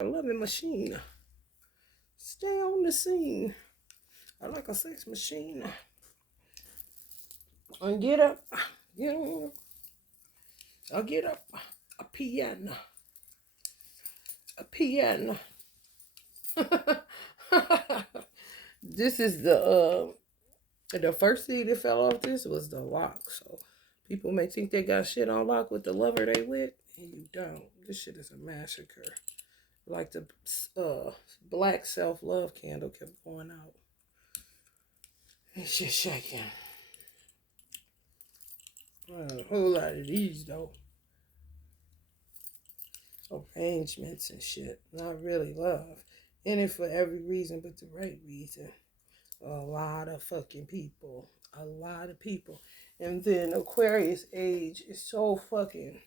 A loving machine. Stay on the scene. I like a sex machine. And get up. Get on. I'll get up. A piano. A piano. This is the first thing that fell off this was the lock. So people may think they got shit on lock with the lover they with, and you don't. This shit is a massacre. Like the black self-love candle kept going out. It's just shaking. A whole lot of these though. Arrangements and shit. Not really love. In it for every reason but the right reason. A lot of fucking people. A lot of people. And then Aquarius age is so fucking,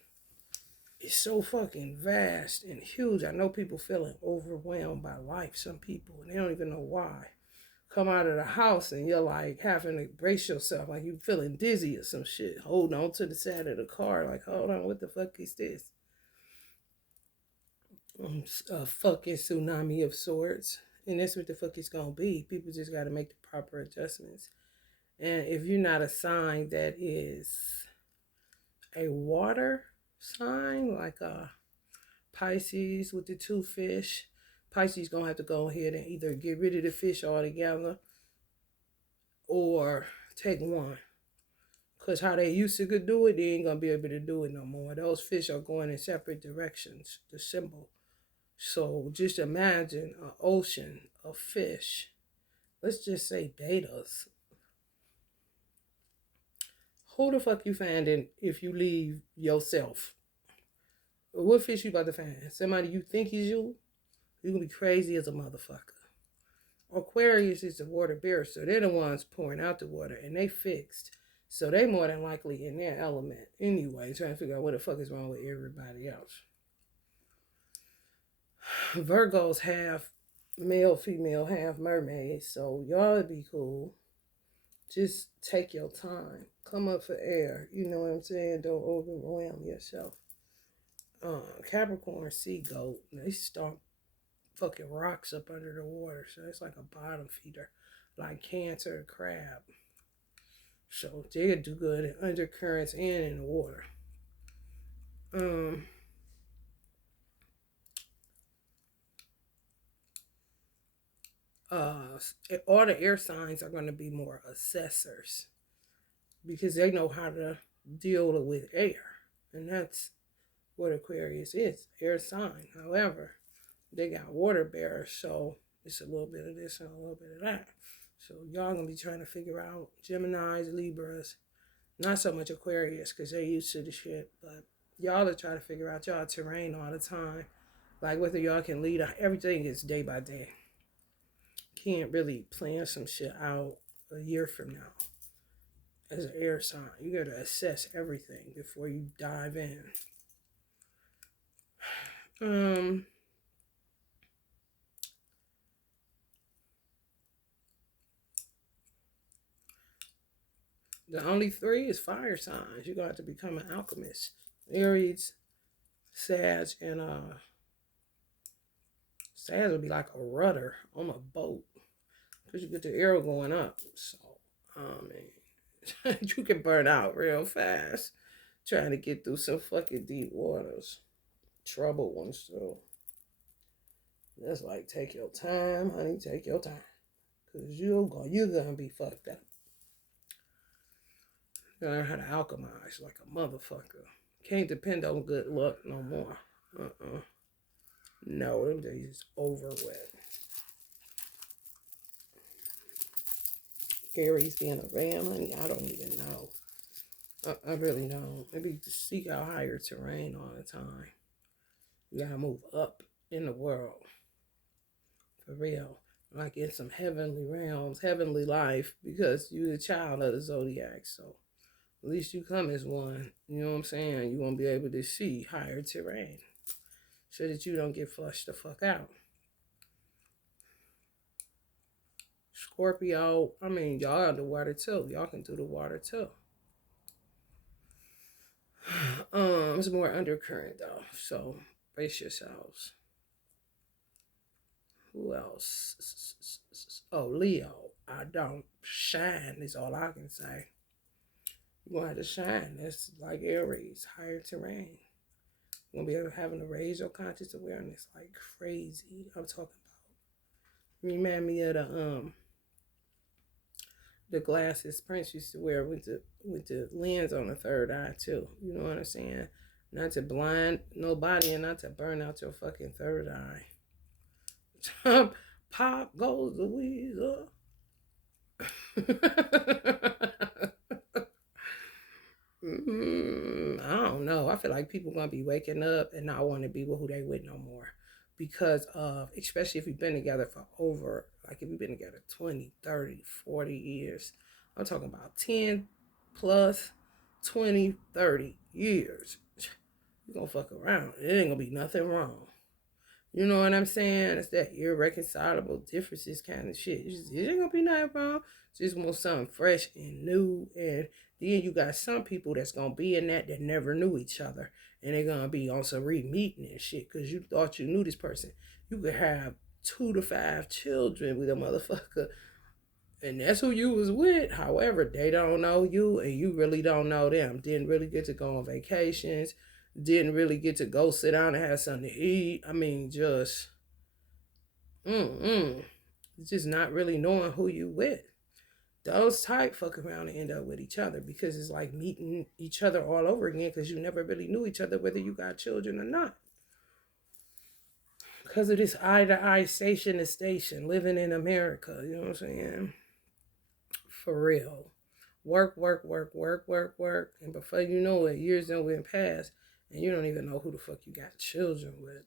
it's so fucking vast and huge. I know people feeling overwhelmed by life. Some people, and they don't even know why. Come out of the house and you're like having to brace yourself, like you feeling dizzy or some shit. Holding on to the side of the car, like, hold on, what the fuck is this? A fucking tsunami of sorts. And that's what the fuck it's gonna be. People just gotta make the proper adjustments. And if you're not a sign that is a water sign, like a Pisces with the two fish, Pisces gonna have to go ahead and either get rid of the fish altogether or take one. Because how they used to could do it, they ain't gonna be able to do it no more. Those fish are going in separate directions, the symbol. So just imagine an ocean of fish. Let's just say betas. Who the fuck you finding if you leave yourself? What fish you about to find? Somebody you think is you? You gonna be crazy as a motherfucker. Aquarius is the water bearer, so they're the ones pouring out the water, and they fixed. So they more than likely in their element anyway, trying to figure out what the fuck is wrong with everybody else. Virgos half male, female, half mermaid, so y'all would be cool. Just take your time. Come up for air. You know what I'm saying? Don't overwhelm yourself. Capricorn sea goat, they stomp fucking rocks up under the water, so it's like a bottom feeder, like Cancer crab. So they do good in undercurrents and in the water. All the air signs are going to be more assessors because they know how to deal with air, and that's what Aquarius is, air sign. However, they got water bearers, so it's a little bit of this and a little bit of that. So y'all gonna be trying to figure out Geminis, Libras, not so much Aquarius because they used to the shit, but y'all are trying to figure out y'all terrain all the time. Like whether y'all can lead, everything is day by day. Can't really plan some shit out a year from now. As an air sign, you gotta assess everything before you dive in. The only three is fire signs. You're gonna have to become an alchemist. Aries, Sag, and Sag would be like a rudder on a boat because you get the arrow going up. So, you can burn out real fast trying to get through some fucking deep waters. Troubled ones, too. That's like, take your time, honey, take your time. Because you're gonna be fucked up. You learn how to alchemize like a motherfucker. Can't depend on good luck no more. No, them days over with. Aries being a ram, honey, I don't even know. I really don't. Maybe just seek out higher terrain all the time. You gotta move up in the world. For real. Like in some heavenly realms, heavenly life, because you're a child of the zodiac. So at least you come as one. You know what I'm saying? You won't be able to see higher terrain so that you don't get flushed the fuck out. Scorpio, I mean, y'all underwater too. Y'all can do the water too. It's more undercurrent though, so brace yourselves. Who else? Oh, Leo. I don't shine is all I can say. You're gonna have to shine. That's like Aries, higher terrain. You're gonna be having to raise your conscious awareness like crazy. I'm talking about. Remind me of the glasses Prince used to wear with the lens on the third eye too. You know what I'm saying? Not to blind nobody and not to burn out your fucking third eye. Pop goes the weasel. I don't know. I feel like people gonna be waking up and not want to be with who they with no more. Because of, especially if you've been together for over, like if you've been together 20, 30, 40 years. I'm talking about 10 plus 20, 30 years. You're gonna fuck around. It ain't gonna be nothing wrong. You know what I'm saying? It's that irreconcilable differences kind of shit. It ain't gonna be nothing wrong. Just want something fresh and new. And then you got some people that's gonna be in that never knew each other. And they're gonna be on some re-meeting and shit because you thought you knew this person. You could have 2 to 5 children with a motherfucker. And that's who you was with. However, they don't know you and you really don't know them. Didn't really get to go on vacations. Didn't really get to go sit down and have something to eat. I mean, just not really knowing who you with. Those type fuck around and end up with each other because it's like meeting each other all over again because you never really knew each other whether you got children or not. Because of this eye to eye, station to station, living in America, you know what I'm saying? For real. Work, work, work, work, work, work. And before you know it, years done went past and you don't even know who the fuck you got children with.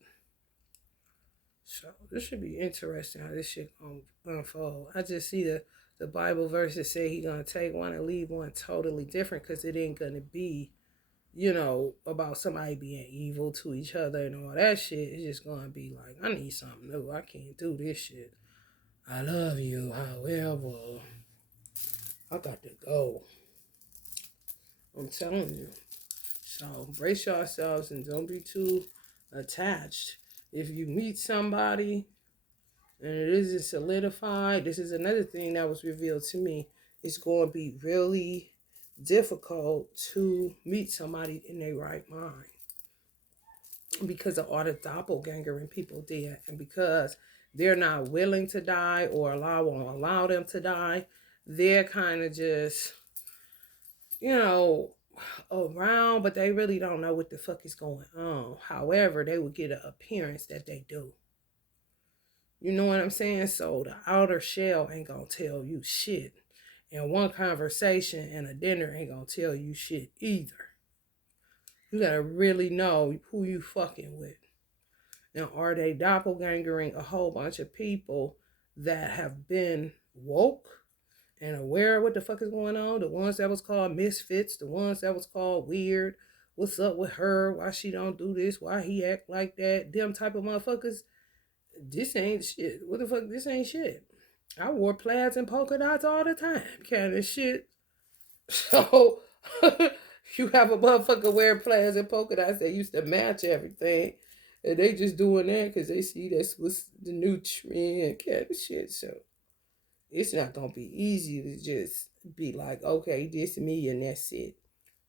So this should be interesting how this shit gonna unfold. I just see the Bible verses say he gonna take one and leave one totally different because it ain't gonna be, about somebody being evil to each other and all that shit. It's just gonna be like, I need something new. I can't do this shit. I love you, however, I got to go. I'm telling you. So brace yourselves and don't be too attached. If you meet somebody and it isn't solidified, this is another thing that was revealed to me. It's going to be really difficult to meet somebody in their right mind because of all the doppelganger and people there, and because they're not willing to die or won't allow them to die. They're kind of just, around, but they really don't know what the fuck is going on. However, they would get an appearance that they do. You know what I'm saying? So the outer shell ain't gonna tell you shit. And one conversation and a dinner ain't gonna tell you shit either. You gotta really know who you fucking with. Now, are they doppelgangering a whole bunch of people that have been woke and aware of what the fuck is going on? The ones that was called misfits, the ones that was called weird. What's up with her? Why she don't do this? Why he act like that? Them type of motherfuckers. This ain't shit. What the fuck? This ain't shit. I wore plaids and polka dots all the time, kind of shit. So you have a motherfucker wearing plaids and polka dots that used to match everything, and they just doing that because they see that's what's the new trend, kind of shit. So it's not gonna be easy to just be like, okay, this me and that's it.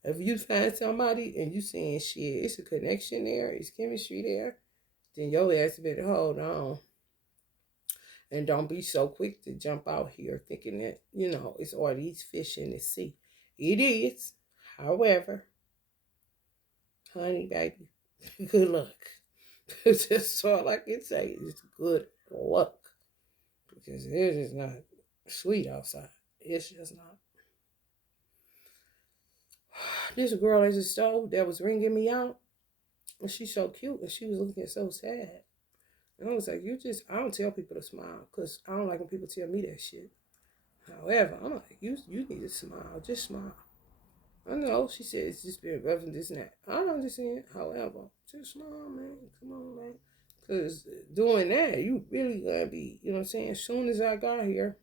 If you find somebody and you saying shit, it's a connection there, it's chemistry there, then your ass better hold on. And don't be so quick to jump out here thinking that, it's all these fish in the sea. It is. However, honey, baby, good luck. That's all I can say is good luck. Because it is not sweet outside. It's just not. This girl at the stove that was ringing me out, and she's so cute, and she was looking so sad. And I was like, I don't tell people to smile, because I don't like when people tell me that shit. However, I'm like, you need to smile. Just smile. I know, she said it's just been rough and this and that. I understand. However, just smile, man. Come on, man. Because doing that, you really gotta be, you know what I'm saying? As soon as I got here,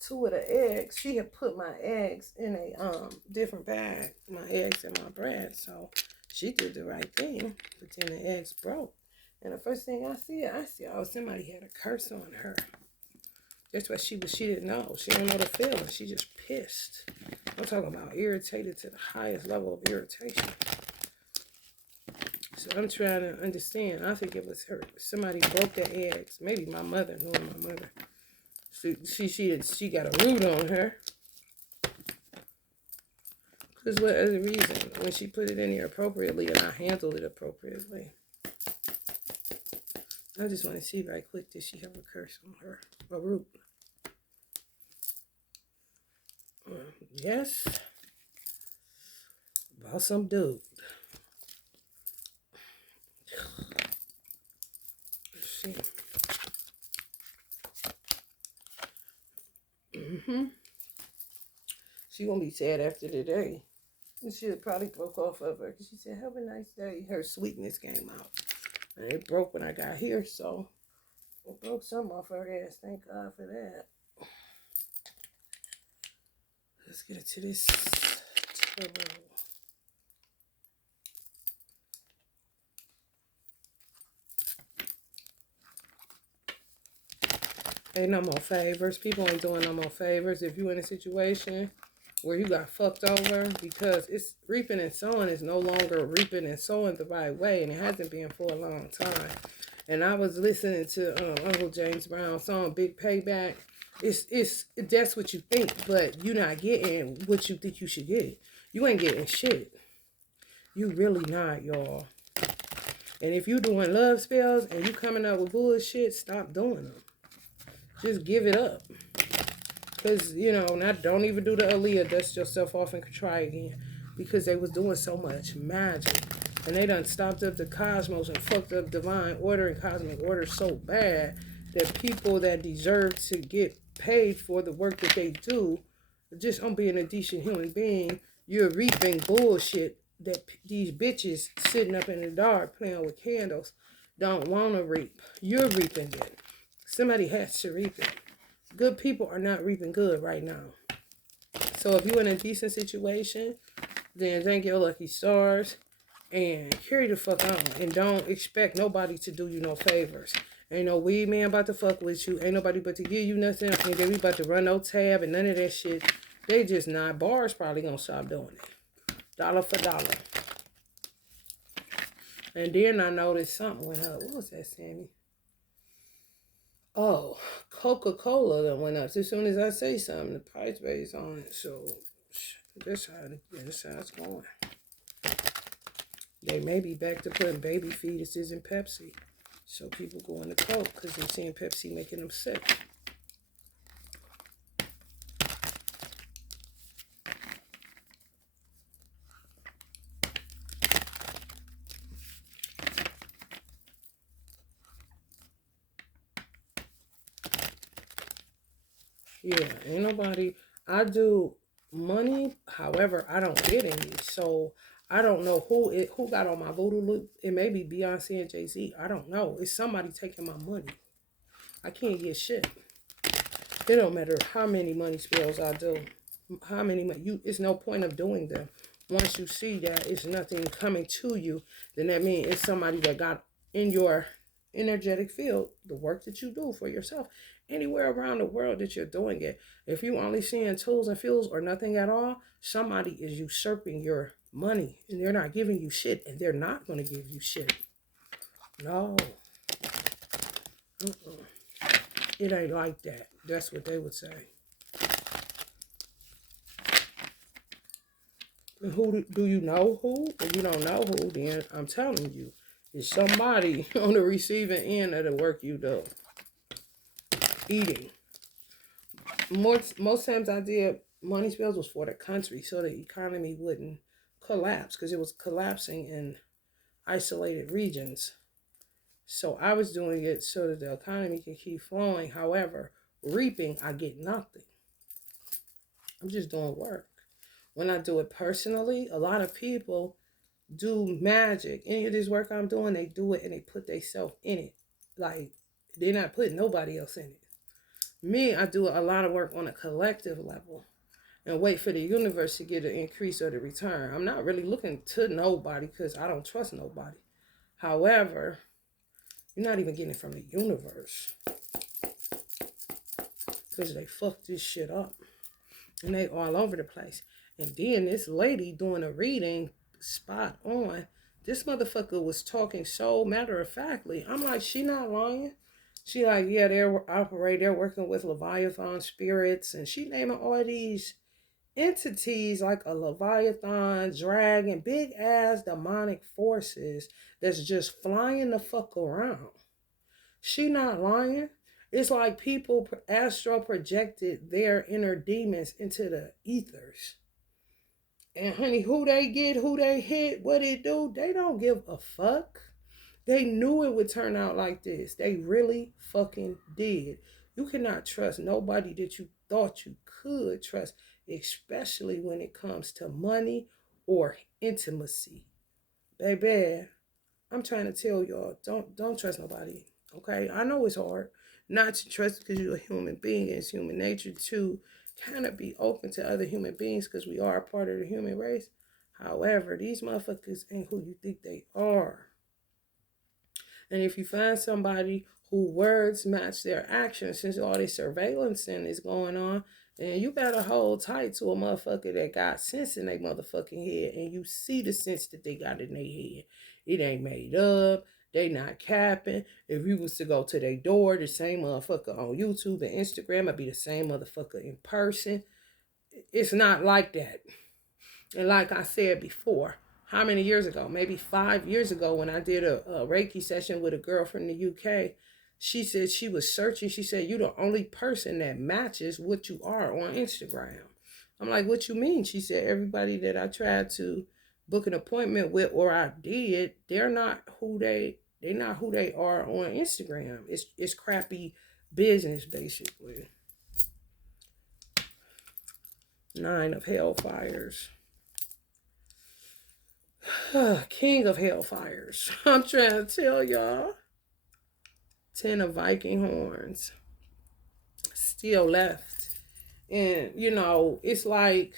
2 of the eggs, she had put my eggs in a different bag, my eggs and my bread. So she did the right thing, but then the eggs broke. And the first thing I see, oh, somebody had a curse on her. That's what she didn't know. She don't know the feeling. She just pissed. I'm talking about irritated to the highest level of irritation. So I'm trying to understand. I think it was her. Somebody broke their eggs. Maybe my mother, knowing my mother. She got a root on her. Because what other reason? When she put it in here appropriately and I handled it appropriately. I just want to see if I click, did she have a curse on her? A root. Yes. About some dude. Let's see. She gonna be sad after today. She probably broke off of her because she said, "Have a nice day." Her sweetness came out, and it broke when I got here, so it broke some off her ass. Thank God for that. Let's get into this tarot. Ain't no more favors. People ain't doing no more favors. If you in a situation where you got fucked over, because it's reaping and sowing is no longer reaping and sowing the right way, and it hasn't been for a long time. And I was listening to Uncle James Brown's song "Big Payback." It's that's what you think, but you're not getting what you think you should get. You ain't getting shit. You really not, y'all. And if you doing love spells and you coming up with bullshit, stop doing them. Just give it up. Because, don't even do the Aaliyah, dust yourself off and try again. Because they was doing so much magic. And they done stopped up the cosmos and fucked up divine order and cosmic order so bad that people that deserve to get paid for the work that they do, just on being a decent human being, you're reaping bullshit that these bitches sitting up in the dark playing with candles don't want to reap. You're reaping it. Somebody has to reap it. Good people are not reaping good right now. So if you're in a decent situation, then thank your lucky stars and carry the fuck on. And don't expect nobody to do you no favors. Ain't no weed man about to fuck with you. Ain't nobody but to give you nothing. Ain't they about to run no tab and none of that shit. They just not. Bars probably gonna stop doing it. Dollar for dollar. And then I noticed something went up. What was that, Sammy? Oh, Coca-Cola that went up. As soon as I say something, the price raise on it. So that's how it's going. They may be back to putting baby fetuses in Pepsi. So people going to Coke because they're seeing Pepsi making them sick. Yeah, ain't nobody. I do money, however, I don't get any. So I don't know who got on my voodoo loop. It may be Beyonce and Jay-Z. I don't know. It's somebody taking my money. I can't get shit. It don't matter how many money spells I do. It's no point of doing them. Once you see that it's nothing coming to you, then that means it's somebody that got in your energetic field the work that you do for yourself. Anywhere around the world that you're doing it. If you only seeing tools and fields or nothing at all, somebody is usurping your money and they're not giving you shit and they're not going to give you shit. No. It ain't like that. That's what they would say. And who do you know who? If you don't know who, then I'm telling you, it's somebody on the receiving end of the work you do. Eating. Most times I did money spells was for the country so the economy wouldn't collapse because it was collapsing in isolated regions. So I was doing it so that the economy can keep flowing. However, reaping, I get nothing. I'm just doing work. When I do it personally, a lot of people do magic. Any of this work I'm doing, they do it and they put themselves in it. Like, they're not putting nobody else in it. Me, I do a lot of work on a collective level and wait for the universe to get an increase or the return. I'm not really looking to nobody because I don't trust nobody. However, You're not even getting it from the universe. Because they fucked this shit up. And they all over the place. And then this lady doing a reading, spot on. This motherfucker was talking so matter of factly. I'm like, she not lying. She like, yeah, they're working with Leviathan spirits. And she naming all these entities like a Leviathan, dragon, big ass demonic forces that's just flying the fuck around. She not lying. It's like people astral projected their inner demons into the ethers. And honey, who they get, who they hit, what it do, they don't give a fuck. They knew it would turn out like this. They really fucking did. You cannot trust nobody that you thought you could trust, especially when it comes to money or intimacy. Baby, I'm trying to tell y'all, don't trust nobody. Okay? I know it's hard not to trust because you're a human being. It's human nature to kind of be open to other human beings because we are a part of the human race. However, these motherfuckers ain't who you think they are. And if you find somebody who words match their actions, since all this surveillance and is going on, then you better hold tight to a motherfucker that got sense in their motherfucking head, and you see the sense that they got in their head. It ain't made up. They not capping. If you was to go to their door, the same motherfucker on YouTube and Instagram would be the same motherfucker in person. It's not like that. And like I said before, how many years ago? Maybe 5 years ago when I did a Reiki session with a girl from the UK. She said she was searching. She said, you're the only person that matches what you are on Instagram. I'm like, what you mean? She said, everybody that I tried to book an appointment with or I did, they're not who they are on Instagram. It's crappy business, basically. 9 of Hellfires. King of Hellfires. I'm trying to tell y'all. 10 of Viking horns. Still left. And, it's like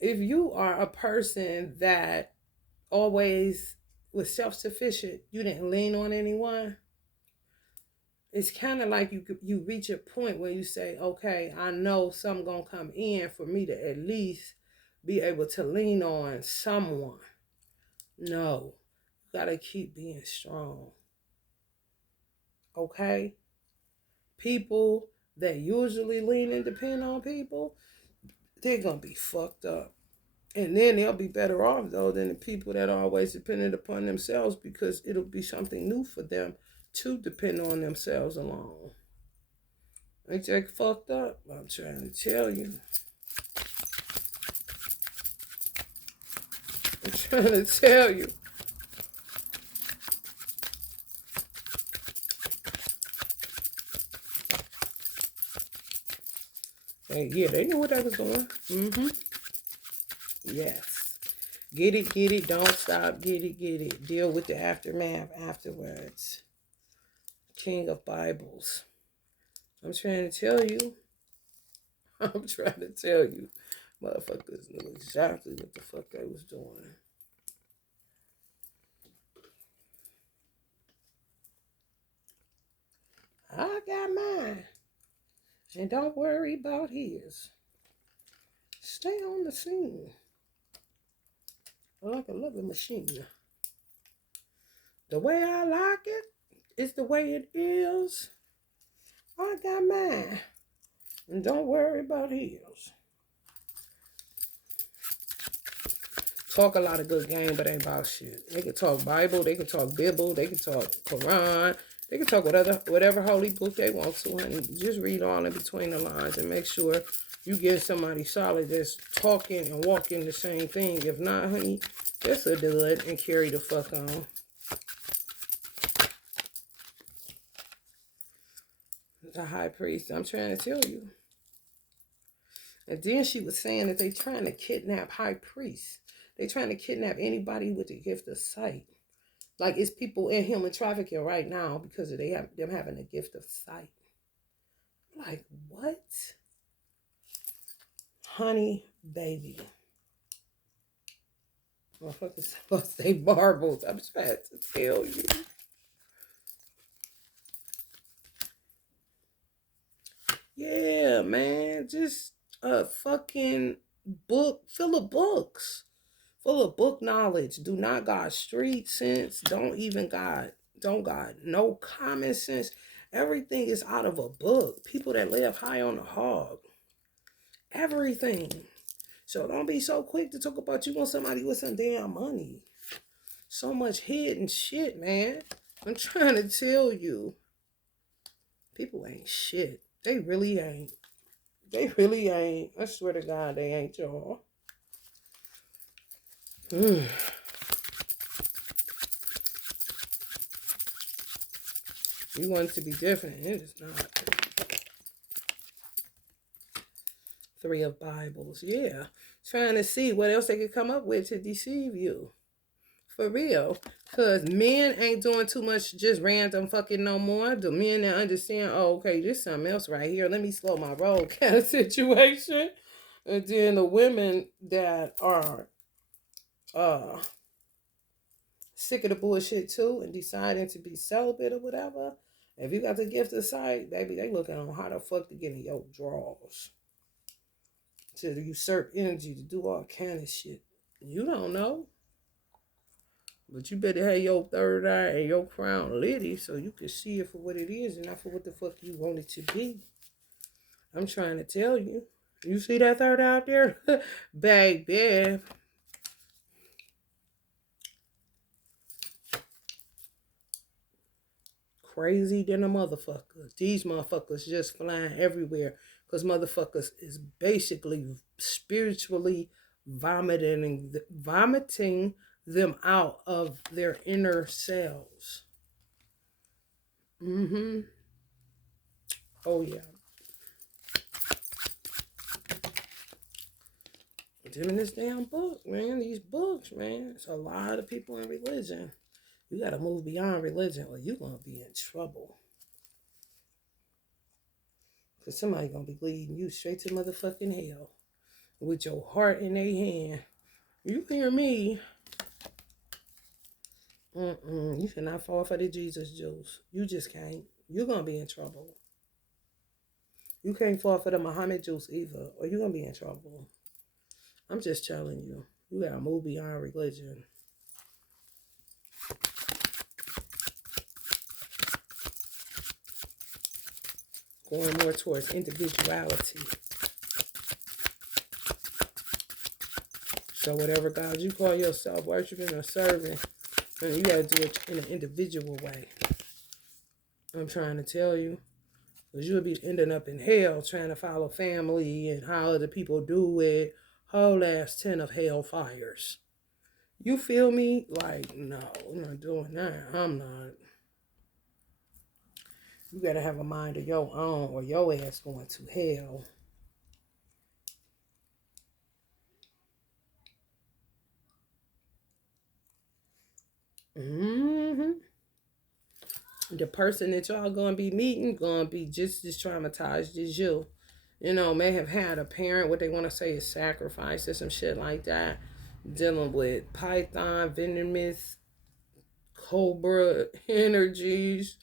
if you are a person that always was self-sufficient, you didn't lean on anyone. It's kind of like you reach a point where you say, okay, I know something gonna come in for me to at least be able to lean on someone. No, you gotta keep being strong. Okay? People that usually lean and depend on people, they're gonna be fucked up. And then they'll be better off though than the people that are always dependent upon themselves, because it'll be something new for them to depend on themselves alone. Ain't that fucked up? I'm trying to tell you. I'm trying to tell you. And yeah, they knew what they was doing. Yes. Get it, don't stop, get it. Deal with the aftermath afterwards. King of Bibles. I'm trying to tell you. I'm trying to tell you. Motherfuckers knew exactly what the fuck they was doing. I got mine. And don't worry about his. Stay on the scene. Like a loving machine. The way I like it is the way it is. I got mine. And don't worry about his. Talk a lot of good game, but ain't about shit. They can talk Bible, they can talk Bible, they can talk Quran, they can talk whatever holy book they want to, honey. Just read all in between the lines and make sure you get somebody solid that's talking and walking the same thing. If not, honey, just a dud and carry the fuck on. The high priest, I'm trying to tell you. And then she was saying that they trying to kidnap high priests. They trying to kidnap anybody with the gift of sight. Like, it's people in human trafficking right now because of them having a gift of sight. Like, what? Honey, baby. Motherfuckers supposed to say marbles. I'm trying to tell you. Yeah, man. Just a fucking book full of books. Full of book knowledge. Do not got street sense. Don't got no common sense. Everything is out of a book. People that live high on the hog. Everything. So don't be so quick to talk about you want somebody with some damn money. So much hidden shit, man. I'm trying to tell you. People ain't shit. They really ain't. They really ain't. I swear to God, they ain't, y'all. You want it to be different. It is not. Three of Bibles. Yeah. Trying to see what else they could come up with to deceive you. For real. Because men ain't doing too much just random fucking no more. The men that understand, oh, okay, there's something else right here. Let me slow my roll kind of situation. And then the women that are sick of the bullshit too and deciding to be celibate or whatever. If you got the gift of sight, baby, they looking on how the fuck to get in your drawers. To usurp energy, to do all kind of shit. You don't know. But you better have your third eye and your crown litty so you can see it for what it is and not for what the fuck you want it to be. I'm trying to tell you. You see that third eye out there? Baby. Crazy than a motherfucker. These motherfuckers just flying everywhere because motherfuckers is basically spiritually vomiting them out of their inner selves. Oh yeah. Them in this damn book, man. These books, man. It's a lot of people in religion. You gotta move beyond religion or you're gonna be in trouble. Cause somebody gonna be leading you straight to motherfucking hell. With your heart in their hand. You hear me? You cannot fall for the Jesus juice. You just can't. You're gonna be in trouble. You can't fall for the Muhammad juice either, or you're gonna be in trouble. I'm just telling you. You gotta move beyond religion. Going more towards individuality. So whatever God you call yourself, worshiping or serving, and you gotta do it in an individual way. I'm trying to tell you. Because you'll be ending up in hell trying to follow family and how other people do it. Whole ass 10 of hell fires. You feel me? Like, no, I'm not doing that. I'm not. You gotta have a mind of your own or your ass going to hell. The person that y'all gonna be meeting gonna be just as traumatized as you. You know, may have had a parent, what they want to say is sacrifice or some shit like that. Dealing with python, venomous, cobra energies.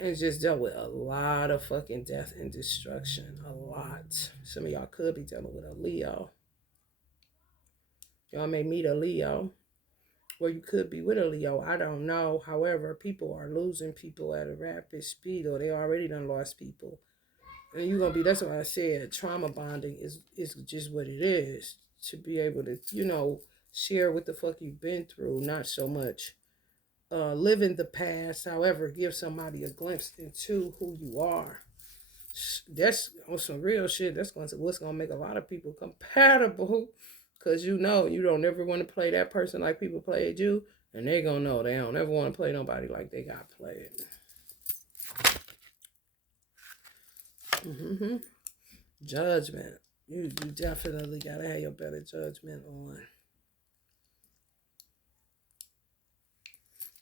And just dealt with a lot of fucking death and destruction. A lot. Some of y'all could be dealing with a Leo. Y'all may meet a Leo. Or you could be with a Leo. I don't know. However, people are losing people at a rapid speed, or they already done lost people. And you're gonna be, that's why I said trauma bonding is just what it is. To be able to, share what the fuck you've been through, not so much live in the past. However, give somebody a glimpse into who you are. That's on some real shit. That's what's gonna make a lot of people compatible, cause you don't ever want to play that person like people played you, and they gonna know they don't ever want to play nobody like they got played. Judgment. You definitely gotta have your better judgment on.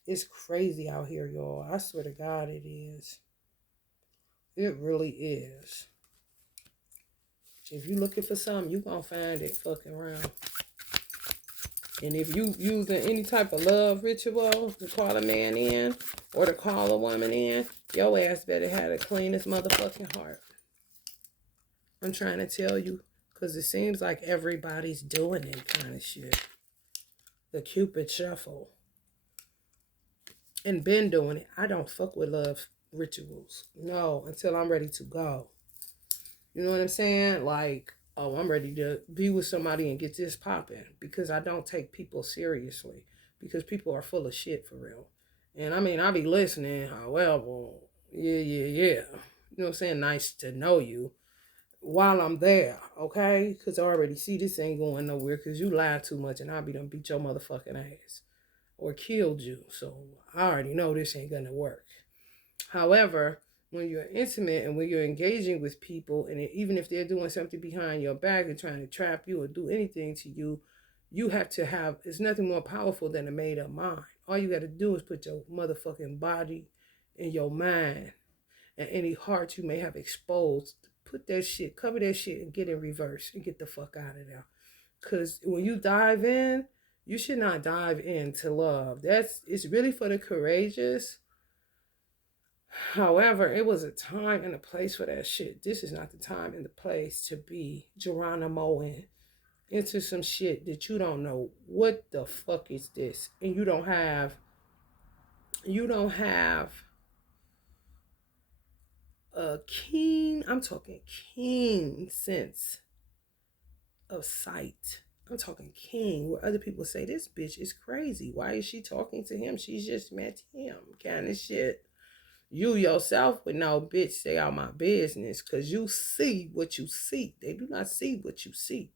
It's crazy out here, y'all. I swear to God, it is. It really is. If you looking for something, you gonna find it fucking around. And if you using any type of love ritual to call a man in or to call a woman in, your ass better have the cleanest motherfucking heart. I'm trying to tell you, because it seems like everybody's doing that kind of shit. The Cupid shuffle. And been doing it. I don't fuck with love rituals. No, until I'm ready to go. You know what I'm saying? Like, oh, I'm ready to be with somebody and get this popping. Because I don't take people seriously. Because people are full of shit for real. And I mean, I be listening. However, yeah. You know what I'm saying? Nice to know you while I'm there, okay? Because I already see this ain't going nowhere because you lie too much and I'll be done beat your motherfucking ass or killed you. So I already know this ain't gonna work. However, when you're intimate and when you're engaging with people, and even if they're doing something behind your back and trying to trap you or do anything to you, you have to have, it's nothing more powerful than a made up mind. All you got to do is put your motherfucking body and your mind and any heart you may have exposed, put that shit, cover that shit and get in reverse and get the fuck out of there. Because when you dive in, you should not dive into love. It's really for the courageous. However, it was a time and a place for that shit. This is not the time and the place to be Geronimoing into some shit that you don't know what the fuck is this. And you don't have a I'm talking keen sense of sight. I'm talking king, where other people say, this bitch is crazy. Why is she talking to him? She's just met him, kind of shit. You yourself would know, bitch, stay out my business, because you see what you see. They do not see what you see.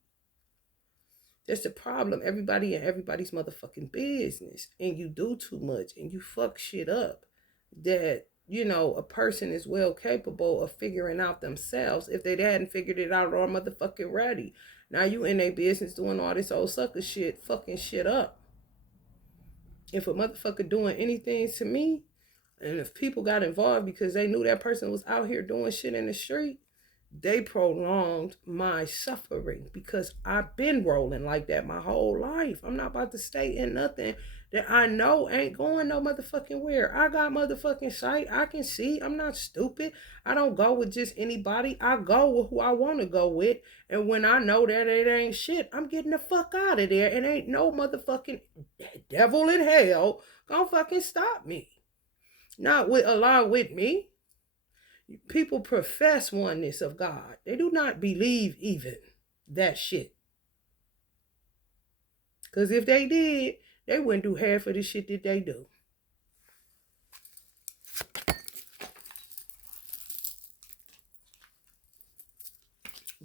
That's the problem. Everybody in everybody's motherfucking business. And you do too much and you fuck shit up that, you know, a person is well capable of figuring out themselves if they hadn't figured it out or motherfucking ready. Now you in their business doing all this old sucker shit, fucking shit up. If a motherfucker doing anything to me, and if people got involved because they knew that person was out here doing shit in the street, they prolonged my suffering because I've been rolling like that my whole life. I'm not about to stay in nothing that I know ain't going no motherfucking where. I got motherfucking sight. I can see. I'm not stupid. I don't go with just anybody. I go with who I want to go with. And when I know that it ain't shit, I'm getting the fuck out of there. And ain't no motherfucking devil in hell gonna fucking stop me. Not with along with me. People profess oneness of God. They do not believe even that shit. Because if they did, they wouldn't do half of the shit that they do.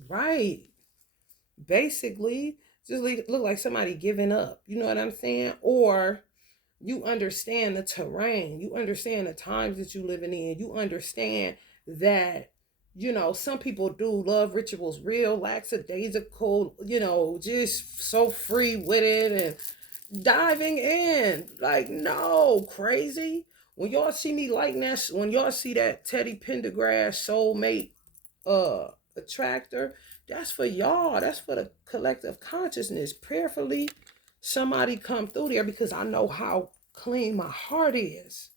Right. Basically, just look like somebody giving up. You know what I'm saying? Or you understand the terrain. You understand the times that you're living in. You understand that, you know, some people do love rituals real lackadaisical, you know, just so free with it and diving in. Like, no, crazy. When y'all see me lighting that, when y'all see that Teddy Pendergrass soulmate attractor, that's for y'all. That's for the collective consciousness. Prayerfully, somebody come through there because I know how clean my heart is.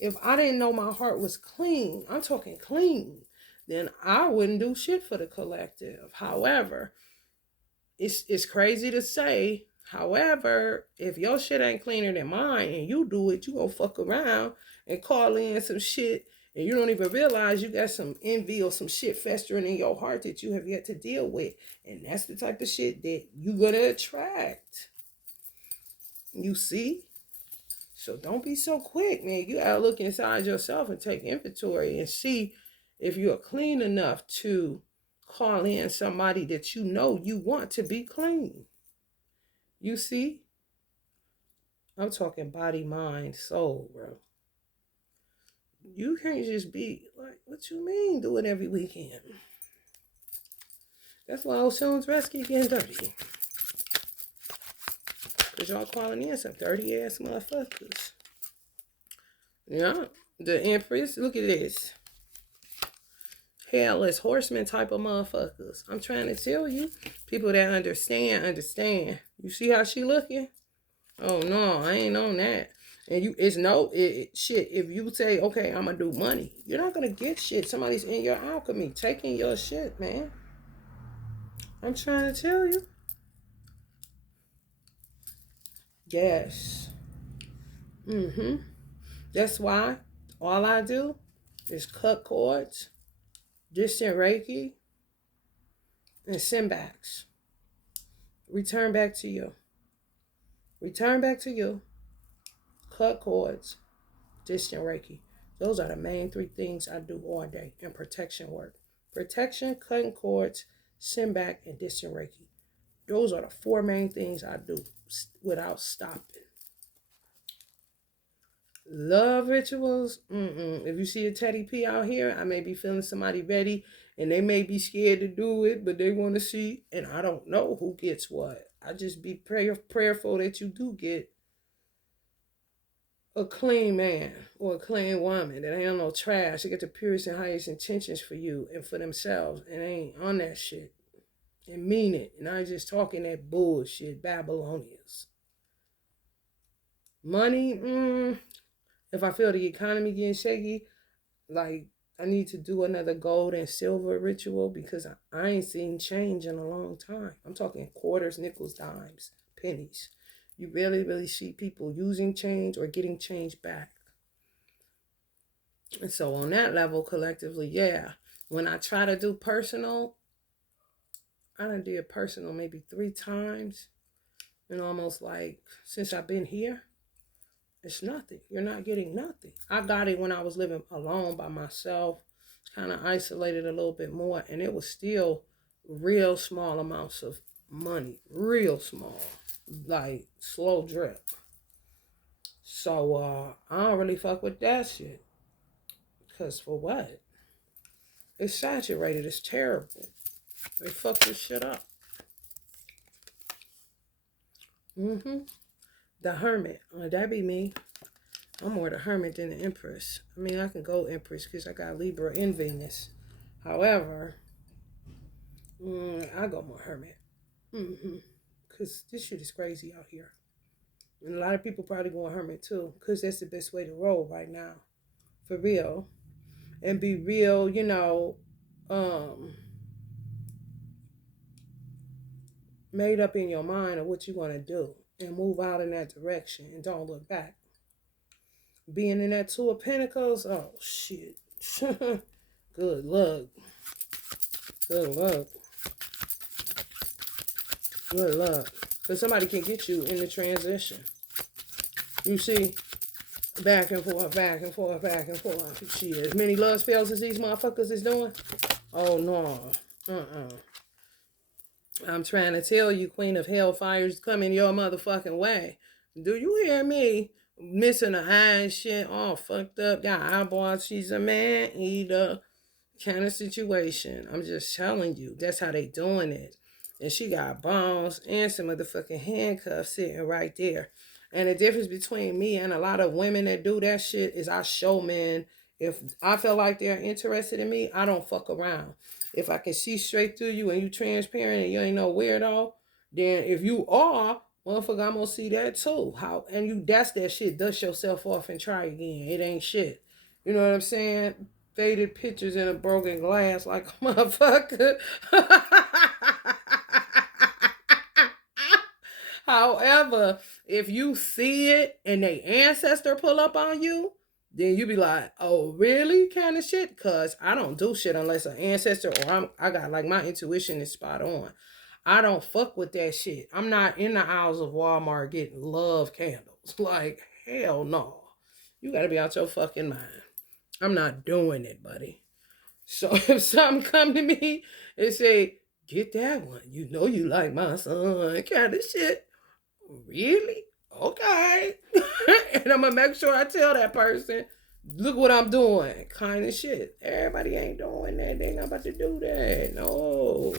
If I didn't know my heart was clean, I'm talking clean, then I wouldn't do shit for the collective. However, it's crazy to say. However, if your shit ain't cleaner than mine and you do it, you gonna fuck around and call in some shit and you don't even realize you got some envy or some shit festering in your heart that you have yet to deal with. And that's the type of shit that you're gonna attract. You see? So don't be so quick, man. You gotta look inside yourself and take inventory and see if you're clean enough to call in somebody that you know you want to be clean. You see? I'm talking body, mind, soul, bro. You can't just be like, what you mean do it every weekend? That's why old Sean's Rescue getting dirty. Because y'all calling in some dirty ass motherfuckers. Yeah. The Empress, look at this. Headless horseman type of motherfuckers. I'm trying to tell you. People that understand. You see how she looking? Oh no, I ain't on that. And shit. If you say, okay, I'm gonna do money, you're not gonna get shit. Somebody's in your alchemy, taking your shit, man. I'm trying to tell you. Yes. That's why all I do is cut cords, distant Reiki, and send backs. Return back to you. Return back to you. Cut cords, distant Reiki. Those are the main three things I do all day in protection work. Protection, cutting cords, send back, and distant Reiki. Those are the four main things I do without stopping. Love rituals. If you see a Teddy P out here, I may be feeling somebody ready and they may be scared to do it, but they want to see. And I don't know who gets what. I just be prayerful that you do get a clean man or a clean woman that ain't no trash. They get the purest and highest intentions for you and for themselves and ain't on that shit and mean it. And I ain't just talking that bullshit, Babylonians. Money, if I feel the economy getting shaky, like I need to do another gold and silver ritual because I ain't seen change in a long time. I'm talking quarters, nickels, dimes, pennies. You really see people using change or getting change back. And so on that level, collectively, yeah. When I try to do personal, I done did personal maybe 3 times. And almost like since I've been here, it's nothing. You're not getting nothing. I got it when I was living alone by myself, kind of isolated a little bit more, and it was still real small amounts of money, real small, like slow drip. So I don't really fuck with that shit. Because for what? It's saturated. It's terrible. They fuck this shit up. The Hermit. That be me. I'm more the Hermit than the Empress. I mean, I can go Empress because I got Libra in Venus. However, I go more Hermit. Because this shit is crazy out here. And a lot of people probably going Hermit too. Because that's the best way to roll right now. For real. And be real, made up in your mind of what you want to do. And move out in that direction. And don't look back. Being in that 2 of Pentacles, oh shit. Good luck. Good luck. Good luck. Because somebody can get you in the transition. You see? Back and forth, back and forth, back and forth. Shit. As many love spells as these motherfuckers is doing? Oh no. I'm trying to tell you, Queen of Hellfire's coming your motherfucking way. Do you hear me? Missing an eye and shit, all fucked up, got eyeballs, she's a man eater kind of situation. I'm just telling you, that's how they doing it. And she got bombs and some motherfucking handcuffs sitting right there. And the difference between me and a lot of women that do that shit is I show men, if I feel like they're interested in me, I don't fuck around. If I can see straight through you and you transparent and you ain't no weirdo, then if you are, motherfucker, I'm gonna see that too. That's that shit. Dust yourself off and try again. It ain't shit. You know what I'm saying? Faded pictures in a broken glass like a motherfucker. However, if you see it and they ancestor pull up on you, then you be like, oh, really? Kind of shit? Because I don't do shit unless an ancestor or I got like my intuition is spot on. I don't fuck with that shit. I'm not in the aisles of Walmart getting love candles. Like, hell no. You got to be out your fucking mind. I'm not doing it, buddy. So if something come to me and say, get that one. You know you like my son. Kind of shit. Really? Okay. And I'm going to make sure I tell that person, look what I'm doing. Kind of shit. Everybody ain't doing that. They ain't about to do that. No.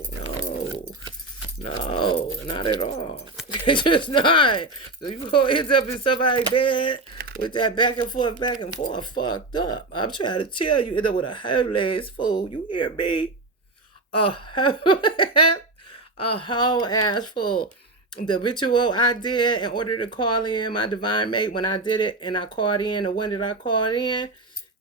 No, not at all. It's just not. So you go end up in somebody's bed with that back and forth, fucked up. I'm trying to tell you, end up with a whole ass fool. You hear me? A whole, a whole ass fool. The ritual I did in order to call in my divine mate, when I did it and I called in, or when did I call in?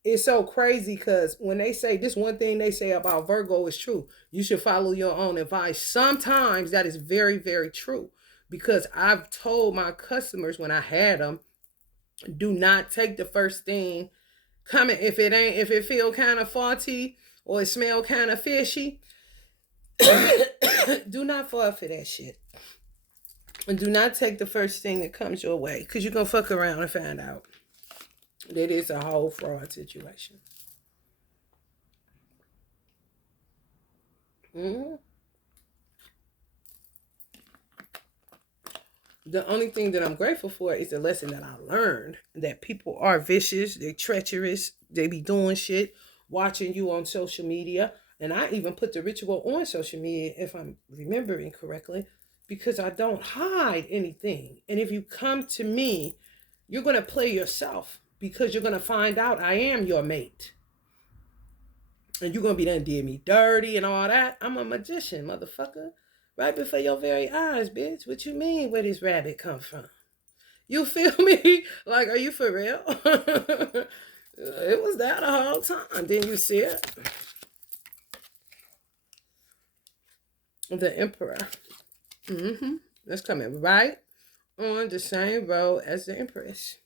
It's so crazy because when they say this, one thing they say about Virgo is true. You should follow your own advice. Sometimes that is very, very true, because I've told my customers when I had them, do not take the first thing coming. If it feel kind of faulty or it smell kind of fishy, do not fall for that shit. And do not take the first thing that comes your way, because you're going to fuck around and find out that it's a whole fraud situation. Mm-hmm. The only thing that I'm grateful for is the lesson that I learned, that people are vicious, they're treacherous, they be doing shit, watching you on social media. And I even put the ritual on social media, if I'm remembering correctly, because I don't hide anything. And if you come to me, you're going to play yourself, because you're going to find out I am your mate. And you're going to be done did me dirty and all that. I'm a magician, motherfucker. Right before your very eyes, bitch. What you mean, where this rabbit come from? You feel me? Like, are you for real? It was that the whole time. Didn't you see it? The Emperor. Mm-hmm. That's coming right on the same road as the Empress.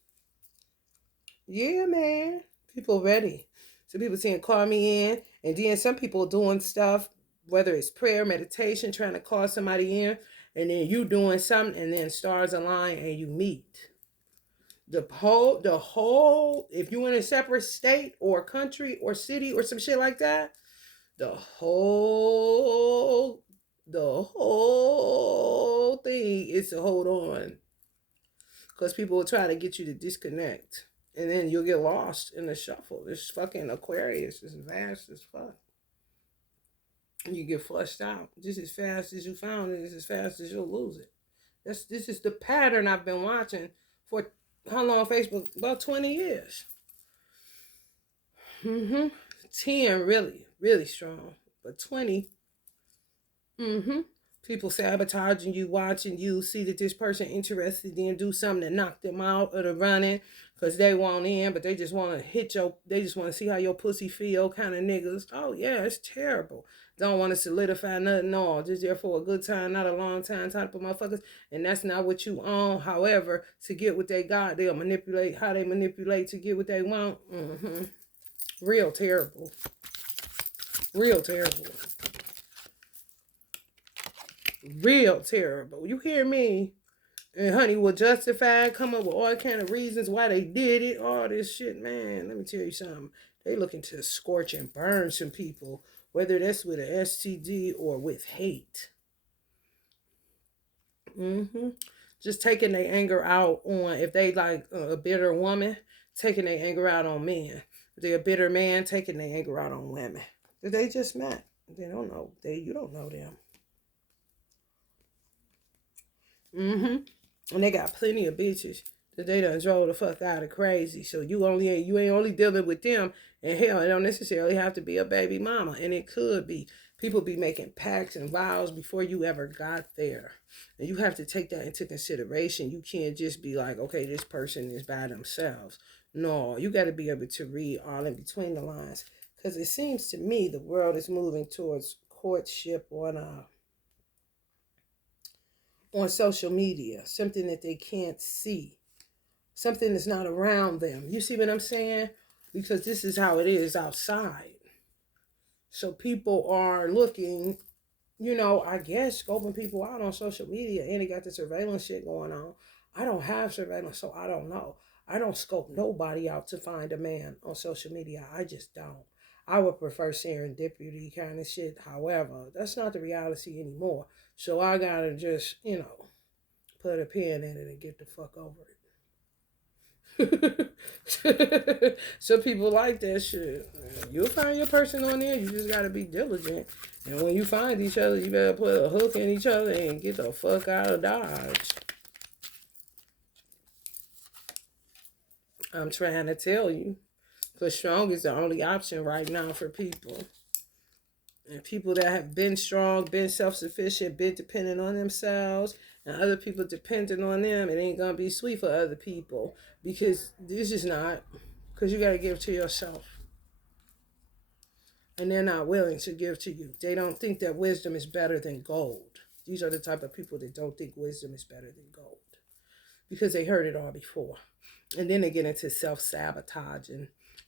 Yeah, man. People ready. So people saying, call me in. And then some people doing stuff, whether it's prayer, meditation, trying to call somebody in. And then you doing something, and then stars align and you meet. The whole, if you in a separate state or country or city or some shit like that, the whole, the whole thing is to hold on. Because people will try to get you to disconnect. And then you'll get lost in the shuffle. This fucking Aquarius is vast as fuck. You get flushed out just as fast as you found it, just as fast as you'll lose it. This is the pattern I've been watching for how long? Facebook? About 20 years. Mm-hmm. 10 really, really strong. But 20, mm-hmm. People sabotaging you, watching you, see that this person interested in, do something to knock them out of the running because they want in, but they just want to they just want to see how your pussy feel kind of niggas. Oh, yeah, it's terrible. Don't want to solidify nothing, no. Just there for a good time, not a long time type of motherfuckers. And that's not what you own. However, to get what they got, they'll manipulate how they manipulate to get what they want. Mm-hmm. Real terrible. Real terrible. Real terrible. You hear me? And honey will justify, come up with all kind of reasons why they did it. All this shit, man. Let me tell you something. They looking to scorch and burn some people, whether that's with an STD or with hate. Mm-hmm. Just taking their anger out on, if they like a bitter woman, taking their anger out on men. If they're a bitter man, taking their anger out on women. They just met. They don't know. You don't know them. Mm-hmm. And they got plenty of bitches that they done drove the fuck out of crazy. So you ain't only dealing with them. And hell, it don't necessarily have to be a baby mama. And it could be. People be making pacts and vows before you ever got there. And you have to take that into consideration. You can't just be like, okay, this person is by themselves. No, you got to be able to read all in between the lines. Because it seems to me the world is moving towards courtship on social media, something that they can't see, something that's not around them. You see what I'm saying? Because this is how it is outside. So people are looking, I guess, scoping people out on social media, and they got the surveillance shit going on. I don't have surveillance, so I don't know. I don't scope nobody out to find a man on social media. I just don't. I would prefer serendipity kind of shit. However, that's not the reality anymore. So I gotta just, put a pin in it and get the fuck over it. So people like that shit. You'll find your person on there. You just gotta be diligent. And when you find each other, you better put a hook in each other and get the fuck out of Dodge. I'm trying to tell you. Because strong is the only option right now for people. And people that have been strong, been self-sufficient, been dependent on themselves, and other people dependent on them, it ain't gonna be sweet for other people. Because this is not. Because you gotta give to yourself. And they're not willing to give to you. They don't think that wisdom is better than gold. These are the type of people that don't think wisdom is better than gold. Because they heard it all before. And then they get into self-sabotage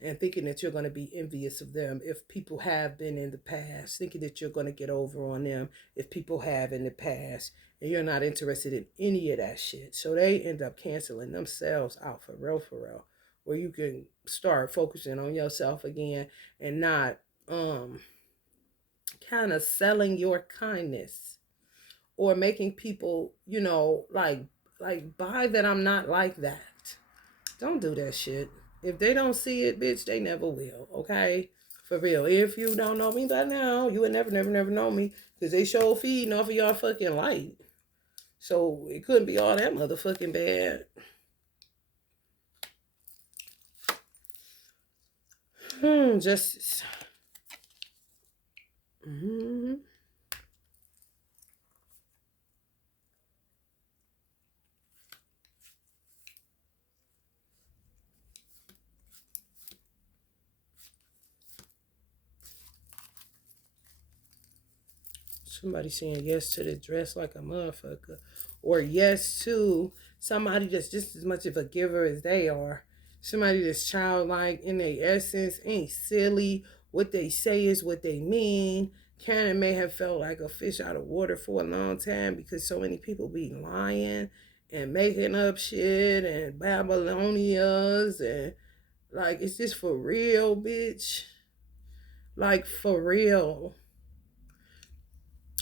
and thinking that you're going to be envious of them if people have been in the past, thinking that you're going to get over on them if people have in the past, and you're not interested in any of that shit. So they end up canceling themselves out for real, where you can start focusing on yourself again and not kind of selling your kindness or making people, like buy that I'm not like that. Don't do that shit. If they don't see it, bitch, they never will. Okay? For real. If you don't know me by now, you would never know me. Because they show feeding off of your fucking light. So it couldn't be all that motherfucking bad. Justice. Mm-hmm. Somebody saying yes to the dress like a motherfucker. Or yes to somebody that's just as much of a giver as they are. Somebody that's childlike in their essence, ain't silly. What they say is what they mean. Cannon may have felt like a fish out of water for a long time because so many people be lying and making up shit and Babylonias and like, is this for real, bitch? Like, for real.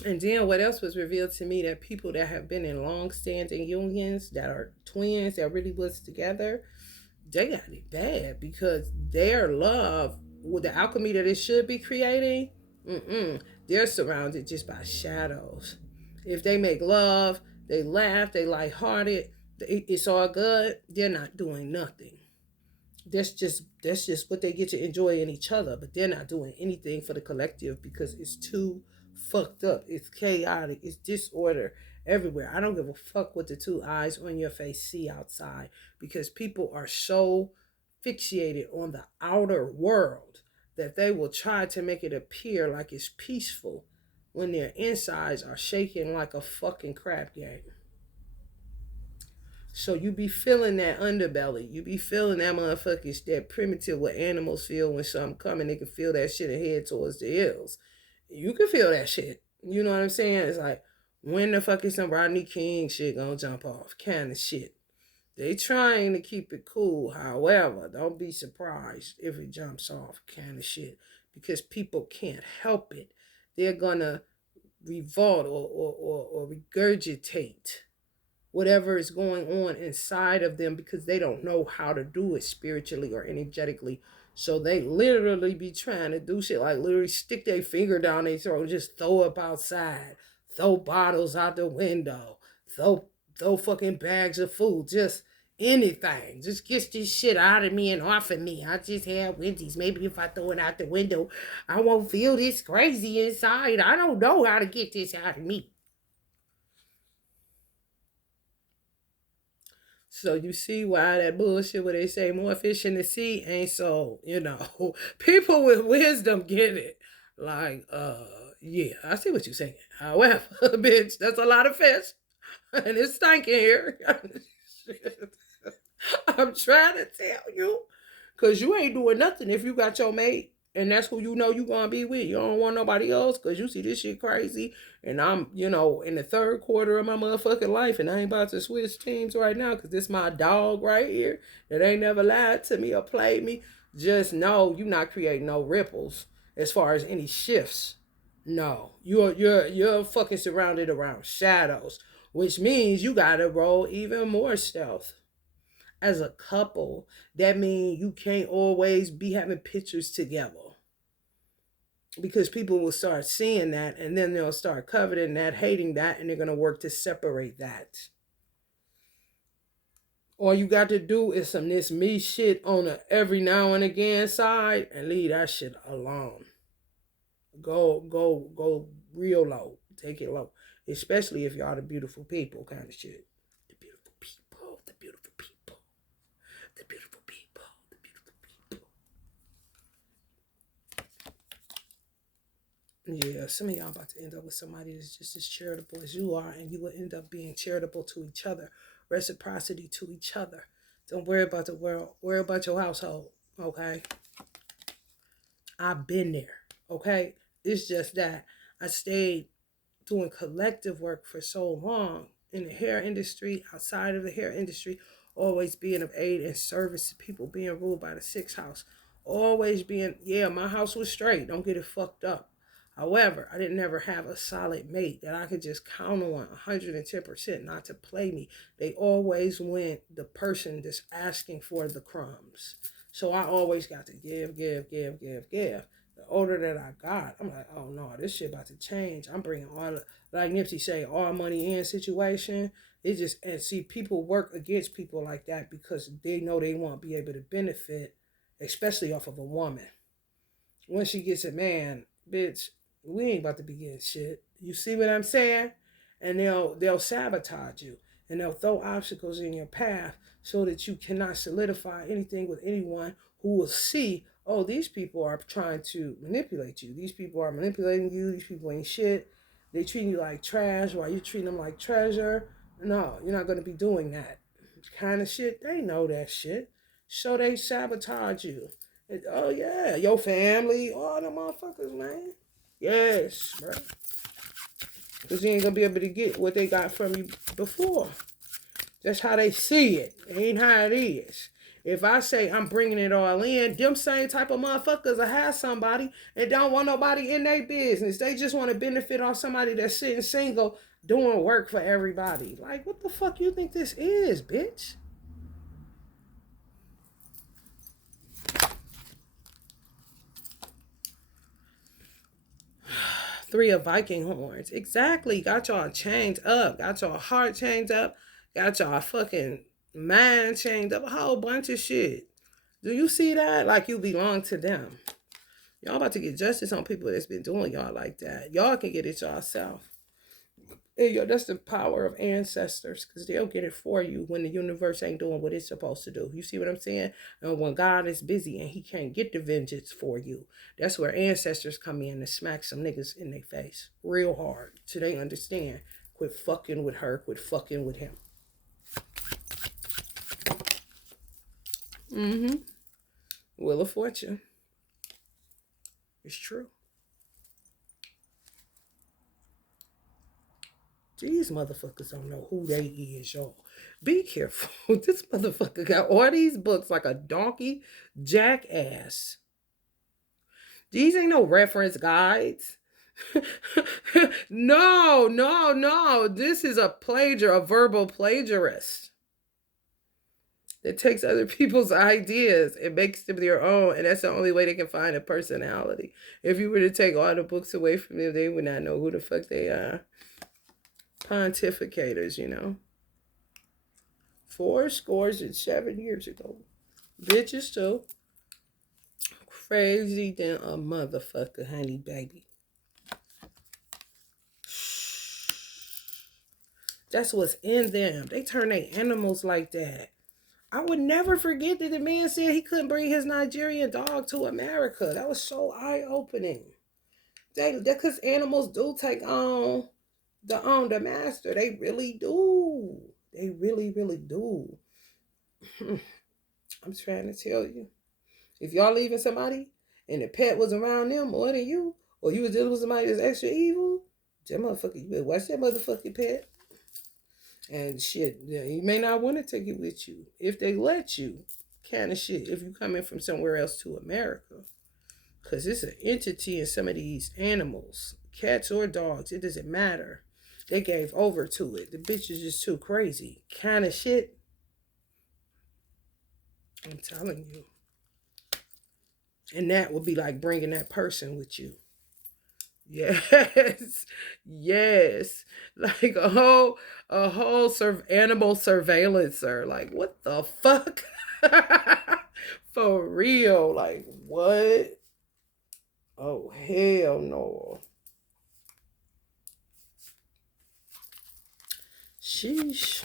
And then what else was revealed to me that people that have been in long-standing unions that are twins that really was together, they got it bad because their love, with the alchemy that it should be creating, they're surrounded just by shadows. If they make love, they laugh, they lighthearted, it's all good. They're not doing nothing. That's just what they get to enjoy in each other, but they're not doing anything for the collective because it's too fucked up. It's chaotic. It's disorder everywhere. I don't give a fuck what the two eyes on your face see outside because people are so fixated on the outer world that they will try to make it appear like it's peaceful when their insides are shaking like a fucking crap game. So you be feeling that underbelly. You be feeling that motherfuckers, that primitive what animals feel when something coming. They can feel that shit and head towards the hills. You can feel that shit. You know what I'm saying? It's like, when the fuck is some Rodney King shit gonna jump off? Kind of shit. They trying to keep it cool. However, don't be surprised if it jumps off. Kind of shit. Because people can't help it. They're gonna revolt or regurgitate whatever is going on inside of them because they don't know how to do it spiritually or energetically. So they literally be trying to do shit like literally stick their finger down their throat and just throw up outside, throw bottles out the window, throw fucking bags of food, just anything. Just get this shit out of me and off of me. I just had Wendy's. Maybe if I throw it out the window, I won't feel this crazy inside. I don't know how to get this out of me. So you see why that bullshit where they say more fish in the sea ain't so, people with wisdom get it. Like, yeah, I see what you're saying. However, bitch, that's a lot of fish. And it's stinking here. I'm trying to tell you. Because you ain't doing nothing if you got your mate. And that's who you know you gonna be with. You don't want nobody else because you see this shit crazy. And I'm, in the third quarter of my motherfucking life. And I ain't about to switch teams right now because this my dog right here that ain't never lied to me or played me. Just know you not creating no ripples as far as any shifts. No. You're fucking surrounded around shadows. Which means you gotta roll even more stealth. as a couple, that means you can't always be having pictures together. Because people will start seeing that and then they'll start coveting that, hating that, and they're going to work to separate that. All you got to do is some this me shit on a every now and again side and leave that shit alone. Go real low. Take it low. Especially if y'all the beautiful people kind of shit. The beautiful people, the beautiful people, the beautiful people, the beautiful people. Yeah, some of y'all about to end up with somebody that's just as charitable as you are, and you will end up being charitable to each other, reciprocity to each other. Don't worry about the world. Worry about your household, okay? I've been there, okay? It's just that I stayed doing collective work for so long in the hair industry, outside of the hair industry, always being of aid and service to people, being ruled by the sixth house, always being, yeah, my house was straight, don't get it fucked up. However, I didn't never have a solid mate that I could just count on 110% not to play me. They always went the person that's asking for the crumbs. So I always got to give. The older that I got, I'm like, oh no, this shit about to change. I'm bringing all the, like Nipsey say, all money in situation. It just, and see, people work against people like that because they know they won't be able to benefit, especially off of a woman. Once she gets a man, bitch, we ain't about to be getting shit. You see what I'm saying? And they'll sabotage you and they'll throw obstacles in your path so that you cannot solidify anything with anyone who will see, oh, these people are trying to manipulate you. These people are manipulating you. These people ain't shit. They treat you like trash while you treat them like treasure. No, you're not going to be doing that kind of shit. They know that shit. So they sabotage you. And, oh, yeah, your family, all the motherfuckers, man. Yes, bro. Because you ain't going to be able to get what they got from you before. That's how they see it. It ain't how it is. If I say I'm bringing it all in, them same type of motherfuckers will have somebody and don't want nobody in their business. They just want to benefit off somebody that's sitting single doing work for everybody. Like, what the fuck you think this is, bitch? Three of Viking horns. Exactly. Got y'all chained up. Got y'all heart chained up. Got y'all fucking mind chained up. A whole bunch of shit. Do you see that? Like you belong to them. Y'all about to get justice on people that's been doing y'all like that. Y'all can get it yourself. And yo, that's the power of ancestors, because they'll get it for you when the universe ain't doing what it's supposed to do. You see what I'm saying? And when God is busy and he can't get the vengeance for you, that's where ancestors come in and smack some niggas in their face real hard so they understand. Quit fucking with her, quit fucking with him. Mm-hmm. Wheel of Fortune. It's true. These motherfuckers don't know who they is, y'all. Be careful. This motherfucker got all these books like a donkey jackass. These ain't no reference guides. No. This is a verbal plagiarist that takes other people's ideas and makes them their own, and that's the only way they can find a personality. If you were to take all the books away from them, they would not know who the fuck they are. Pontificators, you know. 7 years ago. Bitches too. Crazy than a motherfucker, honey baby. That's what's in them. They turn their animals like that. I would never forget that the man said he couldn't bring his Nigerian dog to America. That was so eye-opening. Because animals do take on the master. They really do. They really, really do. I'm trying to tell you. If y'all leaving somebody and the pet was around them more than you, or you was dealing with somebody that's extra evil, that motherfucker, you better watch that motherfucking pet. And shit, yeah, you may not want to take it with you if they let you, kind of shit, if you coming from somewhere else to America. Because it's an entity in some of these animals, cats or dogs, it doesn't matter. They gave over to it. The bitch is just too crazy, kind of shit. I'm telling you. And that would be like bringing that person with you. Yes, yes, like a whole animal surveillancer. Like what the fuck? For real? Like what? Oh hell no! Sheesh.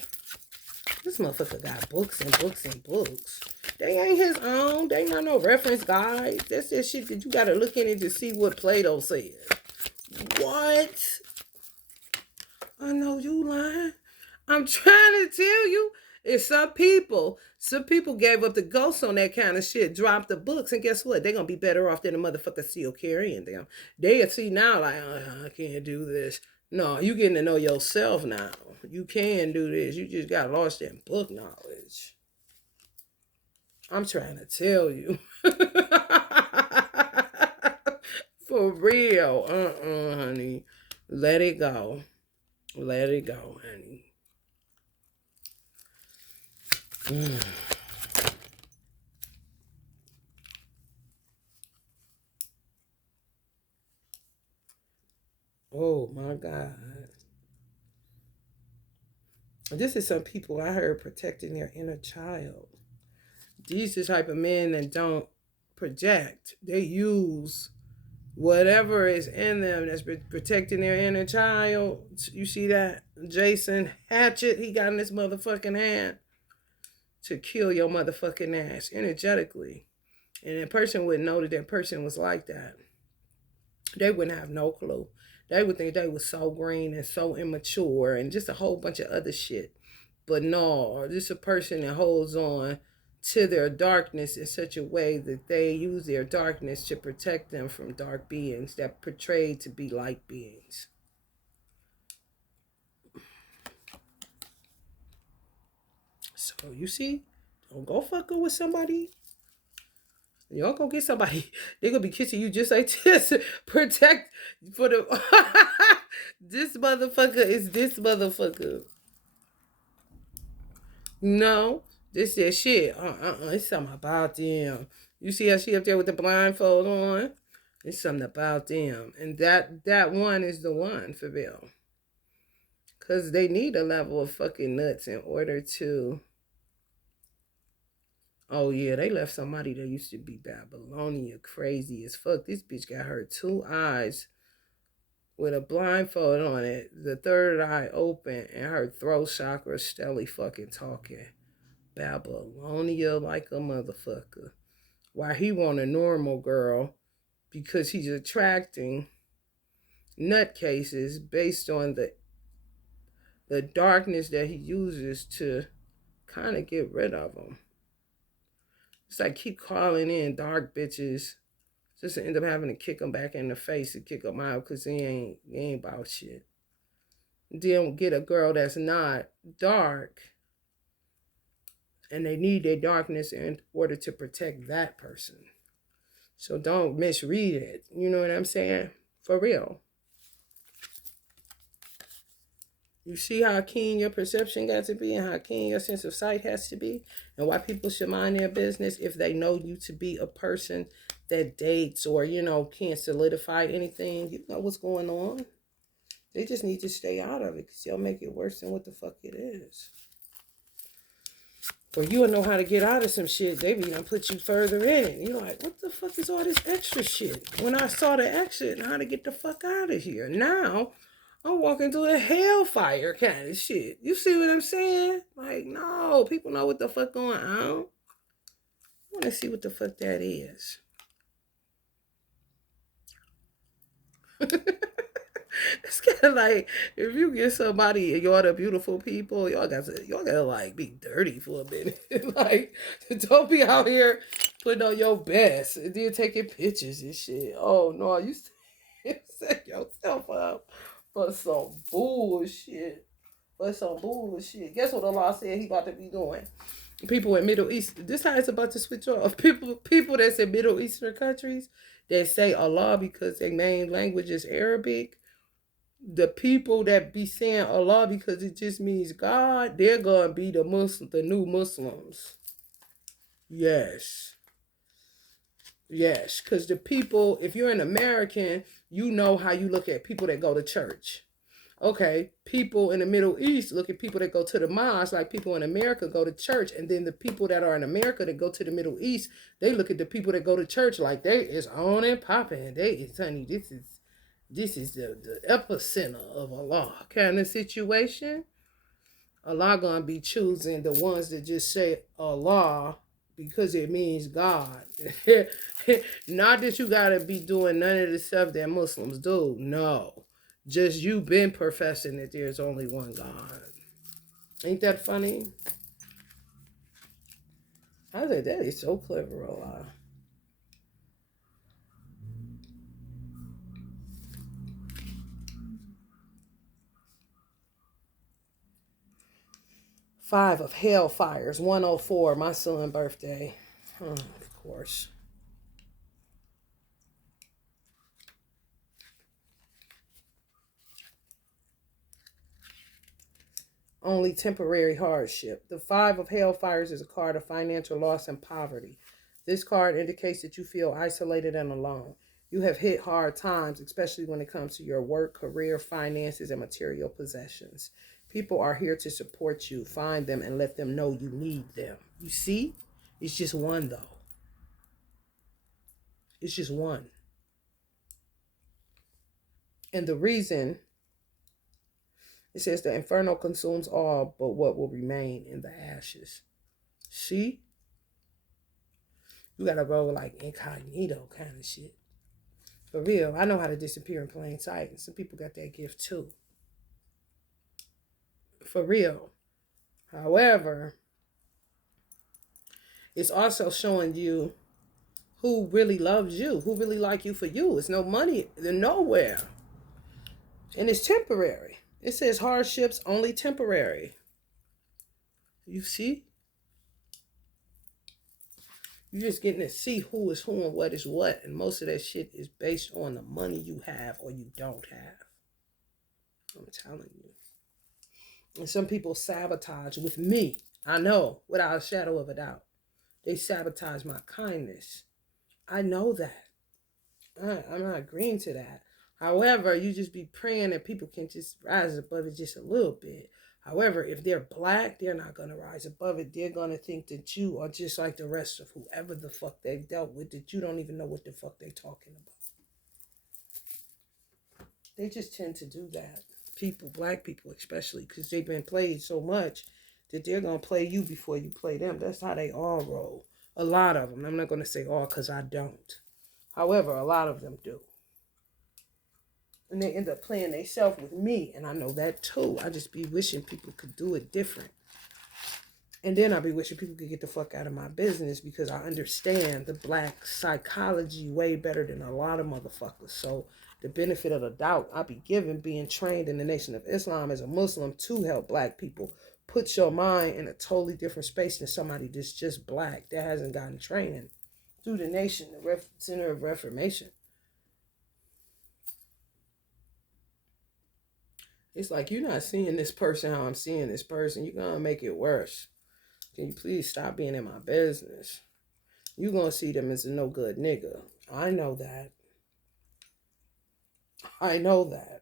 This motherfucker got books and books and books. They ain't his own. They not no reference guides. That's that shit that you gotta look in it to see what Plato said. What? I know you lying. I'm trying to tell you. It's some people gave up the ghost on that kind of shit, dropped the books, and guess what? They're gonna be better off than the motherfucker still carrying them. They see now like, I can't do this. No, you getting to know yourself now. You can do this. You just got lost in book knowledge. I'm trying to tell you. For real. Honey. Let it go. Let it go, honey. Oh my God. This is some people I heard protecting their inner child. These are the type of men that don't project. They use whatever is in them that's protecting their inner child. You see that? Jason Hatchet, he got in this motherfucking hand to kill your motherfucking ass energetically. And a person wouldn't know that that person was like that. They wouldn't have no clue. They would think they was so green and so immature and just a whole bunch of other shit. But no, this is a person that holds on to their darkness in such a way that they use their darkness to protect them from dark beings that portrayed to be light beings. So you see, don't go fucking with somebody. Y'all gonna get somebody. They gonna be kissing you just like this. Protect for the. This motherfucker is this motherfucker. No, this that shit. It's something about them. You see how she up there with the blindfold on? It's something about them, and that one is the one for real. Cause they need a level of fucking nuts in order to. Oh yeah, they left somebody that used to be Babylonia crazy as fuck. This bitch got her two eyes with a blindfold on it, the third eye open, and her throat chakra steadily fucking talking. Babylonia like a motherfucker. Why he want a normal girl because he's attracting nutcases based on the darkness that he uses to kind of get rid of them. It's like keep calling in dark bitches just to end up having to kick them back in the face and kick them out because they ain't about shit. Then get a girl that's not dark and they need their darkness in order to protect that person. So don't misread it. You know what I'm saying? For real. You see how keen your perception got to be and how keen your sense of sight has to be, and why people should mind their business if they know you to be a person that dates or, can't solidify anything. You know what's going on. They just need to stay out of it because they'll make it worse than what the fuck it is. Or you'll know how to get out of some shit. They be gonna put you further in it. You're like, what the fuck is all this extra shit? When I saw the exit and how to get the fuck out of here. Now, I'm walking through a hellfire kind of shit. You see what I'm saying? Like, no, people know what the fuck going on. I want to see what the fuck that is. It's kind of like if you get somebody, y'all the beautiful people, y'all gotta like be dirty for a minute. Like, don't be out here putting on your best and then taking pictures and shit. Oh no, you set yourself up for some bullshit. For some bullshit. Guess what Allah said he about to be doing? People in Middle East. This how it's about to switch off. People that's in Middle Eastern countries that say Allah because their main language is Arabic. The people that be saying Allah because it just means God, they're gonna be the new Muslims. Yes. Yes. Because the people, if you're an American, you know how you look at people that go to church. Okay, people in the Middle East look at people that go to the mosque like people in America go to church, and then the people that are in America that go to the Middle East, they look at the people that go to church like they is on and popping. They is honey, this is the epicenter of Allah kind of situation. Allah gonna be choosing the ones that just say Allah because it means God. Not that you gotta be doing none of the stuff that Muslims do. No. Just you been professing that there's only one God. Ain't that funny? I said that is so clever, Allah. 5 of Hellfires, 104, my son's birthday. Of course. Only temporary hardship. The 5 of Hellfires is a card of financial loss and poverty. This card indicates that you feel isolated and alone. You have hit hard times, especially when it comes to your work, career, finances, and material possessions. People are here to support you. Find them and let them know you need them. You see? It's just one, though. It's just one. And the reason, it says the inferno consumes all but what will remain in the ashes. See? You gotta go like incognito kind of shit. For real, I know how to disappear in plain sight. And some people got that gift too. For real. However, it's also showing you who really loves you, who really like you for you. It's no money, they're nowhere. And it's temporary. It says hardships only temporary. You see? You're just getting to see who is who and what is what. And most of that shit is based on the money you have or you don't have. I'm telling you. And some people sabotage with me. I know, without a shadow of a doubt. They sabotage my kindness. I know that. I'm not agreeing to that. However, you just be praying that people can just rise above it just a little bit. However, if they're black, they're not going to rise above it. They're going to think that you are just like the rest of whoever the fuck they dealt with, that you don't even know what the fuck they talking about. They just tend to do that. People, black people especially, because they've been played so much that they're going to play you before you play them. That's how they all roll. A lot of them. I'm not going to say all because I don't. However, a lot of them do. And they end up playing themselves with me. And I know that too. I just be wishing people could do it different. And then I be wishing people could get the fuck out of my business because I understand the black psychology way better than a lot of motherfuckers. So the benefit of the doubt I be given being trained in the Nation of Islam as a Muslim to help black people put your mind in a totally different space than somebody that's just black that hasn't gotten training through the nation, the Center of Reformation. It's like, you're not seeing this person how I'm seeing this person. You're going to make it worse. Can you please stop being in my business? You're going to see them as a no good nigga. I know that. I know that.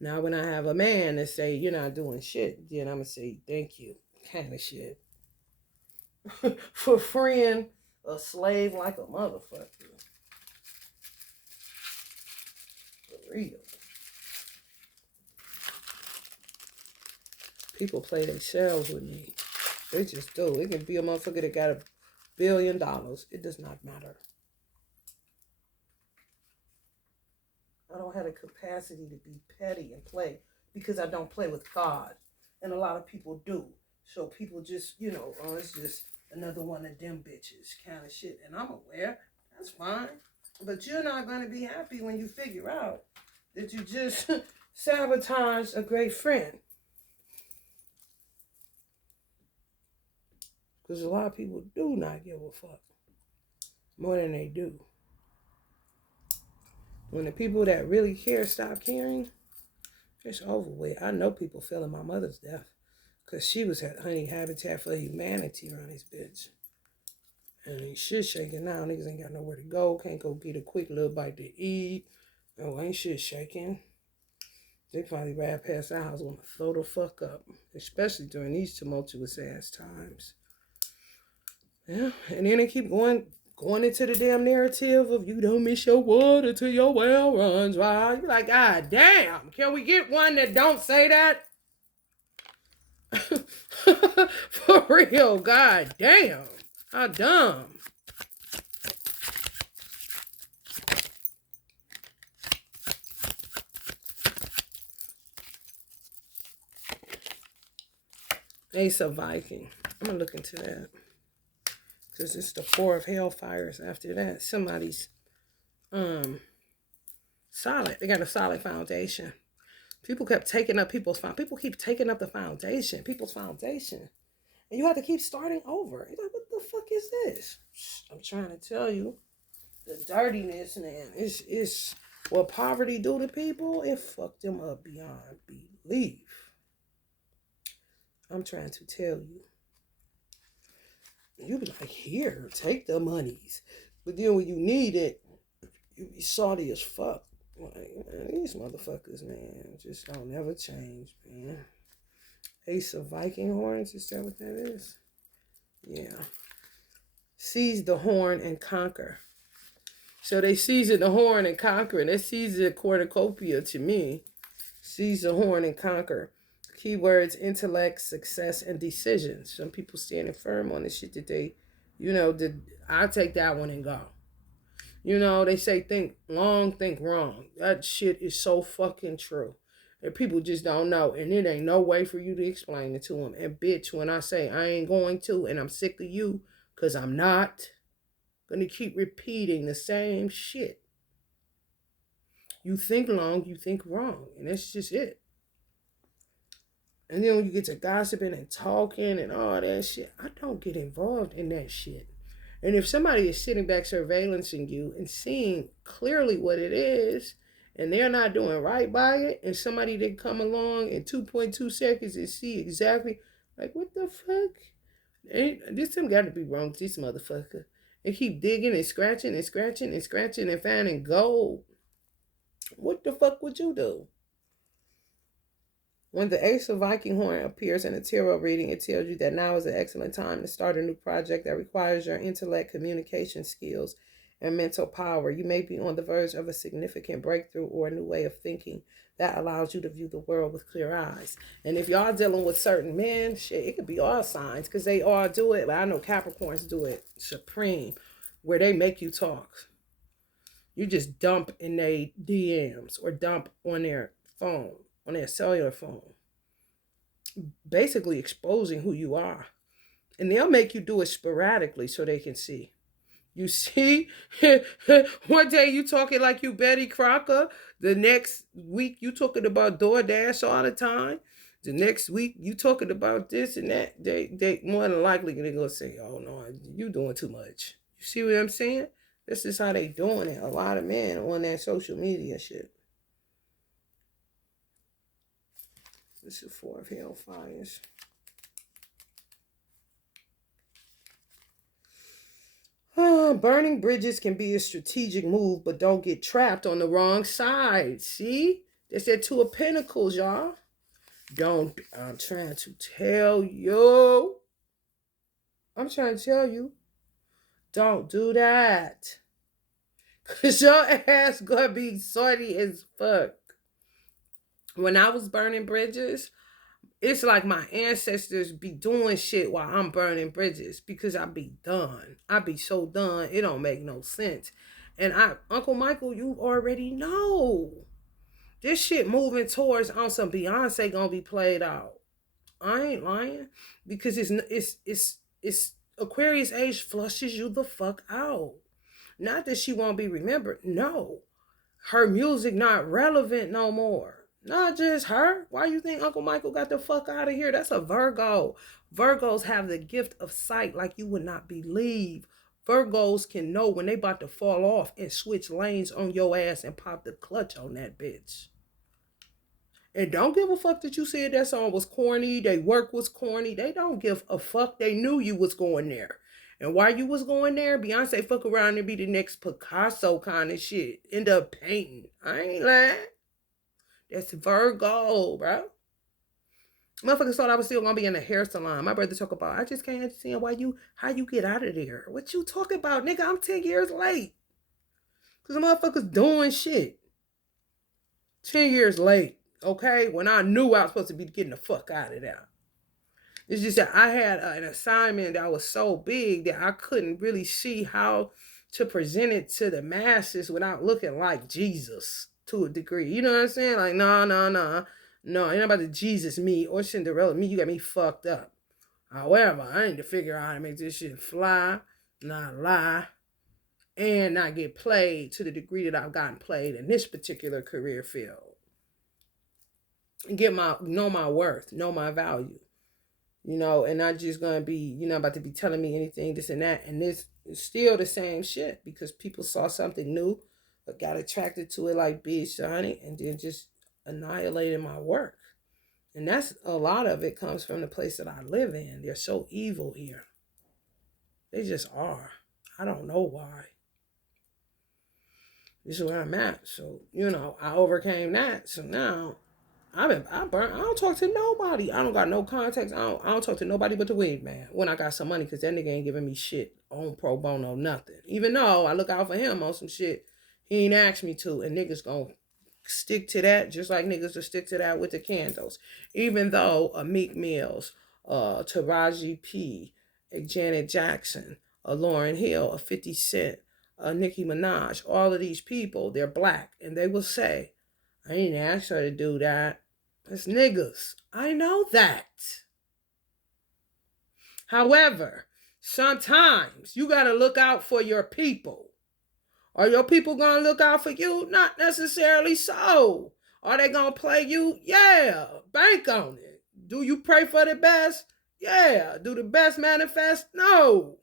Now, when I have a man that say, you're not doing shit, then I'm going to say, thank you. Kind of shit. For freeing a slave like a motherfucker. For real. People play themselves with me. They just do. It can be a motherfucker that got $1 billion. It does not matter. I don't have the capacity to be petty and play because I don't play with God. And a lot of people do. So people just, oh, it's just another one of them bitches kind of shit. And I'm aware. That's fine. But you're not going to be happy when you figure out that you just sabotaged a great friend. Because a lot of people do not give a fuck. More than they do. When the people that really care stop caring, it's over with. I know people feeling my mother's death. Because she was at Honey Habitat for Humanity around this bitch. And ain't shit shaking now. Niggas ain't got nowhere to go. Can't go get a quick little bite to eat. Oh, ain't shit shaking. They probably ride past our house want to throw the fuck up. Especially during these tumultuous ass times. Yeah. And then they keep going into the damn narrative of you don't miss your water till your well runs dry. You're like, God damn. Can we get one that don't say that? For real, god damn. How dumb. Ace of Viking. I'm gonna look into that. Because it's the 4 of Hellfires after that. Somebody's solid. They got a solid foundation. People kept taking up people's foundation. People keep taking up the foundation. People's foundation. And you have to keep starting over. You're like, what the fuck is this? I'm trying to tell you. The dirtiness, man. It's what poverty do to people. It fucked them up beyond belief. I'm trying to tell you. You be like, here, take the monies. But then when you need it, you be salty as fuck. Like, man, these motherfuckers, man, just don't never change, man. Ace of Viking horns, is that what that is? Yeah. Seize the horn and conquer. So they seize the horn and conquer. And they seize the cornucopia to me. Seize the horn and conquer. Keywords, intellect, success, and decisions. Some people standing firm on the shit that they, I take that one and go. They say think long, think wrong. That shit is so fucking true. And people just don't know. And it ain't no way for you to explain it to them. And bitch, when I say I ain't going to, and I'm sick of you, because I'm not going to keep repeating the same shit. You think long, you think wrong. And that's just it. And then when you get to gossiping and talking and all that shit, I don't get involved in that shit. And if somebody is sitting back surveillancing you and seeing clearly what it is, and they're not doing right by it, and somebody did come along in 2.2 seconds and see exactly, like, what the fuck? This time got to be wrong with this motherfucker. And keep digging and scratching and scratching and scratching and finding gold. What the fuck would you do? When the Ace of Viking horn appears in a tarot reading, it tells you that now is an excellent time to start a new project that requires your intellect, communication skills, and mental power. You may be on the verge of a significant breakthrough or a new way of thinking that allows you to view the world with clear eyes. And if y'all dealing with certain men, shit, it could be all signs, because they all do it. But I know Capricorns do it supreme, where they make you talk. You just dump in their DMs or dump on their phone, on their cellular phone, basically exposing who you are. And they'll make you do it sporadically so they can see. You see, one day you talking like you Betty Crocker. The next week you talking about DoorDash all the time. The next week you talking about this and that. They more than likely they're gonna say, "Oh no, you doing too much." You see what I'm saying? This is how they doing it. A lot of men on that social media shit. This is 4 of Hellfires. Burning bridges can be a strategic move, but don't get trapped on the wrong side. See? That's that 2 of Pentacles, y'all. I'm trying to tell you. Don't do that. Because your ass gonna be salty as fuck. When I was burning bridges, it's like my ancestors be doing shit while I'm burning bridges, because I be done. I be so done, it don't make no sense. And Uncle Michael, you already know. This shit moving towards on some Beyonce gonna be played out. I ain't lying, because it's Aquarius age flushes you the fuck out. Not that she won't be remembered. No. Her music not relevant no more. Not just her. Why you think Uncle Michael got the fuck out of here? That's a Virgo. Virgos have the gift of sight like you would not believe. Virgos can know when they about to fall off and switch lanes on your ass and pop the clutch on that bitch. And don't give a fuck that you said that song was corny, they work was corny. They don't give a fuck. They knew you was going there. And while you was going there, Beyonce fuck around and be the next Picasso kind of shit. End up painting. I ain't lying. That's Virgo, bro. Motherfuckers thought I was still gonna be in the hair salon. My brother talk about, I just can't understand how you get out of there. What you talking about, nigga? I'm 10 years late. Cause the motherfuckers doing shit. 10 years late. Okay, when I knew I was supposed to be getting the fuck out of there. It's just that I had an assignment that was so big that I couldn't really see how to present it to the masses without looking like Jesus to a degree. You know what I'm saying? Like, no, ain't about to Jesus me or Cinderella me. You got me fucked up. However, I need to figure out how to make this shit fly, not lie, and not get played to the degree that I've gotten played in this particular career field. Know my worth, know my value, and not just gonna be, about to be telling me anything, this and that. And this is still the same shit because people saw something new, but got attracted to it like bees to honey, and then just annihilated my work. And that's a lot of it comes from the place that I live in. They're so evil here. They just are. I don't know why. This is where I'm at. So, I overcame that. So now I don't talk to nobody. I don't got no contacts. I don't talk to nobody but the wig man when I got some money, because that nigga ain't giving me shit on pro bono, nothing. Even though I look out for him on some shit he ain't asked me to, and niggas gonna stick to that just like niggas will stick to that with the candles. Even though a Meek Mills, Taraji P, a Janet Jackson, a Lauryn Hill, a 50 Cent, a Nicki Minaj, all of these people, they're black, and they will say, I ain't asked her to do that. It's niggas. I know that. However, sometimes you got to look out for your people. Are your people going to look out for you? Not necessarily so. Are they going to play you? Yeah. Bank on it. Do you pray for the best? Yeah. Do the best manifest? No.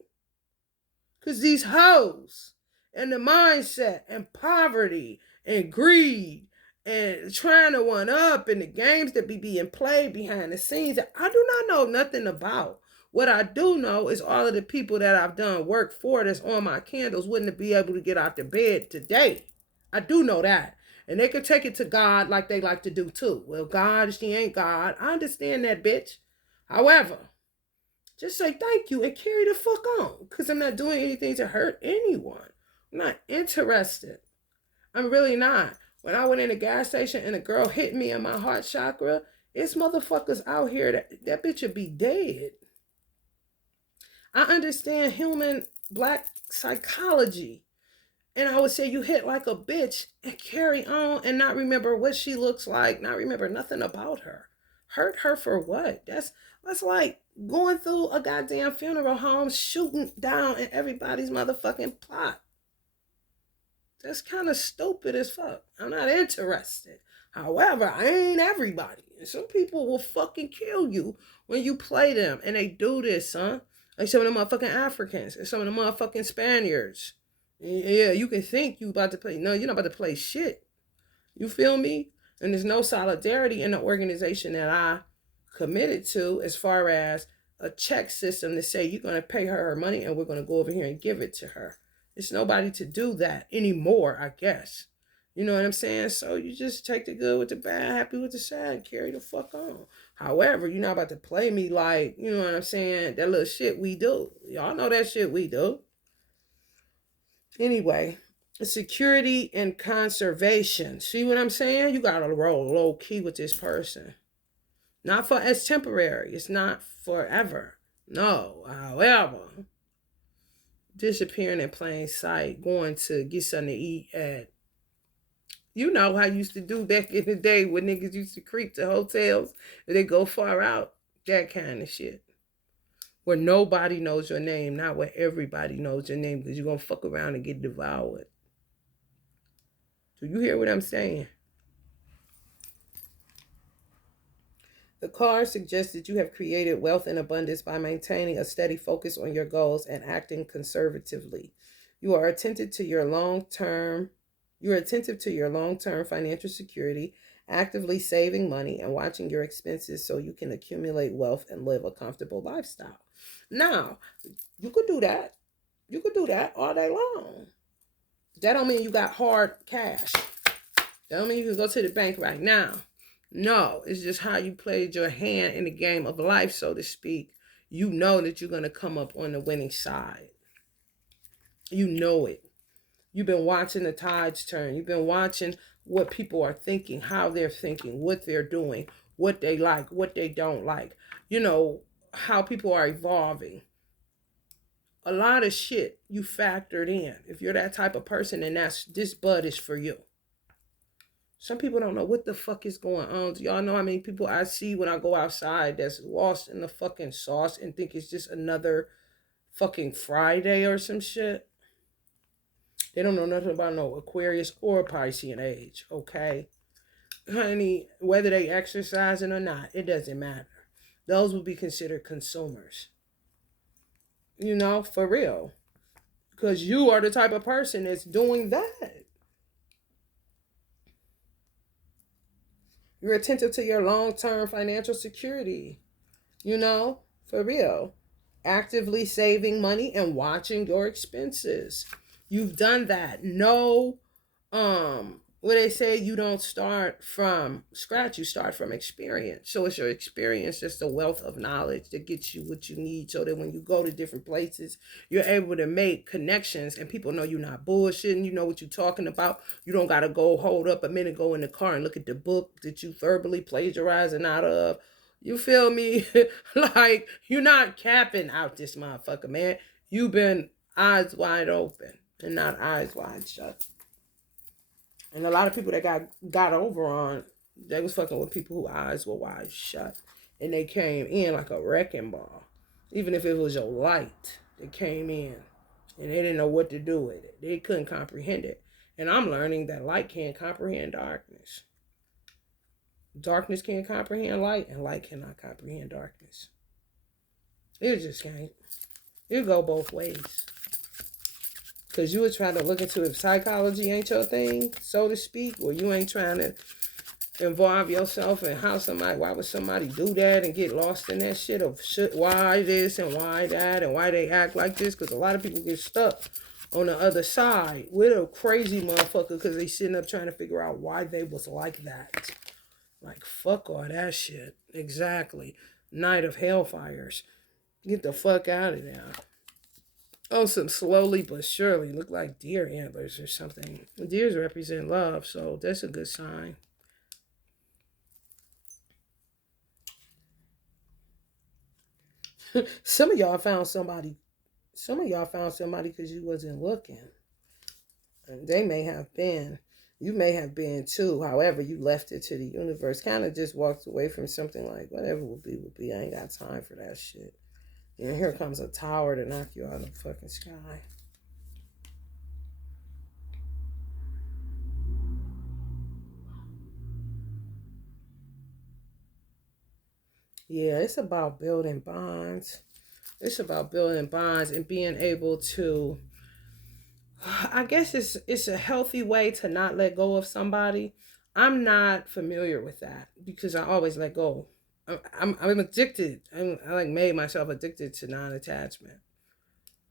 Because these hoes and the mindset and poverty and greed and trying to one up and the games that be being played behind the scenes that I do not know nothing about. What I do know is all of the people that I've done work for that's on my candles wouldn't be able to get out the bed today. I do know that. And they could take it to God like they like to do too. Well, God, she ain't God. I understand that, bitch. However, just say thank you and carry the fuck on. Because I'm not doing anything to hurt anyone. I'm not interested. I'm really not. When I went in a gas station and a girl hit me in my heart chakra, it's motherfuckers out here that bitch would be dead. I understand human black psychology. And I would say you hit like a bitch and carry on and not remember what she looks like, not remember nothing about her. Hurt her for what? That's like going through a goddamn funeral home, shooting down in everybody's motherfucking plot. That's kind of stupid as fuck. I'm not interested. However, I ain't everybody. And some people will fucking kill you when you play them. And they do this, huh? Like some of the motherfucking Africans and some of the motherfucking Spaniards. Yeah, you can think you about to play. No, you're not about to play shit. You feel me? And there's no solidarity in the organization that I committed to as far as a check system to say you're going to pay her money and we're going to go over here and give it to her. There's nobody to do that anymore, I guess. You know what I'm saying? So you just take the good with the bad, happy with the sad, and carry the fuck on. However, you're not about to play me like, you know what I'm saying, that little shit we do. Y'all know that shit we do. Anyway, security and conservation. See what I'm saying? You got to roll low key with this person. Not for as temporary. It's not forever. No. However, disappearing in plain sight, going to get something to eat at, you know how I used to do back in the day when niggas used to creep to hotels and they go far out. That kind of shit. Where nobody knows your name, not where everybody knows your name, because you're going to fuck around and get devoured. Do you hear what I'm saying? The card suggests that you have created wealth and abundance by maintaining a steady focus on your goals and acting conservatively. You are attentive to your long-term financial security actively saving money and watching your expenses so you can accumulate wealth and live a comfortable lifestyle. Now, you could do that. You could do that all day long. That don't mean you got hard cash. That don't mean you can go to the bank right now. No, it's just how you played your hand in the game of life, so to speak. You know that you're going to come up on the winning side. You know it. You've been watching the tides turn. You've been watching what people are thinking, how they're thinking, what they're doing, what they like, what they don't like. You know, how people are evolving. A lot of shit you factored in. If you're that type of person, then this bud is for you. Some people don't know what the fuck is going on. Do y'all know how many people I see when I go outside that's lost in the fucking sauce and think it's just another fucking Friday or some shit? They don't know nothing about no Aquarius or Piscean age, okay? Honey, whether they exercising or not, it doesn't matter. Those will be considered consumers. You know, for real. Because you are the type of person that's doing that. You're attentive to your long-term financial security. You know, for real. Actively saving money and watching your expenses. You've done that. No, what they say, you don't start from scratch, you start from experience. So it's your experience, just the wealth of knowledge that gets you what you need, so that when you go to different places, you're able to make connections and people know you're not bullshitting. You know what you're talking about. You don't got to go hold up a minute, go in the car and look at the book that you verbally plagiarizing out of. You feel me? Like, you're not capping out this motherfucker, man. You've been eyes wide open and not eyes wide shut. And a lot of people that got over on, they was fucking with people whose eyes were wide shut. And they came in like a wrecking ball. Even if it was your light, they came in. And they didn't know what to do with it. They couldn't comprehend it. And I'm learning that light can't comprehend darkness. Darkness can't comprehend light, and light cannot comprehend darkness. It just can't. It go both ways. Because you were trying to look into if psychology ain't your thing, so to speak, or you ain't trying to involve yourself in why would somebody do that and get lost in that shit of shit, why this and why that and why they act like this. Because a lot of people get stuck on the other side with a crazy motherfucker because they sitting up trying to figure out why they was like that. Like, fuck all that shit. Exactly. Night of hellfires. Get the fuck out of there. Oh, some slowly but surely look like deer antlers or something. Deers represent love, so that's a good sign. Some of y'all found somebody because you wasn't looking. And they may have been. You may have been too. However, you left it to the universe. Kind of just walked away from something like, whatever will be, will be. I ain't got time for that shit. And here comes a tower to knock you out of the fucking sky. Yeah, it's about building bonds. It's about building bonds and being able to, I guess it's a healthy way to not let go of somebody. I'm not familiar with that because I always let go. I'm addicted. I like made myself addicted to non-attachment.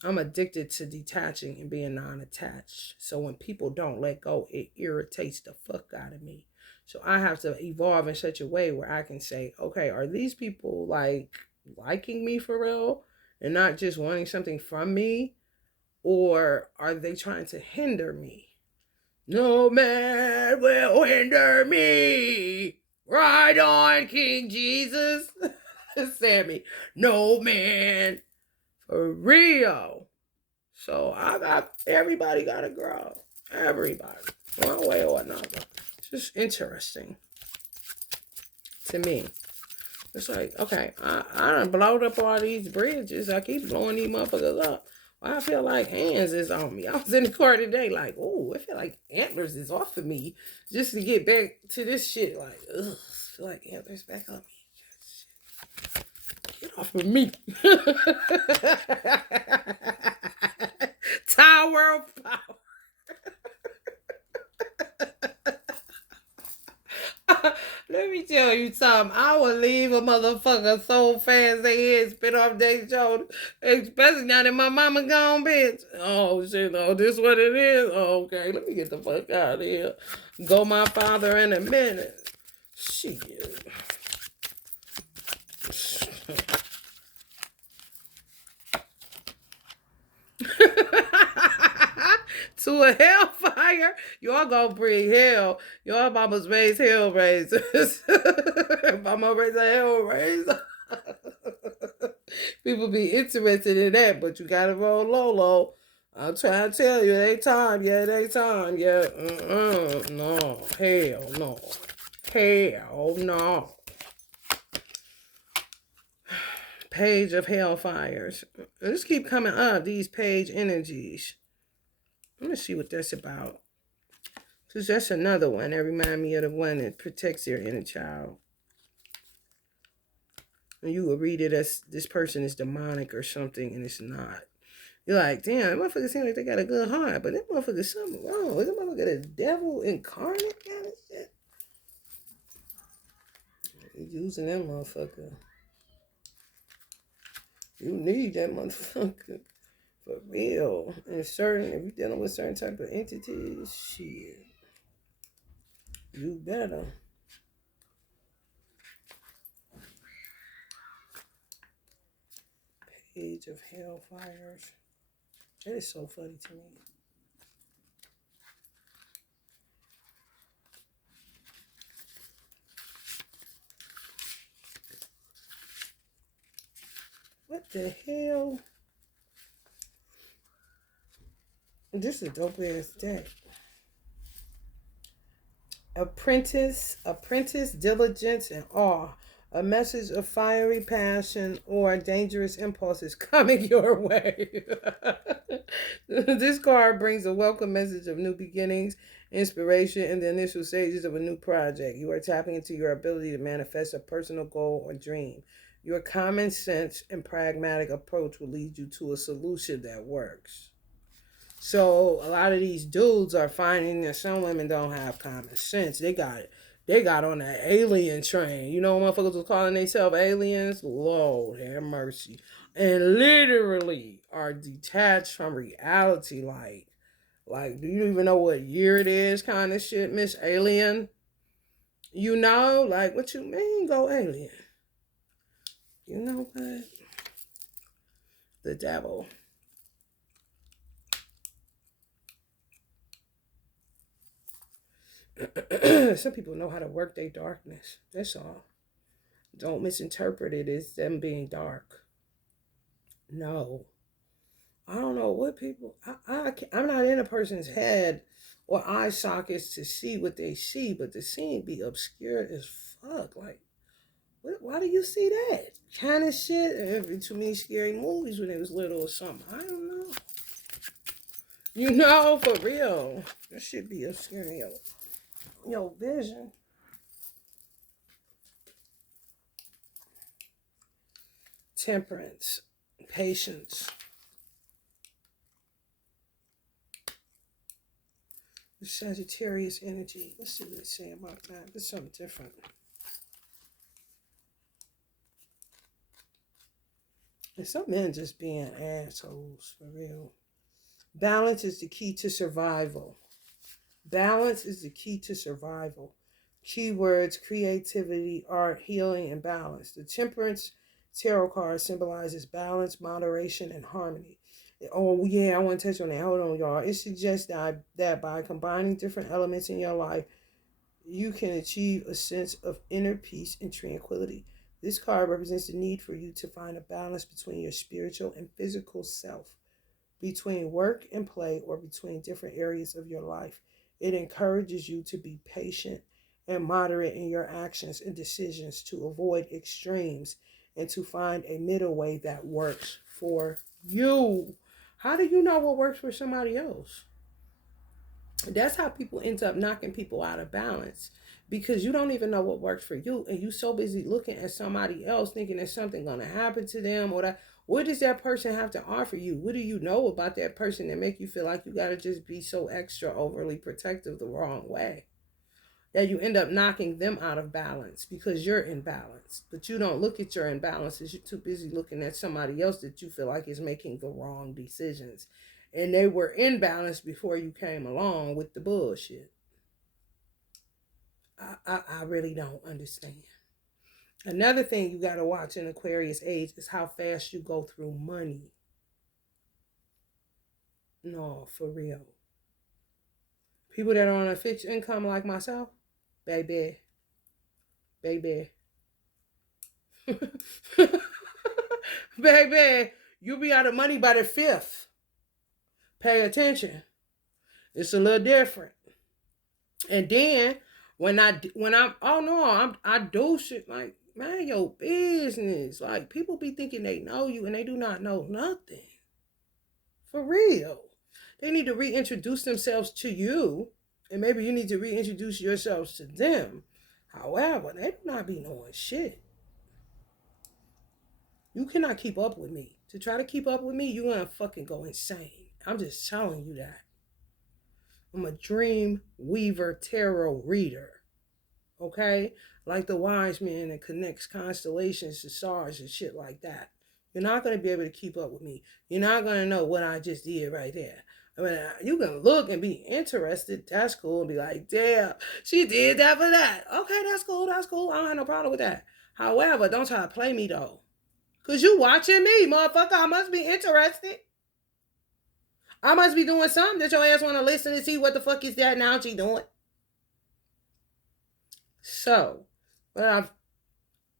I'm addicted to detaching and being non-attached. So when people don't let go, it irritates the fuck out of me. So I have to evolve in such a way where I can say, okay, are these people like liking me for real and not just wanting something from me? Or are they trying to hinder me? No man will hinder me. Right on, King Jesus. Sammy. No man. For real. So everybody gotta grow. Everybody. One way or another. It's just interesting to me. It's like, okay, I done blowed up all these bridges. I keep blowing these motherfuckers up. Well, I feel like hands is on me. I was in the car today like, oh, I feel like antlers is off of me. Just to get back to this shit. Like, ugh, I feel like antlers back on me. Get off of me. Tower of power. you something. I would leave a motherfucker so fast they head spit off their shoulder. Especially now that my mama gone, bitch. Oh shit, oh, this what it is? Oh, okay, let me get the fuck out of here. Go my father in a minute. Shit. To a hellfire. Y'all gonna bring hell. Y'all mamas raise hell raisers. Mama raise a hell raiser. People be interested in that, but you gotta roll low low. I'm trying to tell you, it ain't time. Yeah, it ain't time. Yeah, no, hell no, hell no. Page of hellfires. Let's keep coming up. These page energies. Let me see what that's about. Because that's another one that remind me of the one that protects your inner child. And you will read it as this person is demonic or something, and it's not. You're like, damn, that motherfucker seem like they got a good heart, but that motherfucker something wrong. That motherfucker got a devil incarnate kind of shit. You're using that motherfucker. You need that motherfucker. For real. And if you're dealing with certain type of entities, shit. You better. Page of hellfires. That is so funny to me. What the hell? This is a dope ass deck. Apprentice, diligence, and awe. A message of fiery passion or dangerous impulses coming your way. This card brings a welcome message of new beginnings, inspiration, and the initial stages of a new project. You are tapping into your ability to manifest a personal goal or dream. Your common sense and pragmatic approach will lead you to a solution that works. So a lot of these dudes are finding that some women don't have common sense. They got on that alien train. You know, motherfuckers was calling themselves aliens. Lord have mercy, and literally are detached from reality. Like, do you even know what year it is? Kind of shit, Miss Alien. You know, like, what you mean, go alien? You know what? The devil. Some people know how to work their darkness. That's all. Don't misinterpret it as them being dark. No. I don't know what people... I'm not in a person's head or eye sockets to see what they see, but the scene be obscure as fuck. Like, why do you see that? Kind of shit. Every too many scary movies when it was little or something. I don't know. You know, for real. That shit be obscuring your vision. Temperance, patience. The Sagittarius energy. Let's see what they say about that. It's something different. And some men just being assholes, for real. Balance is the key to survival. Balance is the key to survival. Keywords: creativity, art, healing, and balance. The Temperance Tarot card symbolizes balance, moderation, and harmony. Oh, yeah, I want to touch on that. Hold on, y'all. It suggests that by combining different elements in your life, you can achieve a sense of inner peace and tranquility. This card represents the need for you to find a balance between your spiritual and physical self, between work and play, or between different areas of your life. It encourages you to be patient and moderate in your actions and decisions, to avoid extremes, and to find a middle way that works for you. How do you know what works for somebody else? That's how people end up knocking people out of balance, because you don't even know what works for you, and you so busy looking at somebody else thinking there's something going to happen to them, or that what does that person have to offer you? What do you know about that person that make you feel like you got to just be so extra overly protective the wrong way? that you end up knocking them out of balance because you're imbalanced. But you don't look at your imbalances. You're too busy looking at somebody else that you feel like is making the wrong decisions. And they were in balance before you came along with the bullshit. I really don't understand. Another thing you got to watch in Aquarius age is how fast you go through money. No, for real. People that are on a fixed income like myself, baby, baby, baby, you'll be out of money by the 5th. Pay attention. It's a little different. And then I do shit like, man, your business. Like, people be thinking they know you and they do not know nothing. For real. They need to reintroduce themselves to you, and maybe you need to reintroduce yourselves to them. However, they do not be knowing shit. You cannot keep up with me. To try to keep up with me, you're gonna fucking go insane. I'm just telling you that. I'm a dream weaver tarot reader. Okay? Like the wise man that connects constellations to stars and shit like that. You're not going to be able to keep up with me. You're not going to know what I just did right there. I mean, you can look and be interested. That's cool. And be like, damn, she did that for that. Okay, that's cool. That's cool. I don't have no problem with that. However, don't try to play me, though. Because you watching me, motherfucker. I must be interested. I must be doing something that your ass want to listen and see what the fuck is that now she doing. So, what I've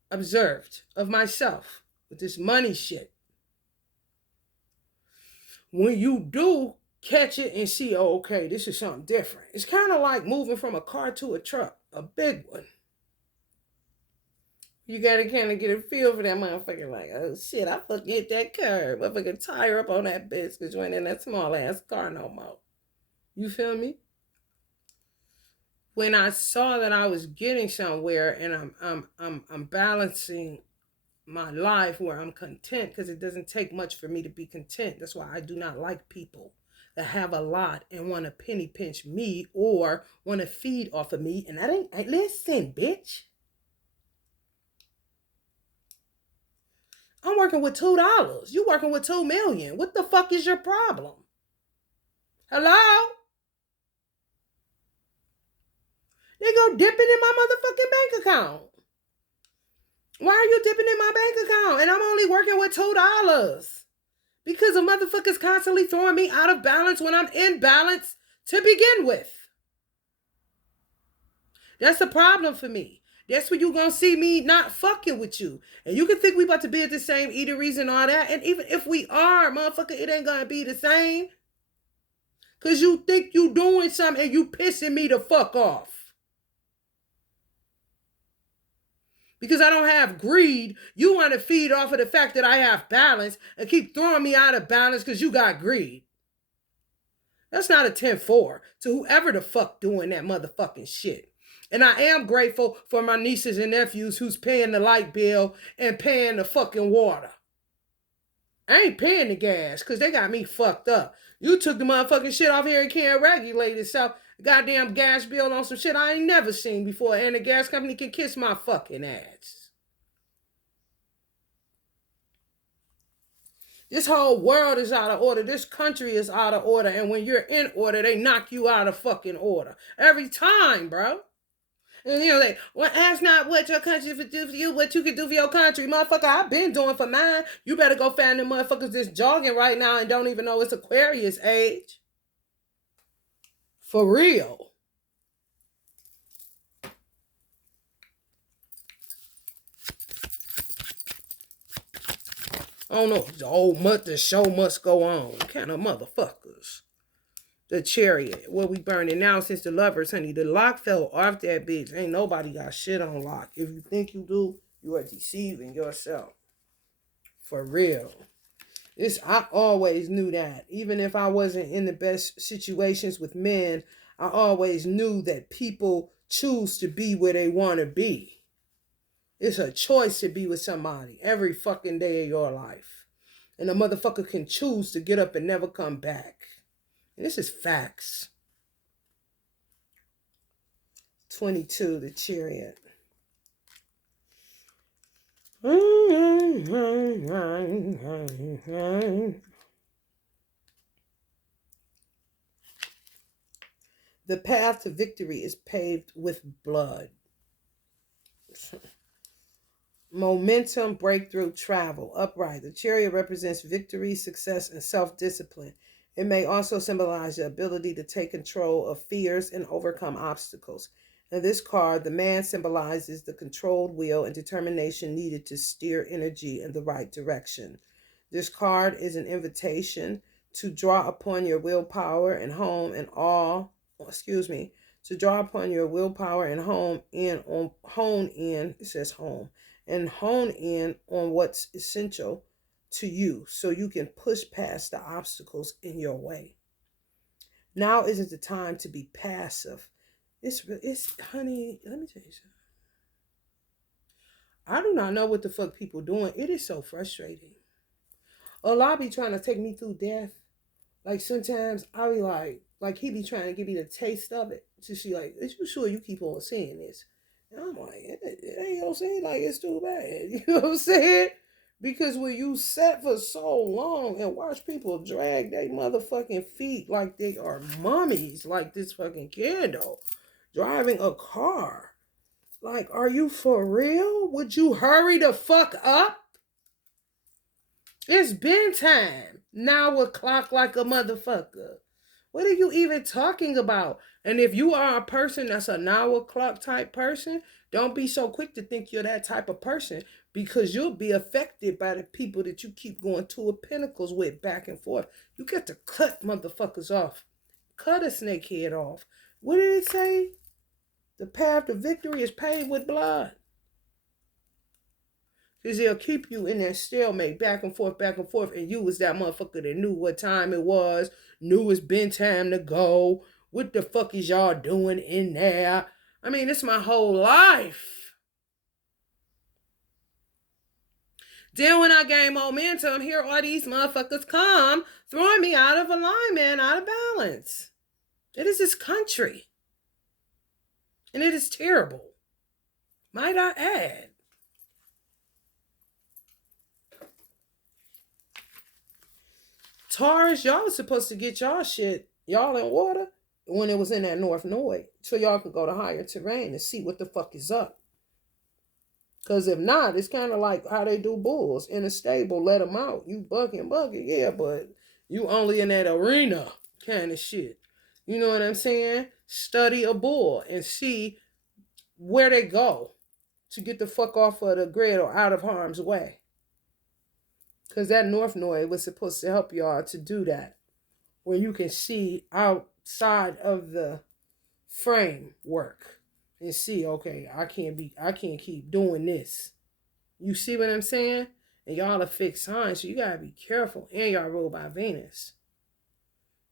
observed of myself with this money shit, when you do catch it and see, oh, okay, this is something different. It's kind of like moving from a car to a truck, a big one. You gotta kind of get a feel for that motherfucker. Like, oh shit, I fucking hit that curb. Motherfucker tire up on that bitch because you ain't in that small ass car no more. You feel me? When I saw that I was getting somewhere and I'm balancing my life where I'm content, because it doesn't take much for me to be content. That's why I do not like people that have a lot and want to penny pinch me or want to feed off of me. And that ain't listen, bitch. I'm working with $2. You working with $2 million. What the fuck is your problem? Hello? They go dipping in my motherfucking bank account. Why are you dipping in my bank account? And I'm only working with $2. Because the motherfuckers constantly throwing me out of balance when I'm in balance to begin with. That's the problem for me. That's when you're going to see me not fucking with you. And you can think we about to be at the same eateries and all that. And even if we are, motherfucker, it ain't going to be the same. Because you think you doing something and you pissing me the fuck off. Because I don't have greed. You want to feed off of the fact that I have balance and keep throwing me out of balance because you got greed. That's not a 10-4 to whoever the fuck doing that motherfucking shit. And I am grateful for my nieces and nephews who's paying the light bill and paying the fucking water. I ain't paying the gas because they got me fucked up. You took the motherfucking shit off here and can't regulate itself. Goddamn gas bill on some shit I ain't never seen before. And the gas company can kiss my fucking ass. This whole world is out of order. This country is out of order. And when you're in order, they knock you out of fucking order. Every time, bro. And you know, like, well, ask not what your country can do for you, what you can do for your country. Motherfucker, I've been doing for mine. You better go find them motherfuckers that's jogging right now and don't even know it's Aquarius age. For real. I don't know. The show must go on. Kind of motherfuckers. The Chariot. What we burning now since the Lovers, honey. The lock fell off that bitch. Ain't nobody got shit on lock. If you think you do, you are deceiving yourself. For real. I always knew that. Even if I wasn't in the best situations with men, I always knew that people choose to be where they want to be. It's a choice to be with somebody every fucking day of your life. And a motherfucker can choose to get up and never come back. And this is facts. 22, the Chariot. The path to victory is paved with blood. Momentum, breakthrough, travel, upright. The Chariot represents victory, success, and self-discipline. It may also symbolize the ability to take control of fears and overcome obstacles. In this card, the man symbolizes the controlled will and determination needed to steer energy in the right direction. This card is an invitation to draw upon your willpower and hone in, it says home, and hone in on what's essential to you so you can push past the obstacles in your way. Now isn't the time to be passive. It's honey, let me tell you something. I do not know what the fuck people doing. It is so frustrating. A lot be trying to take me through death. Like sometimes I be like he be trying to give me the taste of it. So she like, is you sure you keep on saying this? And I'm like, it ain't gonna say like it's too bad. You know what I'm saying? Because when you sat for so long and watch people drag their motherfucking feet like they are mummies, like this fucking candle, driving a car. Like, are you for real? Would you hurry the fuck up? It's been time. Now a clock like a motherfucker. What are you even talking about? And if you are a person that's a now o'clock type person, don't be so quick to think you're that type of person, because you'll be affected by the people that you keep going to a pinnacles with back and forth. You get to cut motherfuckers off. Cut a snakehead off. What did it say? The path to victory is paved with blood. Because they'll keep you in that stalemate, back and forth, and you was that motherfucker that knew what time it was, knew it's been time to go. What the fuck is y'all doing in there? I mean, it's my whole life. Then when I gain momentum, here all these motherfuckers come, throwing me out of alignment, out of balance. It is this country. And it is terrible. Might I add. Taurus, y'all was supposed to get y'all shit, y'all in water, when it was in that North Node, so y'all could go to higher terrain and see what the fuck is up. Because if not, it's kind of like how they do bulls in a stable, let them out. You bucking, yeah, but you only in that arena kind of shit. You know what I'm saying? Study a bull and see where they go to get the fuck off of the grid or out of harm's way. Because that North Node was supposed to help y'all to do that, where you can see outside of the framework and see, okay, I can't keep doing this. You see what I'm saying? And y'all are fixed signs, so you gotta be careful. And y'all ruled by Venus.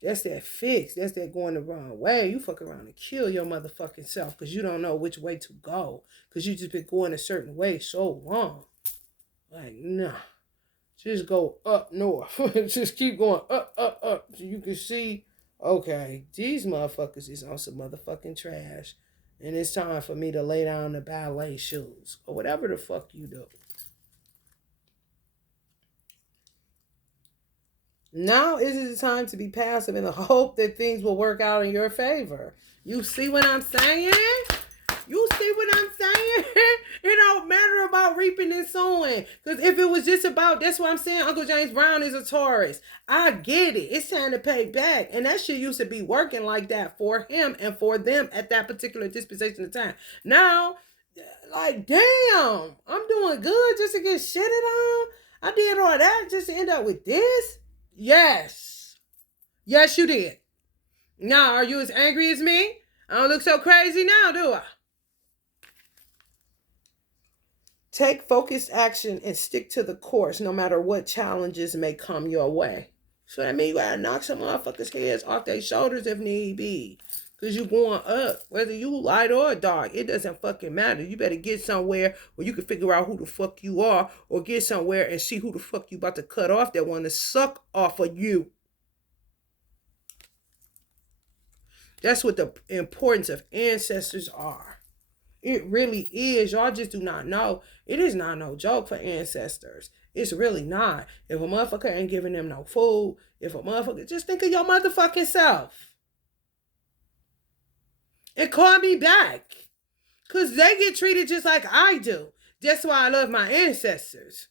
That's that fix. That's that going the wrong way. You fuck around and kill your motherfucking self because you don't know which way to go. Because you just been going a certain way so long. Like, nah. Just go up north. Just keep going up. So you can see, okay, these motherfuckers is on some motherfucking trash. And it's time for me to lay down the ballet shoes. Or whatever the fuck you do. Now is the time to be passive in the hope that things will work out in your favor. You see what I'm saying? You see what I'm saying? It don't matter about reaping and sowing. Because if it was just about, that's what I'm saying, Uncle James Brown is a Taurus. I get it. It's time to pay back. And that shit used to be working like that for him and for them at that particular dispensation of time. Now, like, damn, I'm doing good just to get shitted on. I did all that just to end up with this. Yes. Yes, you did. Now, are you as angry as me? I don't look so crazy now, do I? Take focused action and stick to the course no matter what challenges may come your way. So that means you gotta knock some motherfuckers' heads off their shoulders if need be. Because you going up. Whether you light or dark, it doesn't fucking matter. You better get somewhere where you can figure out who the fuck you are, or get somewhere and see who the fuck you about to cut off that want to suck off of you. That's what the importance of ancestors are. It really is. Y'all just do not know. It is not no joke for ancestors. It's really not. If a motherfucker ain't giving them no food, if a motherfucker, just think of your motherfucking self. And call me back. Because they get treated just like I do. That's why I love my ancestors.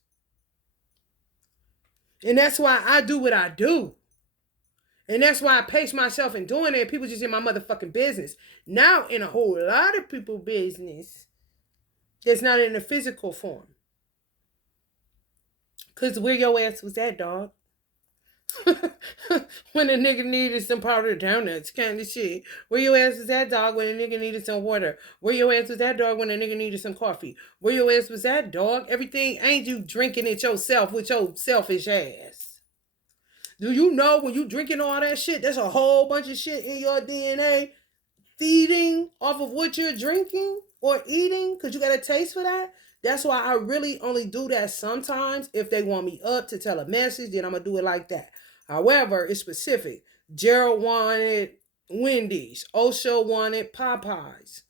And that's why I do what I do. And that's why I pace myself in doing it. People just in my motherfucking business. Now, in a whole lot of people's business, it's not in a physical form. Because where your ass was at, dog? When a nigga needed some powdered donuts, kind of shit. Where your ass was at, dog, when a nigga needed some water? Where your ass was at, dog, when a nigga needed some coffee? Where your ass was at, dog? Everything ain't you drinking it yourself with your selfish ass. Do you know when you drinking all that shit, there's a whole bunch of shit in your DNA feeding off of what you're drinking or eating? Because you got a taste for that. That's why I really only do that sometimes. If they want me up to tell a message, then I'm going to do it like that. However, it's specific. Gerald wanted Wendy's. Osho wanted Popeyes.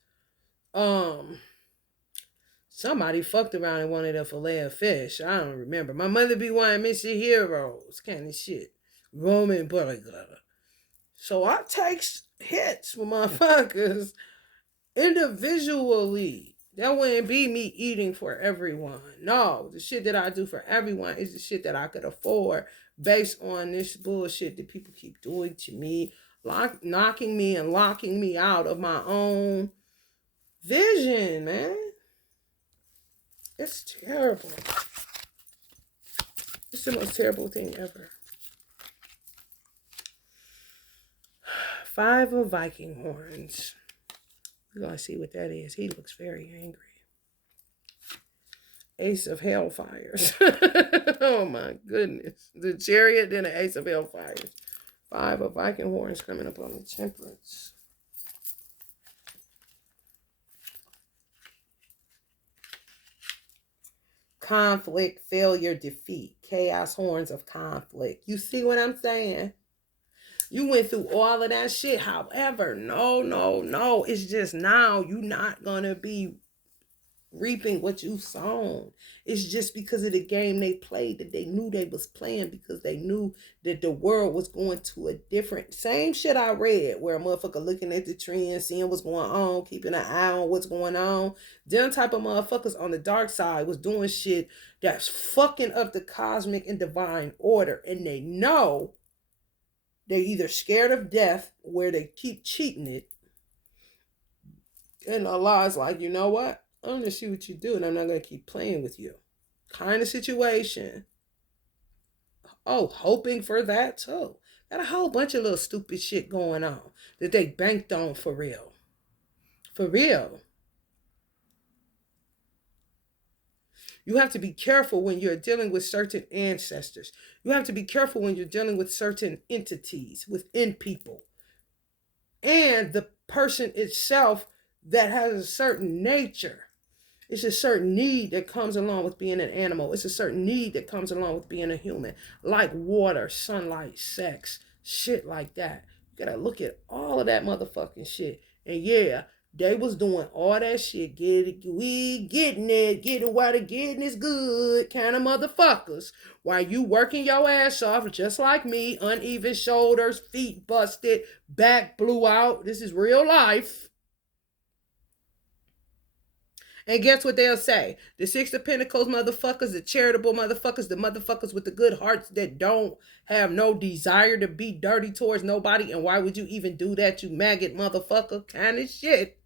Somebody fucked around and wanted a fillet of fish. I don't remember. My mother be wanting Mr. Heroes kind of shit. Roman burger. So I take hits for motherfuckers individually. That wouldn't be me eating for everyone. No, the shit that I do for everyone is the shit that I could afford based on this bullshit that people keep doing to me, knocking me and locking me out of my own vision, man. It's terrible. It's the most terrible thing ever. 5 of Viking horns. We're going to see what that is. He looks very angry. Ace of Hellfires. Oh my goodness. The Chariot, then the Ace of Hellfires. 5 of Viking horns coming up on the Temperance. Conflict, failure, defeat. Chaos horns of conflict. You see what I'm saying? You went through all of that shit. However, no. It's just now you're not going to be reaping what you sown. It's just because of the game they played that they knew they was playing, because they knew that the world was going to a different, same shit I read where a motherfucker looking at the trend, seeing what's going on, keeping an eye on what's going on. Them type of motherfuckers on the dark side was doing shit that's fucking up the cosmic and divine order, and they know they're either scared of death, where they keep cheating it, and Allah's like, you know what? I'm going to see what you do, and I'm not going to keep playing with you. Kind of situation. Oh, hoping for that too. Got a whole bunch of little stupid shit going on that they banked on for real. For real. You have to be careful when you're dealing with certain ancestors. You have to be careful when you're dealing with certain entities within people. And the person itself that has a certain nature. It's a certain need that comes along with being an animal. It's a certain need that comes along with being a human. Like water, sunlight, sex, shit like that. You gotta look at all of that motherfucking shit. And yeah, they was doing all that shit. We getting it. Getting while the getting is good kind of motherfuckers. While you working your ass off just like me. Uneven shoulders, feet busted, back blew out. This is real life. And guess what they'll say? The 6 of Pentacles motherfuckers, the charitable motherfuckers, the motherfuckers with the good hearts that don't have no desire to be dirty towards nobody. And why would you even do that, you maggot motherfucker? Kind of shit.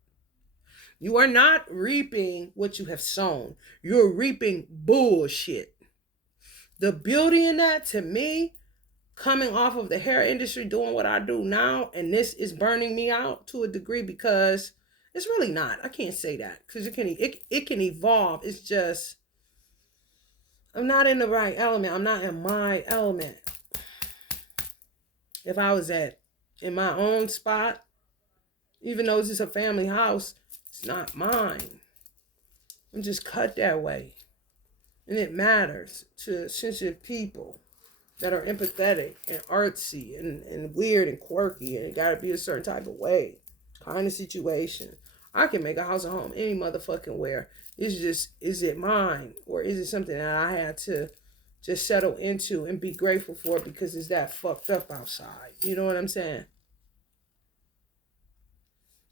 You are not reaping what you have sown. You're reaping bullshit. The beauty in that, to me, coming off of the hair industry, doing what I do now, and this is burning me out to a degree, because it's really not. I can't say that, because it can evolve. It's just, I'm not in the right element. I'm not in my element. If I was in my own spot, even though it's just a family house, it's not mine. I'm just cut that way. And it matters to sensitive people that are empathetic and artsy and weird and quirky, and it gotta be a certain type of way. Kind of situation. I can make a house a home any motherfucking where. It's just, is it mine or is it something that I had to just settle into and be grateful for because it's that fucked up outside? You know what I'm saying?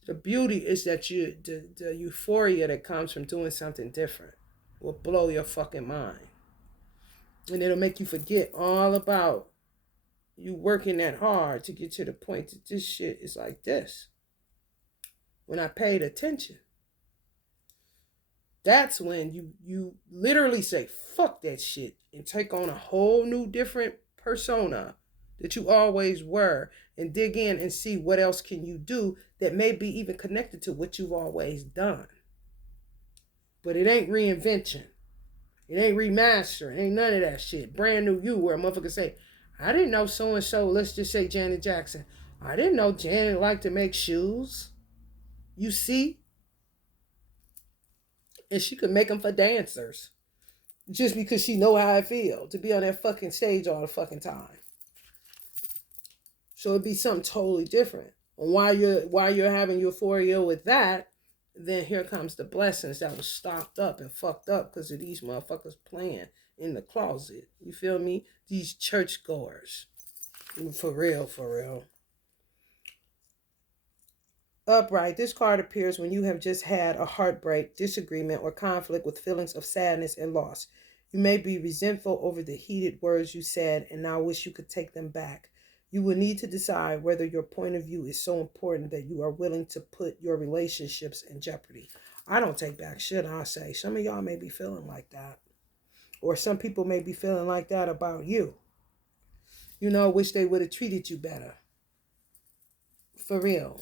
The beauty is that the euphoria that comes from doing something different will blow your fucking mind. And it'll make you forget all about you working that hard to get to the point that this shit is like this. When I paid attention, that's when you literally say fuck that shit and take on a whole new different persona that you always were and dig in and see what else can you do that may be even connected to what you've always done. But it ain't reinvention. It ain't remastering. It ain't none of that shit. Brand new you where a motherfucker say, I didn't know so and so, let's just say Janet Jackson. I didn't know Janet liked to make shoes. You see? And she could make them for dancers. Just because she know how I feel to be on that fucking stage all the fucking time. So it'd be something totally different. And while you're having euphoria with that, then here comes the blessings that was stocked up and fucked up because of these motherfuckers playing in the closet. You feel me? These churchgoers. For real, for real. Upright, this card appears when you have just had a heartbreak, disagreement, or conflict with feelings of sadness and loss. You may be resentful over the heated words you said and now wish you could take them back. You will need to decide whether your point of view is so important that you are willing to put your relationships in jeopardy. I don't take back shit, I say. Some of y'all may be feeling like that. Or some people may be feeling like that about you. You know, wish they would have treated you better. For real.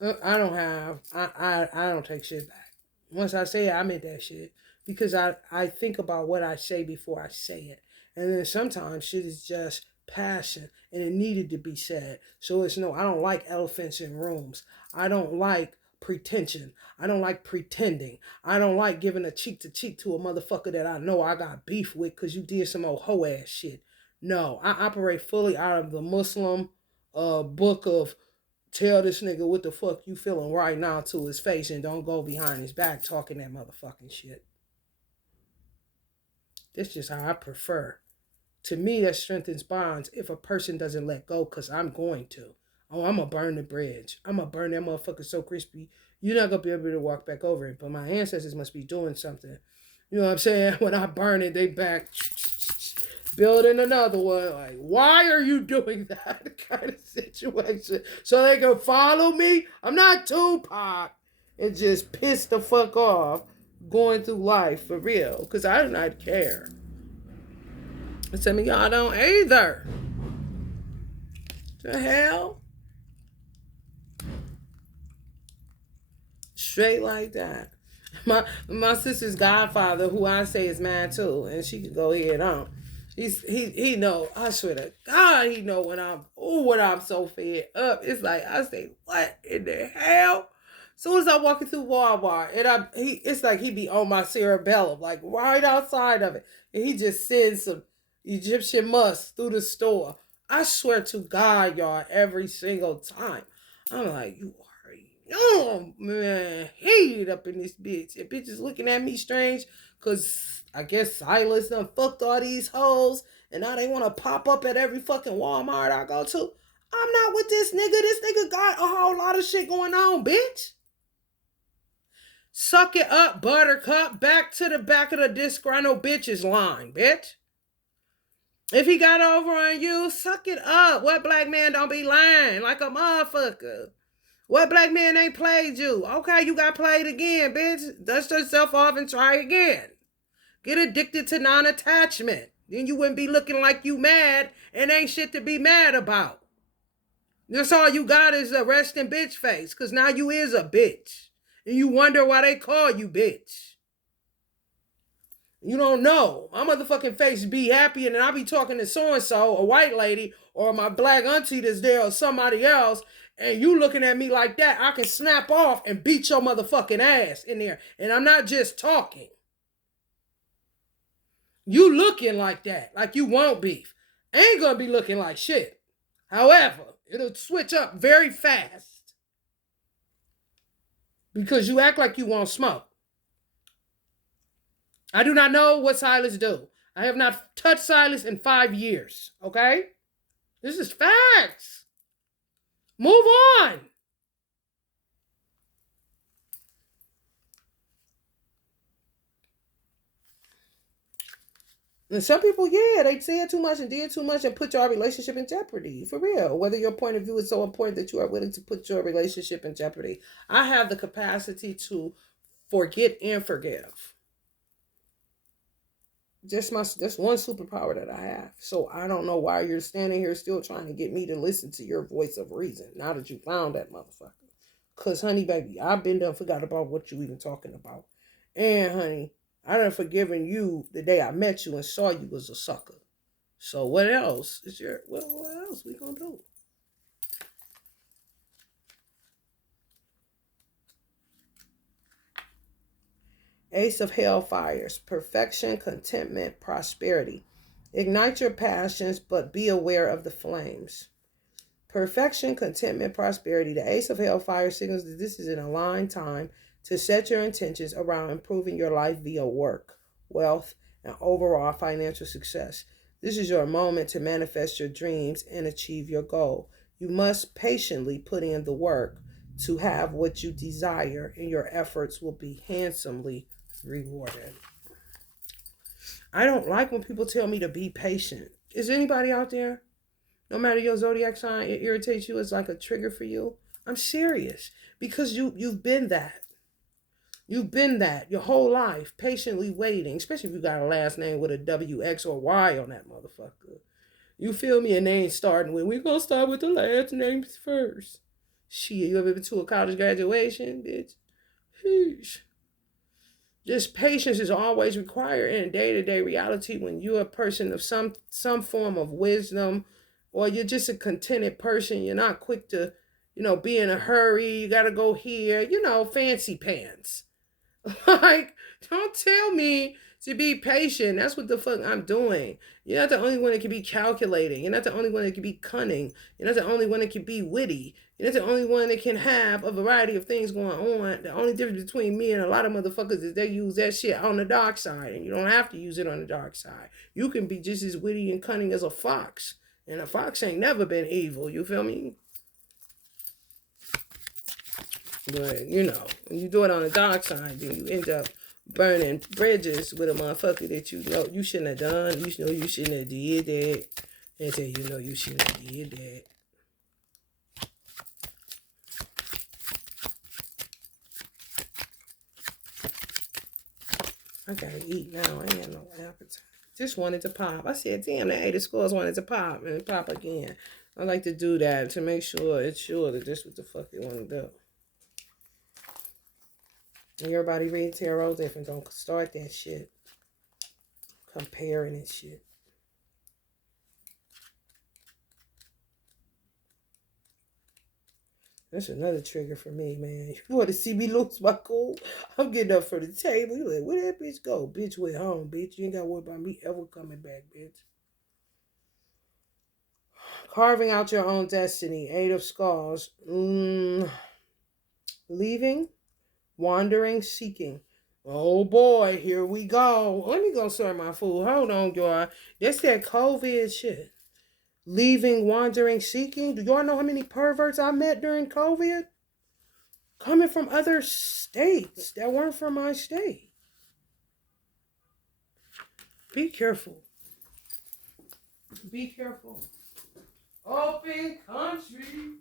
I don't take shit back. Once I say it, I meant that shit. Because I think about what I say before I say it. And then sometimes shit is just passion and it needed to be said. So it's no, I don't like elephants in rooms. I don't like pretension. I don't like pretending. I don't like giving a cheek to cheek to a motherfucker that I know I got beef with because you did some old hoe ass shit. No, I operate fully out of the Muslim book of tell this nigga what the fuck you feeling right now to his face and don't go behind his back talking that motherfucking shit. That's just how I prefer. To me, that strengthens bonds if a person doesn't let go because I'm going to. Oh, I'm going to burn the bridge. I'm going to burn that motherfucker so crispy, you're not going to be able to walk back over it. But my ancestors must be doing something. You know what I'm saying? When I burn it, they back building another one. Like, why are you doing that kind of situation? So they can follow me? I'm not Tupac. And just piss the fuck off going through life for real. Because I do not care. Some of y'all don't either. The hell? Straight like that. My sister's godfather, who I say is mine too, and she could go ahead on. He know, I swear to God, he know when I'm so fed up. It's like I say, what in the hell? Soon as I walking through Walmart, and it's like he be on my cerebellum, like right outside of it, and he just sends some Egyptian musk through the store. I swear to God, y'all, every single time. I'm like, you already know, man, heated up in this bitch. And bitches looking at me strange, because I guess Silas done fucked all these hoes, and now they want to pop up at every fucking Walmart I go to. I'm not with this nigga. This nigga got a whole lot of shit going on, bitch. Suck it up, buttercup. Back to the back of the disgruntled bitches line, bitch. If he got over on you, suck it up. What black man don't be lying like a motherfucker? What black man ain't played you? Okay, you got played again, bitch. Dust yourself off and try again. Get addicted to non-attachment. Then you wouldn't be looking like you mad and ain't shit to be mad about. That's all you got is a resting bitch face, because now you is a bitch. And you wonder why they call you bitch. You don't know. My motherfucking face be happy and then I be talking to so-and-so, a white lady, or my black auntie that's there, or somebody else, and you looking at me like that, I can snap off and beat your motherfucking ass in there. And I'm not just talking. You looking like that, like you want beef. Ain't gonna be looking like shit. However, it'll switch up very fast. because you act like you want smoke. I do not know what silence do. I have not touched silence in 5 years. Okay? This is facts. Move on. And some people, yeah, they said too much and did too much and put your relationship in jeopardy. For real. Whether your point of view is so important that you are willing to put your relationship in jeopardy. I have the capacity to forget and forgive. Just one superpower that I have. So I don't know why you're standing here still trying to get me to listen to your voice of reason now that you found that motherfucker. Cause honey baby, I've been done forgot about what you even talking about. And honey, I done forgiven you the day I met you and saw you was a sucker. So what else is your what else we gonna do? Ace of Hellfires, perfection, contentment, prosperity. Ignite your passions, but be aware of the flames. Perfection, contentment, prosperity. The Ace of Hellfire signals that this is an aligned time to set your intentions around improving your life via work, wealth, and overall financial success. This is your moment to manifest your dreams and achieve your goal. You must patiently put in the work to have what you desire, and your efforts will be handsomely rewarded. I don't like when people tell me to be patient. Is anybody out there? No matter your zodiac sign, it irritates you. It's like a trigger for you. I'm serious because you've been that. You've been that your whole life, patiently waiting. Especially if you got a last name with a W, X, or Y on that motherfucker. You feel me? And they ain't starting with. We gonna start with the last names first. Shit, you ever been to a college graduation, bitch? Sheesh. This patience is always required in day-to-day reality when you're a person of some form of wisdom, or you're just a contented person. You're not quick to, be in a hurry. You gotta go here, fancy pants. Like, don't tell me to be patient. That's what the fuck I'm doing. You're not the only one that can be calculating. You're not the only one that can be cunning. You're not the only one that can be witty. You're not the only one that can have a variety of things going on. The only difference between me and a lot of motherfuckers is they use that shit on the dark side, and you don't have to use it on the dark side. You can be just as witty and cunning as a fox, and a fox ain't never been evil. You feel me? But, when you do it on the dark side, then you end up burning bridges with a motherfucker that you know you shouldn't have done. You know you shouldn't have did that. And say you know you shouldn't have did that. I gotta eat now. I ain't got no appetite. Just wanted to pop. I said, damn, the 80 scores wanted to pop and pop again. I like to do that to make sure it's sure that this what the fuck they want to do. Everybody read tarot different. Don't start that shit. Comparing and shit. That's another trigger for me, man. You want to see me lose my cool? I'm getting up from the table. You like, where that bitch go? Bitch went home, bitch. You ain't got to worry about me ever coming back, bitch. Carving out your own destiny. 8 of Skulls. Leaving, wandering, seeking. Oh boy, here we go. Let me go serve my food. Hold on, y'all. That's that COVID shit. Leaving, wandering, seeking. Do y'all know how many perverts I met during COVID? Coming from other states that weren't from my state. Be careful. Be careful. Open country.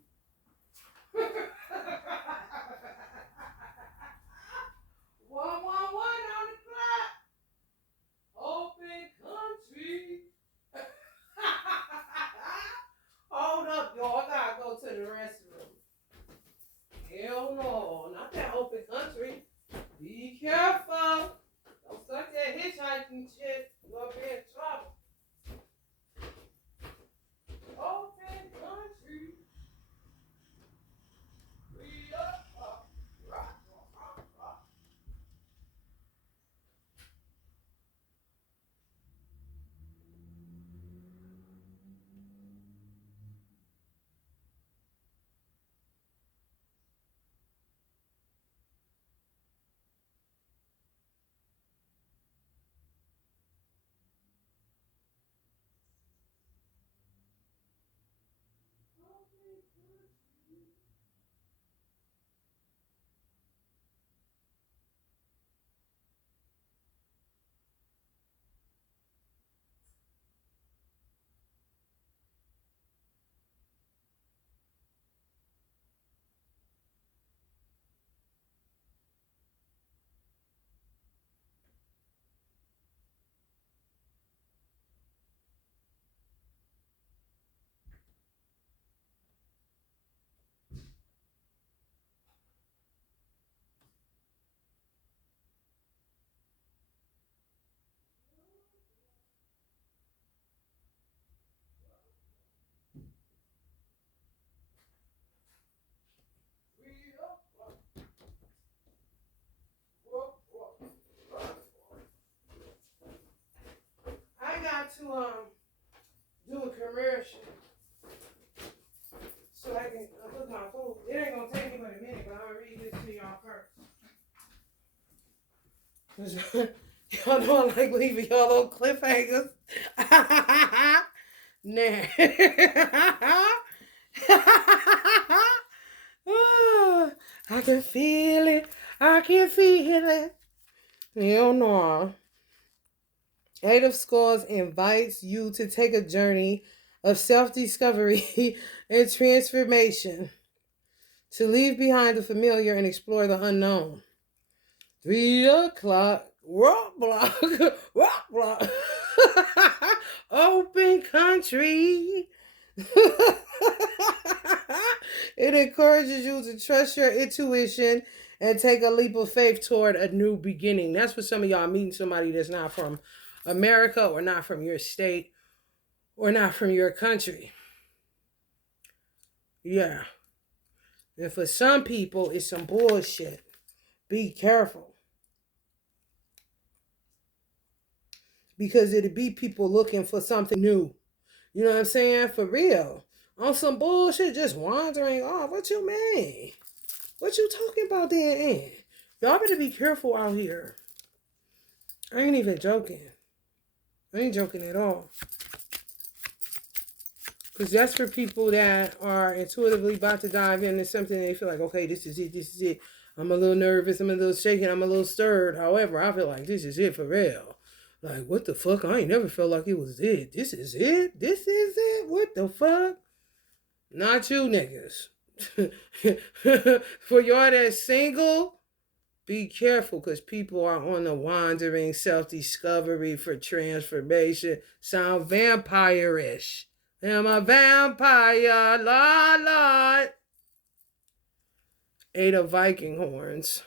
111 on the clock. Open country. Hold up, y'all. I gotta go to the restroom. Hell no, not that open country. Be careful. Don't start that hitchhiking shit. You're gonna be in trouble. Open country. Read up. Rock, rock, rock. to do a commercial so I can cook my food. It ain't gonna take me but a minute, but I'm gonna read this to y'all first. Y'all know I like leaving y'all little cliffhangers. Nah. I can feel it. I can feel it. Hell no. Eight of Swords invites you to take a journey of self-discovery and transformation, to leave behind the familiar and explore the unknown. 3 o'clock, rock block, rock block, open country. It encourages you to trust your intuition and take a leap of faith toward a new beginning. That's for some of y'all meeting somebody that's not from America or not from your state or not from your country. Yeah. And for some people, it's some bullshit. Be careful. Because it'd be people looking for something new. You know what I'm saying? For real. On some bullshit, just wandering off. What you mean? What you talking about there? Y'all better be careful out here. I ain't even joking. I ain't joking at all. Because that's for people that are intuitively about to dive into something. They feel like, okay, this is it. This is it. I'm a little nervous. I'm a little shaken. I'm a little stirred. However, I feel like this is it for real. Like, what the fuck? I ain't never felt like it was it. This is it? This is it? What the fuck? Not you niggas. For y'all that's single, be careful because people are on the wandering self-discovery for transformation. Sound vampire-ish. I'm a vampire, la. 8 of Viking horns.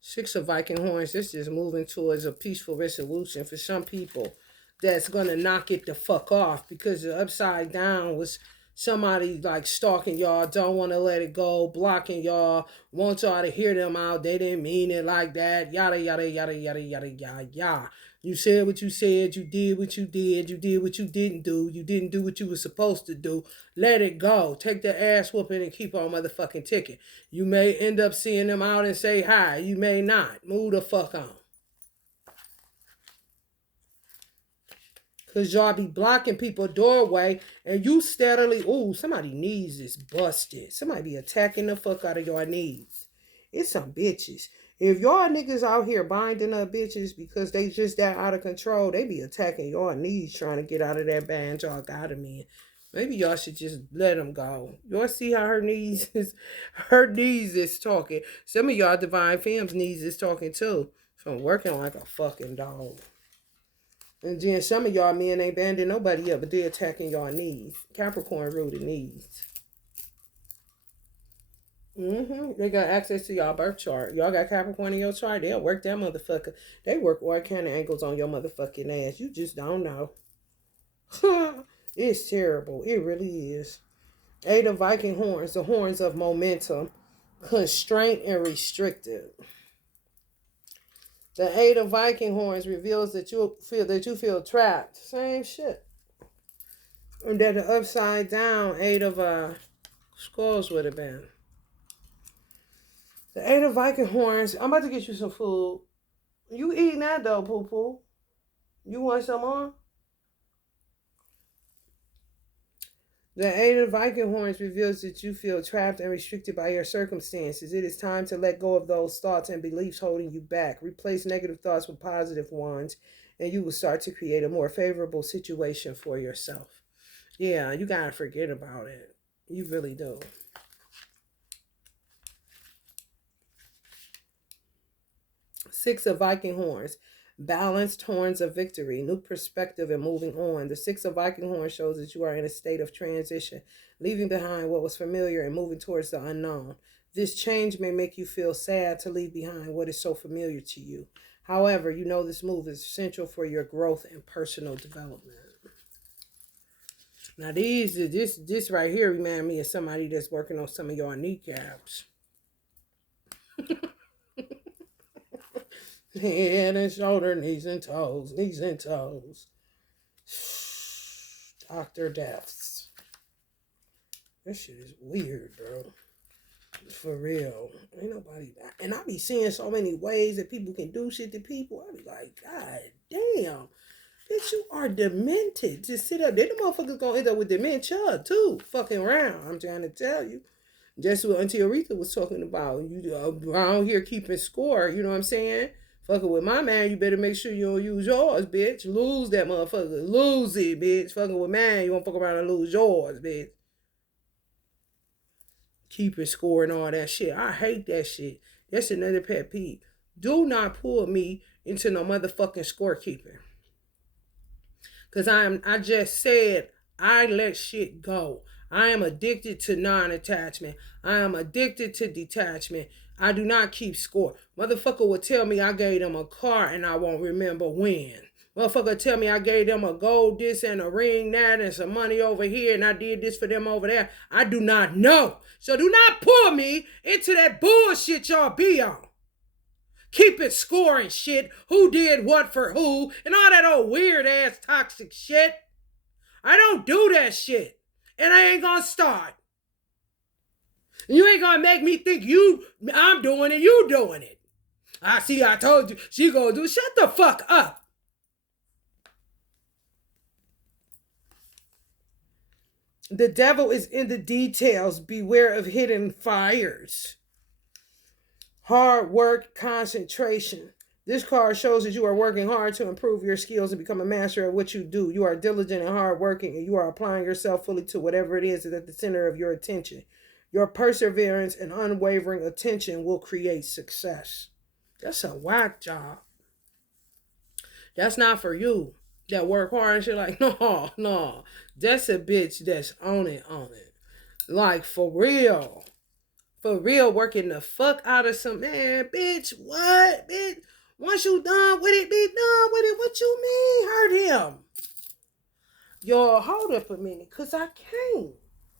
6 of Viking horns. This is moving towards a peaceful resolution for some people. That's gonna knock it the fuck off because the upside down was somebody like stalking y'all, don't want to let it go, blocking y'all, want y'all to hear them out. They didn't mean it like that. Yada yada yada yada yada yada yada. You said what you said, you did what you did what you didn't do. You didn't do what you were supposed to do. Let it go. Take the ass whooping and keep on motherfucking ticking. You may end up seeing them out and say hi. You may not. Move the fuck on. Because y'all be blocking people's doorway and you steadily, ooh, somebody knees is busted. Somebody be attacking the fuck out of your knees. It's some bitches. If y'all niggas out here binding up bitches because they just that out of control, they be attacking your knees trying to get out of that band y'all got them in. Maybe y'all should just let them go. Y'all see how her knees is talking. Some of y'all divine femmes knees is talking too. From working like a fucking dog. And then some of y'all men ain't banding nobody up, but they attacking y'all knees. Capricorn rooted knees. They got access to y'all birth chart. Y'all got Capricorn in your chart. They'll work that motherfucker. They work all kind of angles on your motherfucking ass. You just don't know. It's terrible. It really is. 8 of Viking horns. The horns of momentum. Constraint and restricted. The 8 of Viking horns reveals that you feel trapped. Same shit. And that the upside down 8 of skulls would have been. The 8 of Viking horns. I'm about to get you some food. You eating that though, poo-poo? You want some more? The 8 of Viking horns reveals that you feel trapped and restricted by your circumstances. It is time to let go of those thoughts and beliefs holding you back. Replace negative thoughts with positive ones, and you will start to create a more favorable situation for yourself. Yeah, you gotta forget about it. You really do. Six of Viking horns. Balanced horns of victory, new perspective and moving on. The 6 of Viking horns shows that you are in a state of transition, leaving behind what was familiar and moving towards the unknown. This change may make you feel sad to leave behind what is so familiar to you. However, you know this move is essential for your growth and personal development. Now this right here remind me of somebody that's working on some of your kneecaps. Head and shoulder, knees and toes, knees and toes. Dr. Deaths. This shit is weird, bro. For real. Ain't nobody. And I be seeing so many ways that people can do shit to people. I be like, God damn. Bitch, you are demented. Just sit up. Then the motherfuckers gonna end up with dementia too. Fucking around. I'm trying to tell you. Just what Auntie Aretha was talking about. You around here keeping score, you know what I'm saying? Fucking with my man, you better make sure you don't use yours, bitch. Lose that motherfucker. Lose it, bitch. Fucking with man, you won't fuck around and lose yours, bitch. Keeping score and all that shit. I hate that shit. That's another pet peeve. Do not pull me into no motherfucking scorekeeping. Cause I just said I let shit go. I am addicted to non-attachment. I am addicted to detachment. I do not keep score. Motherfucker will tell me I gave them a car and I won't remember when. Motherfucker tell me I gave them a gold this and a ring that and some money over here and I did this for them over there. I do not know. So do not pull me into that bullshit y'all be on. Keep it scoring shit. Who did what for who and all that old weird ass toxic shit. I don't do that shit. And I ain't gonna start. You ain't gonna make me think I'm doing it, you doing it. I told you, she gonna do, shut the fuck up. The devil is in the details. Beware of hidden fires. Hard work, concentration. This card shows that you are working hard to improve your skills and become a master at what you do. You are diligent and hardworking, and you are applying yourself fully to whatever it is at the center of your attention. Your perseverance and unwavering attention will create success. That's a whack job. That's not for you that work hard and shit like, no. That's a bitch that's on it. Like, for real. For real, working the fuck out of some, man, bitch, what? Bitch, once you done with it, be done with it. What you mean, hurt him? Yo, hold up a minute, because I can't.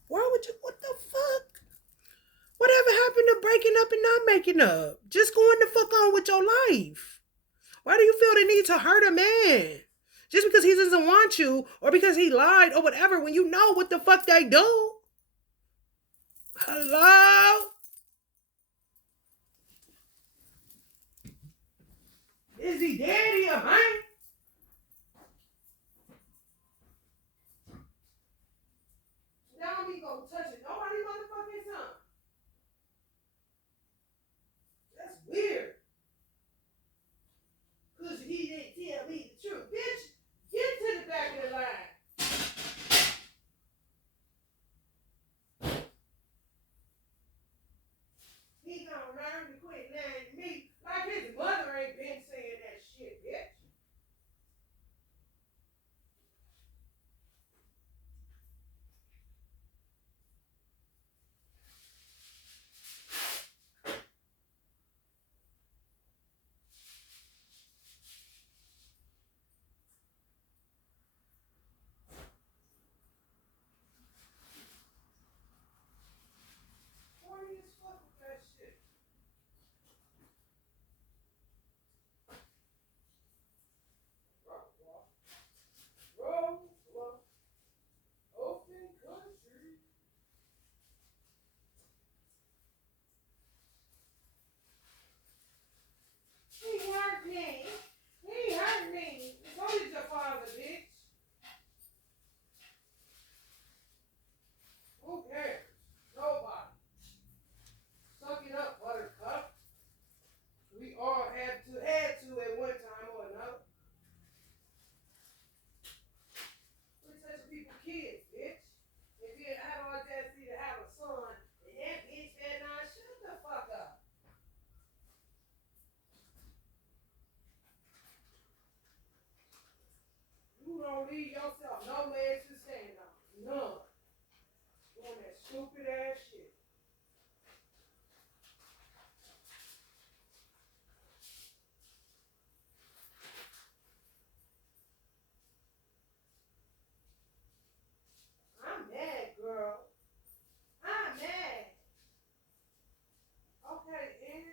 Why would you, what the fuck? Whatever happened to breaking up and not making up? Just going the fuck on with your life. Why do you feel the need to hurt a man? Just because he doesn't want you, or because he lied, or whatever, when you know what the fuck they do? Hello? Is he daddy or man? Now me go touch it. Nobody motherfucking son. That's weird. Cause he didn't tell me the truth. Bitch, get to the back of the line. He gonna learn to quit lying to me like his mother ain't been saying that shit, bitch. Corny as fuck with that shit. Roll, open country. He hurt me. He hurt me. So did your father, bitch. Who cares? Nobody. Suck it up, buttercup. We all had to at one time or another. Quit touching people's kids, bitch. If you had all that to have a son, and that bitch better not shut the fuck up. You don't leave yourself no legs to stand on. None. Doing that stupid ass shit. I'm mad, girl. I'm mad. Okay, and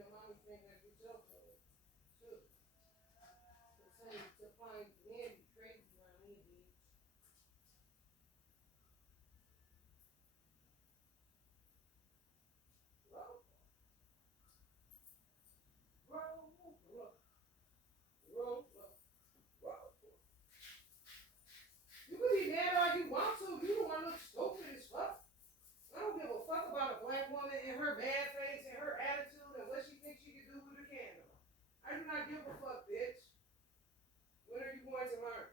your mama saying that yourself, though. Too. To find men be crazy around me, bitch. Roll, roll, roll, roll, roll. You can be mad all you want to. You don't want to look stupid as fuck. I don't give a fuck about a black woman and her bad face and her attitude and what she thinks she can do with a candle. I do not give a fuck, bitch. When are you going to learn?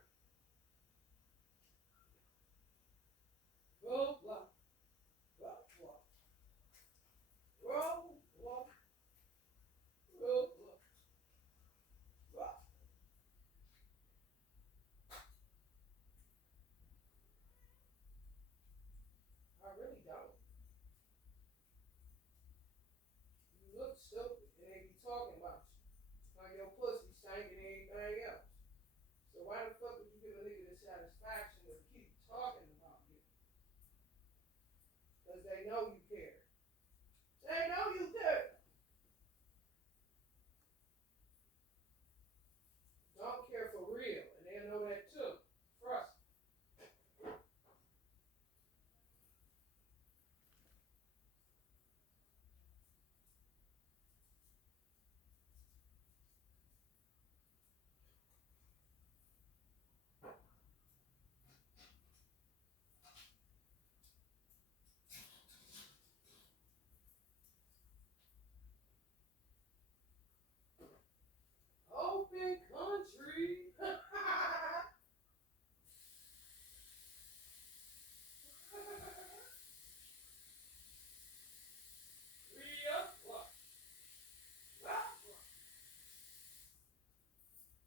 Roll, block, block, block. Roll, block, roll, block, block. I really don't. You look stupid and they be talking about you. Like your pussy stinking and anything else. So why the fuck would you give a nigga the satisfaction to keep talking about you? Because they know you care. They know you care. Don't care for real. And they know that too. Trust me. Open country.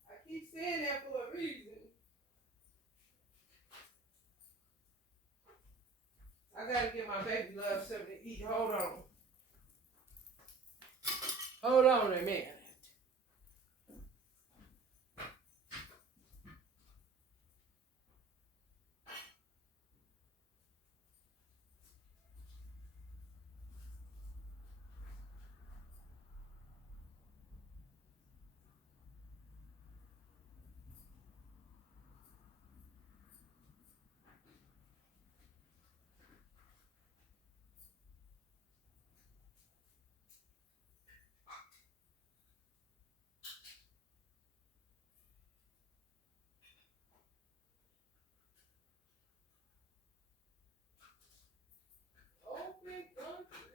I keep saying that for a reason. I gotta give my baby love something to eat. Hold on. Hold on a minute. Open country.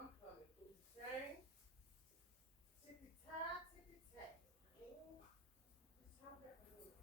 I'm coming through the same. Ticky-tack, ticky-tack. Just how that look.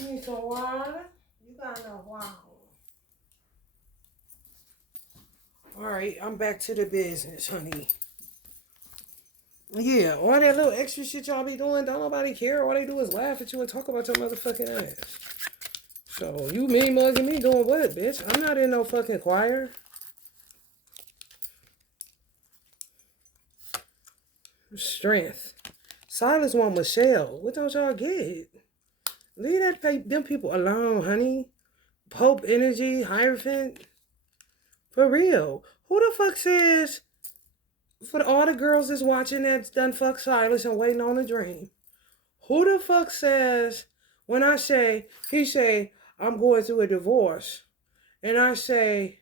You need some water? You got no water. All right, I'm back to the business, honey. Yeah, all that little extra shit y'all be doing, don't nobody care. All they do is laugh at you and talk about your motherfucking ass. So you mean mugging me doing what, bitch? I'm not in no fucking choir. Strength. Silas want Michelle. What don't y'all get? Leave them people alone, honey. Pope energy, Hierophant. For real. Who the fuck says, for all the girls that's watching that's done fuck Silas and waiting on a dream, who the fuck says, when I say, he say, I'm going through a divorce, And I say,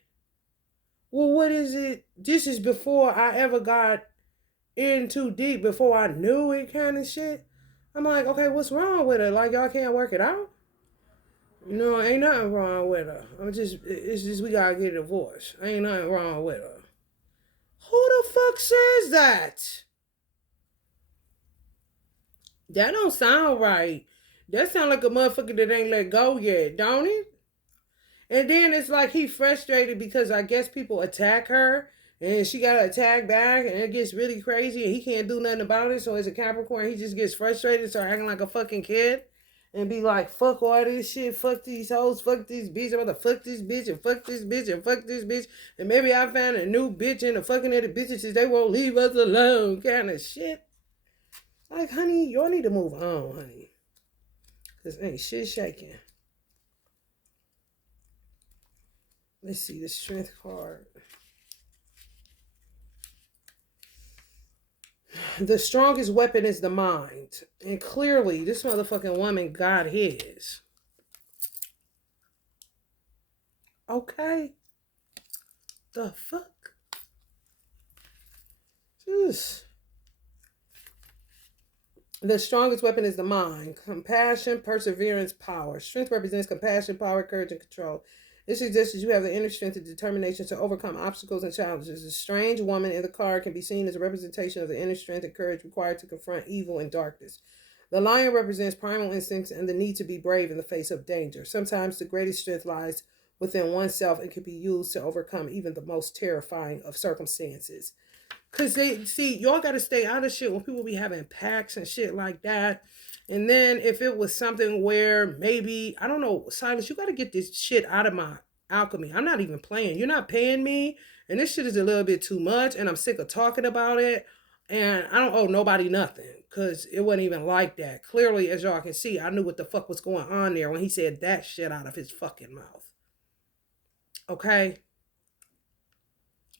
well, what is it? This is before I ever got in too deep, before I knew it kind of shit. I'm like, okay, what's wrong with her? Like, y'all can't work it out? No, ain't nothing wrong with her. It's just we gotta get a divorce. Ain't nothing wrong with her. Who the fuck says that? That don't sound right. That sound like a motherfucker that ain't let go yet, don't it? And then it's like he frustrated because I guess people attack her and she got to attack back and it gets really crazy and he can't do nothing about it. So as a Capricorn, he just gets frustrated, start acting like a fucking kid and be like, fuck all this shit, fuck these hoes, fuck this bitch, I'm about to fuck this bitch and fuck this bitch and fuck this bitch. And maybe I found a new bitch and the fucking other bitches, they won't leave us alone kind of shit. Like, honey, y'all need to move on, honey. Because ain't shit shaking. Let's see the strength card. The strongest weapon is the mind. And clearly, this motherfucking woman got his. Okay? The fuck? Just. The strongest weapon is the mind. Compassion, perseverance, power. Strength represents compassion, power, courage, and control. It suggests that you have the inner strength and determination to overcome obstacles and challenges. A strange woman in the card can be seen as a representation of the inner strength and courage required to confront evil and darkness. The lion represents primal instincts and the need to be brave in the face of danger. Sometimes the greatest strength lies within oneself and can be used to overcome even the most terrifying of circumstances. Because they see, y'all got to stay out of shit when people be having packs and shit like that. And then if it was something where maybe, I don't know, Silas, you got to get this shit out of my alchemy. I'm not even playing. You're not paying me. And this shit is a little bit too much. And I'm sick of talking about it. And I don't owe nobody nothing. Because it wasn't even like that. Clearly, as y'all can see, I knew what the fuck was going on there when he said that shit out of his fucking mouth. Okay?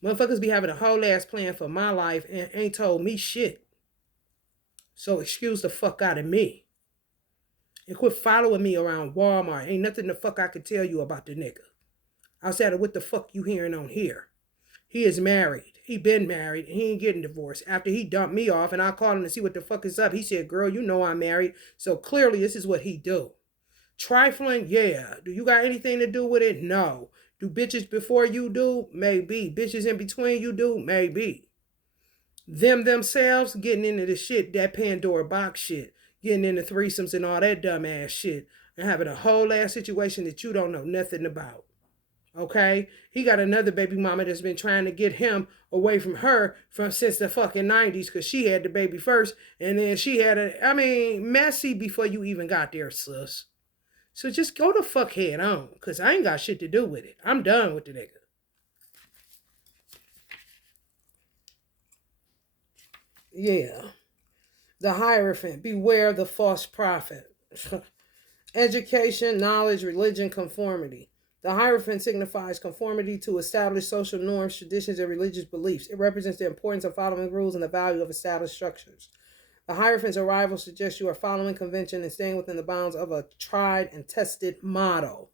Motherfuckers be having a whole ass plan for my life and ain't told me shit. So excuse the fuck out of me. And quit following me around Walmart. Ain't nothing the fuck I could tell you about the nigga. Outside of what the fuck you hearing on here. He is married. He been married and he ain't getting divorced. After he dumped me off and I called him to see what the fuck is up, he said, girl, you know I'm married. So clearly this is what he do. Trifling, yeah. Do you got anything to do with it? No. Do bitches before you do? Maybe. Bitches in between you do? Maybe. Themselves getting into the shit, that Pandora box shit, getting into threesomes and all that dumbass shit, and having a whole ass situation that you don't know nothing about. Okay? He got another baby mama that's been trying to get him away from her since the fucking 90s because she had the baby first, and then she had messy before you even got there, sis. So just go the fuck head on, because I ain't got shit to do with it. I'm done with the nigga. Yeah. The Hierophant, beware the false prophet. Education, knowledge, religion, conformity. The Hierophant signifies conformity to established social norms, traditions, and religious beliefs. It represents the importance of following rules and the value of established structures. The Hierophant's arrival suggests you are following convention and staying within the bounds of a tried and tested model.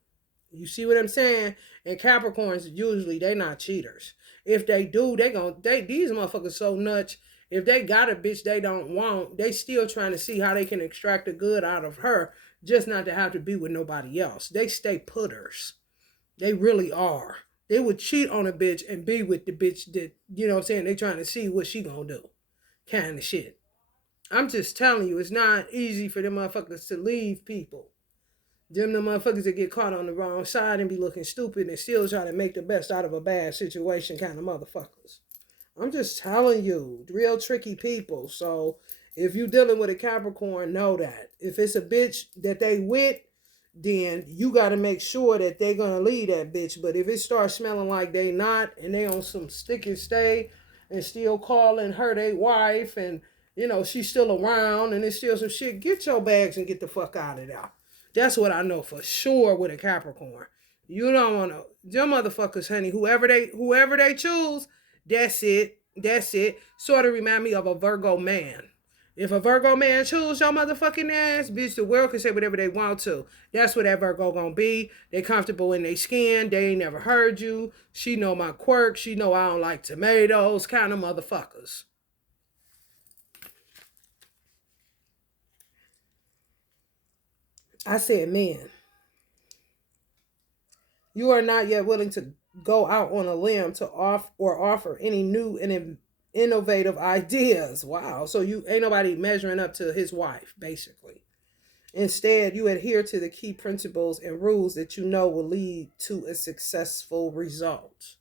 You see what I'm saying? And Capricorns, usually, they not cheaters. If they do, these motherfuckers so nuts. If they got a bitch they don't want, they still trying to see how they can extract the good out of her, just not to have to be with nobody else. They stay putters. They really are. They would cheat on a bitch and be with the bitch that, you know what I'm saying, they trying to see what she gonna do. Kind of shit. I'm just telling you, it's not easy for them motherfuckers to leave people. Them the motherfuckers that get caught on the wrong side and be looking stupid and still try to make the best out of a bad situation kind of motherfuckers. I'm just telling you, real tricky people. So if you dealing with a Capricorn, know that. If it's a bitch that they with, then you got to make sure that they going to leave that bitch. But if it starts smelling like they not and they on some stick and stay and still calling her their wife and, you know, she's still around and it's still some shit, get your bags and get the fuck out of there. That's what I know for sure with a Capricorn. You don't want to, them motherfuckers, honey, whoever they choose, that's it. Sort of remind me of a Virgo man. If a Virgo man choose your motherfucking ass, bitch, the world can say whatever they want to. That's what that Virgo gonna be. They comfortable in their skin. They ain't never heard you. She know my quirks. She know I don't like tomatoes. Kind of motherfuckers. I said, men, you are not yet willing to go out on a limb to offer any new and innovative ideas. Wow. So you ain't nobody measuring up to his wife, basically. Instead, you adhere to the key principles and rules that you know will lead to a successful result.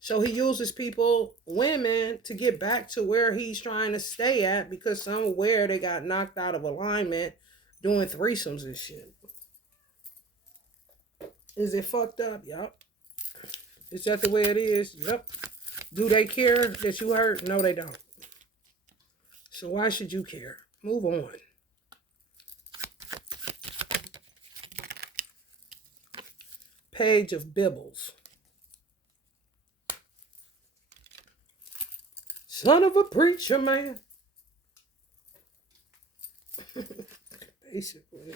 So he uses people, women, to get back to where he's trying to stay at because somewhere they got knocked out of alignment doing threesomes and shit. Is it fucked up? Yup. Is that the way it is? Yup. Do they care that you hurt? No, they don't. So why should you care? Move on. Page of Bibbles. Son of a preacher man. Basically.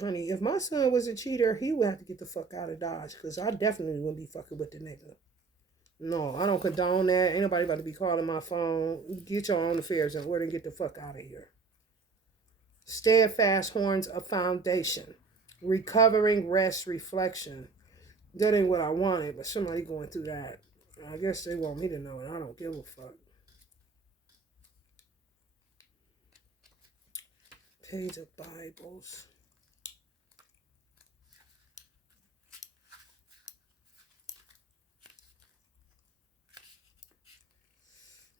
Honey, if my son was a cheater, he would have to get the fuck out of Dodge because I definitely wouldn't be fucking with the nigga. No, I don't condone that. Ain't nobody about to be calling my phone. Get your own affairs in order and get the fuck out of here. Steadfast horns of foundation. Recovering rest reflection. That ain't what I wanted, but somebody going through that. I guess they want me to know, and I don't give a fuck. Page of Bibles.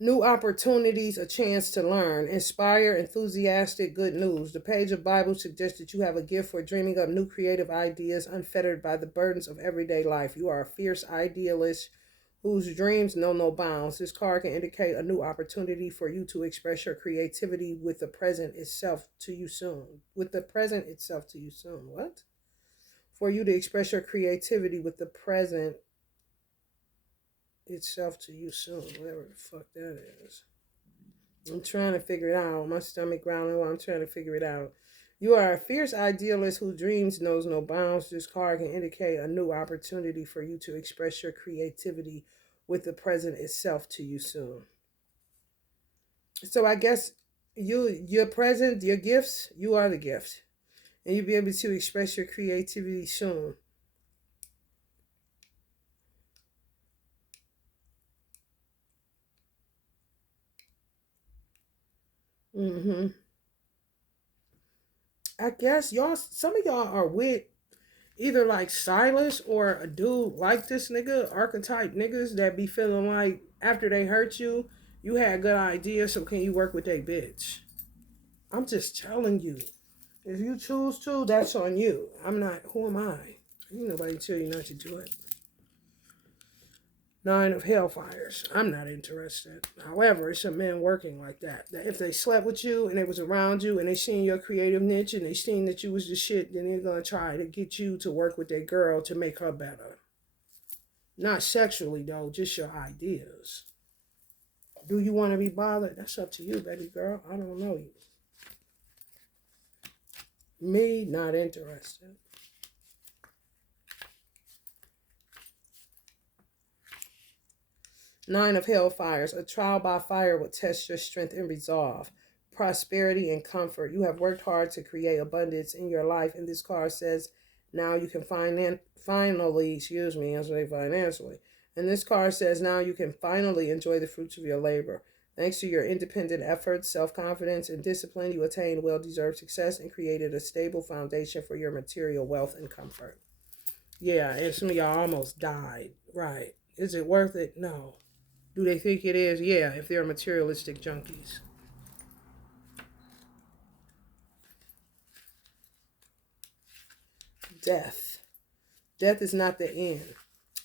New opportunities, a chance to learn, inspire, enthusiastic, good news. The page of Bible suggests that you have a gift for dreaming up new creative ideas unfettered by the burdens of everyday life. You are a fierce idealist whose dreams know no bounds. This card can indicate a new opportunity for you to express your creativity with the present itself to you soon. With the present itself to you soon. What? For you to express your creativity with the present itself to you soon, whatever the fuck that is. I'm trying to figure it out. My stomach growling while I'm trying to figure it out. You are a fierce idealist whose dreams knows no bounds. This card can indicate a new opportunity for you to express your creativity with the present itself to you soon. So I guess your present, your gifts, you are the gift. And you'll be able to express your creativity soon. I guess some of y'all are with either like Silas or a dude like this nigga, archetype niggas that be feeling like after they hurt you, you had good ideas, so can you work with that bitch? I'm just telling you. If you choose to, that's on you. I'm not, who am I? Ain't nobody tell you not to do it. 9 of Hellfires. I'm not interested. However, it's some men working like that. That if they slept with you and they was around you and they seen your creative niche and they seen that you was the shit, then they're going to try to get you to work with that girl to make her better. Not sexually, though, just your ideas. Do you want to be bothered? That's up to you, baby girl. I don't know you. Me, not interested. Nine of Hellfires. A trial by fire will test your strength and resolve. Prosperity and comfort. You have worked hard to create abundance in your life, and this card says now you can finally, financially. And this card says now you can finally enjoy the fruits of your labor. Thanks to your independent efforts, self-confidence, and discipline, you attained well-deserved success and created a stable foundation for your material wealth and comfort. Yeah, and some of y'all almost died. Right. Is it worth it? No. Do they think it is? Yeah, if they're materialistic junkies. Death. Death is not the end.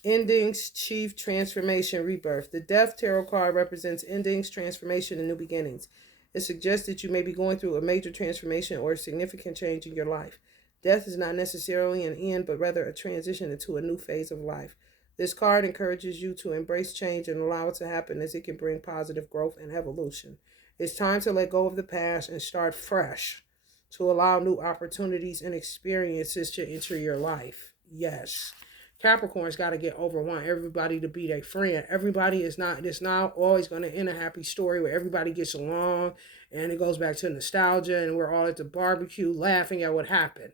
Endings, chief, transformation, rebirth. The Death Tarot card represents endings, transformation, and new beginnings. It suggests that you may be going through a major transformation or a significant change in your life. Death is not necessarily an end, but rather a transition into a new phase of life. This card encourages you to embrace change and allow it to happen as it can bring positive growth and evolution. It's time to let go of the past and start fresh, to allow new opportunities and experiences to enter your life. Yes. Capricorn's got to get over want everybody to be their friend. Everybody is not, it's not always going to end a happy story where everybody gets along and it goes back to nostalgia and we're all at the barbecue laughing at what happened.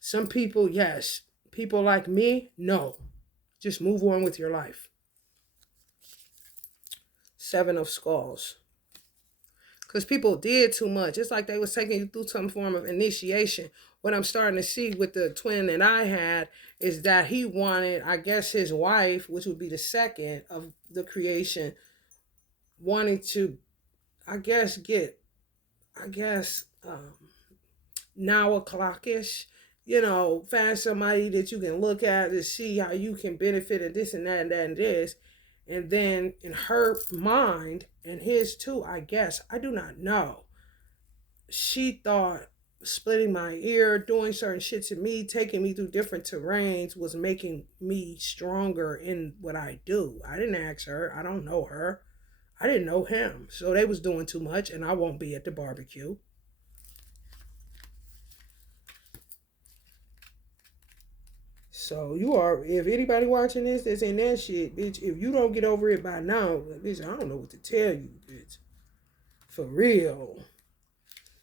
Some people, yes. People like me, no. Just move on with your life. Seven of Skulls. Because people did too much. It's like they was taking you through some form of initiation. What I'm starting to see with the twin that I had is that he wanted, I guess his wife, which would be the second of the creation, wanting to, I guess, now o'clockish, find somebody that you can look at to see how you can benefit of this and that and that and this. And then in her mind, and his too, I guess, I do not know, she thought splitting my ear, doing certain shit to me, taking me through different terrains was making me stronger in what I do. I didn't ask her. I don't know her. I didn't know him. So they was doing too much and I won't be at the barbecue. So you are, if anybody watching this that's in that shit, bitch, if you don't get over it by now, bitch, I don't know what to tell you, bitch. For real.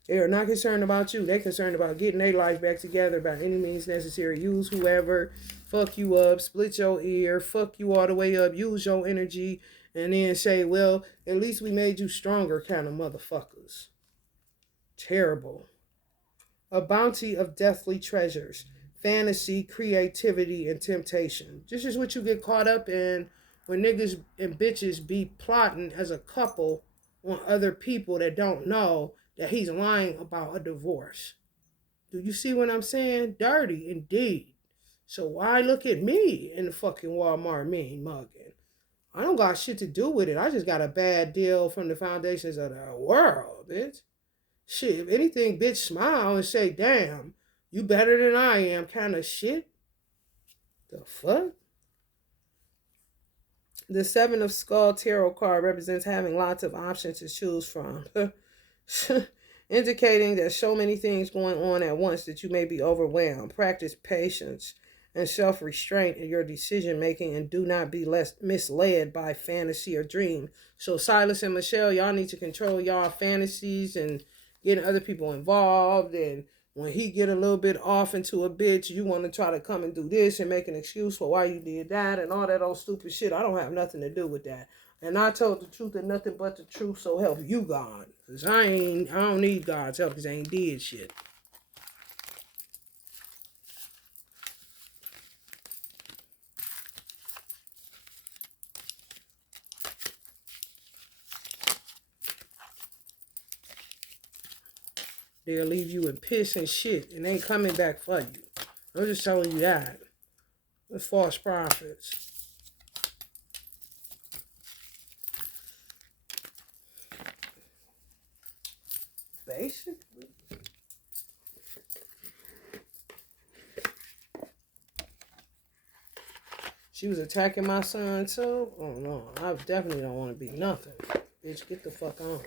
They are not concerned about you. They're concerned about getting their life back together by any means necessary. Use whoever, fuck you up, split your ear, fuck you all the way up, use your energy, and then say, well, at least we made you stronger kind of motherfuckers. Terrible. A bounty of deathly treasures. Fantasy, creativity, and temptation. This is what you get caught up in when niggas and bitches be plotting as a couple on other people that don't know that he's lying about a divorce. Do you see what I'm saying? Dirty indeed. So why look at me in the fucking Walmart mean mugging? I don't got shit to do with it. I just got a bad deal from the foundations of the world, bitch. Shit, if anything, bitch, smile and say, damn, you better than I am kind of shit. The fuck? The Seven of Skull tarot card represents having lots of options to choose from. Indicating there's so many things going on at once that you may be overwhelmed. Practice patience and self-restraint in your decision making and do not be misled by fantasy or dream. So Silas and Michelle, y'all need to control y'all fantasies and getting other people involved. And when he get a little bit off into a bitch, you want to try to come and do this and make an excuse for why you did that and all that old stupid shit. I don't have nothing to do with that. And I told the truth and nothing but the truth, so help you God. Because I don't need God's help because I ain't did shit. They'll leave you in piss and shit and ain't coming back for you. I'm just telling you that. The false prophets. Basically. She was attacking my son too? Oh no, I definitely don't want to be nothing. Bitch, get the fuck on.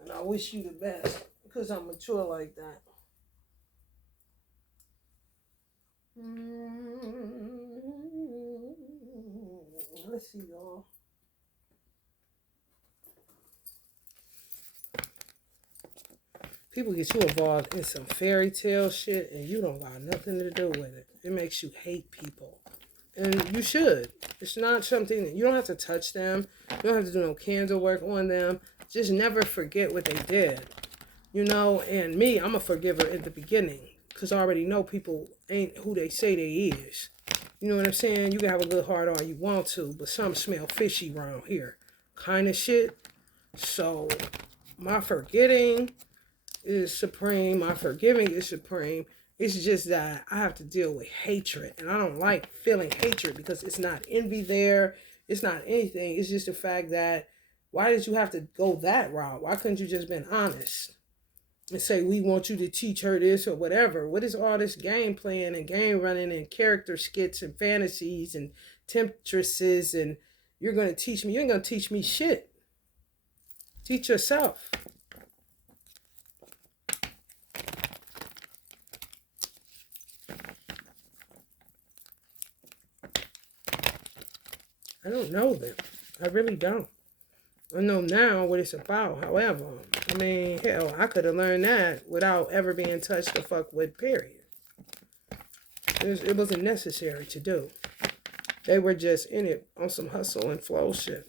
And I wish you the best. Because I'm mature like that. Let's see, y'all. People get you involved in some fairy tale shit and you don't got nothing to do with it. It makes you hate people. And you should. It's not something that you don't have to touch them. You don't have to do no candle work on them. Just never forget what they did. And me, I'm a forgiver in the beginning. Because I already know people ain't who they say they is. You know what I'm saying? You can have a good heart all you want to, but some smell fishy around here. Kind of shit. So, my forgetting is supreme. My forgiving is supreme. It's just that I have to deal with hatred. And I don't like feeling hatred because it's not envy there. It's not anything. It's just the fact that why did you have to go that route? Why couldn't you just been honest? And say, we want you to teach her this or whatever. What is all this game playing and game running and character skits and fantasies and temptresses and you're going to teach me. You ain't going to teach me shit. Teach yourself. I don't know them. I really don't. I know now what it's about. However, I mean, hell, I could have learned that without ever being touched the fuck with, period. It wasn't necessary to do. They were just in it on some hustle and flow shit.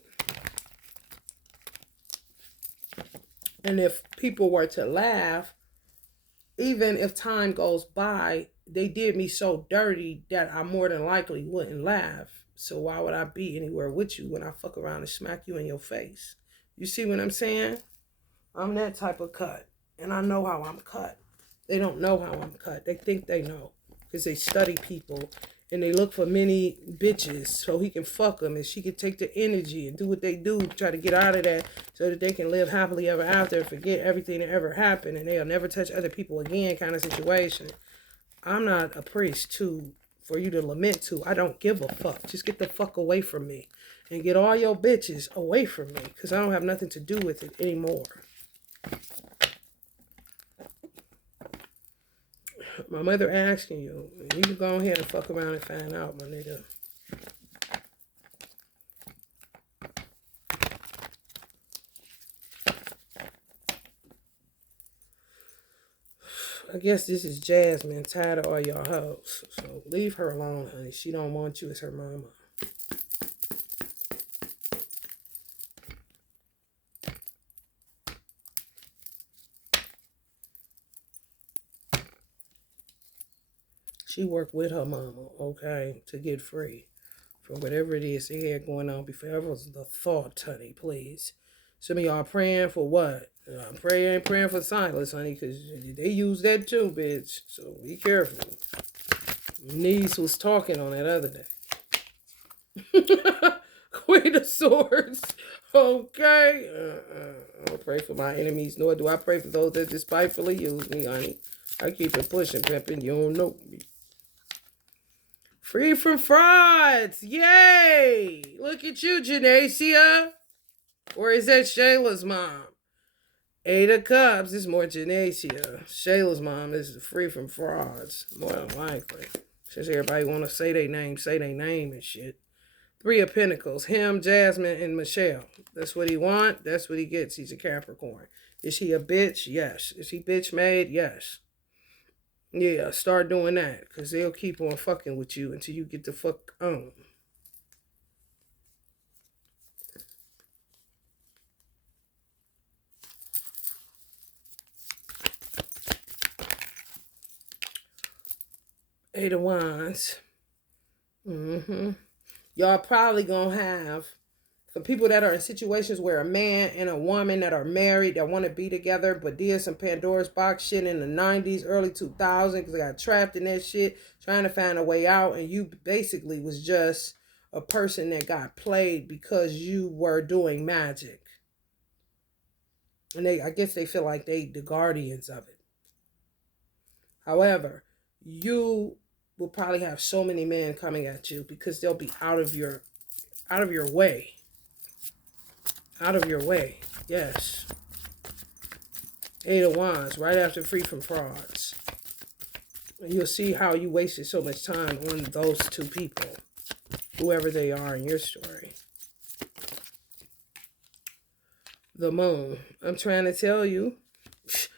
And if people were to laugh, even if time goes by, they did me so dirty that I more than likely wouldn't laugh. So why would I be anywhere with you when I fuck around and smack you in your face? You see what I'm saying? I'm that type of cut. And I know how I'm cut. They don't know how I'm cut. They think they know. Because they study people. And they look for many bitches so he can fuck them. And she can take the energy and do what they do. Try to get out of that so that they can live happily ever after. And forget everything that ever happened. And they'll never touch other people again kind of situation. I'm not a priest for you to lament to. I don't give a fuck. Just get the fuck away from me. And get all your bitches away from me. Because I don't have nothing to do with it anymore. My mother asking you. You can go ahead and fuck around and find out, my nigga. I guess this is Jasmine, tired of all y'all hoes. So leave her alone, honey. She don't want you as her mama. She worked with her mama, okay, to get free from whatever it is they had going on before. That was the thought, honey, please. Some of y'all praying for what? I'm praying for silence, honey, because they use that too, bitch. So be careful. Niece was talking on that other day. Queen of Swords. Okay. I don't pray for my enemies, nor do I pray for those that despitefully use me, honey. I keep it pushing, pimping. You don't know me. Free from frauds. Yay. Look at you, Janacia. Or is that Shayla's mom? 8 of Cups is more Janacia. Shayla's mom is free from frauds. More than likely. Since everybody want to say their name and shit. 3 of Pentacles. Him, Jasmine, and Michelle. That's what he want. That's what he gets. He's a Capricorn. Is he a bitch? Yes. Is he bitch made? Yes. Yeah, start doing that. Because they'll keep on fucking with you until you get the fuck on. Eight of Wands. Y'all probably gonna have, for people that are in situations where a man and a woman that are married that want to be together but did some Pandora's box shit in the 90s, early 2000s because they got trapped in that shit, trying to find a way out, and you basically was just a person that got played because you were doing magic. And I guess they feel like they the guardians of it. However, you will probably have so many men coming at you because they'll be out of your way. Out of your way. Yes. 8 of Wands, right after Free from Frauds. And you'll see how you wasted so much time on those two people. Whoever they are in your story. The Moon. I'm trying to tell you.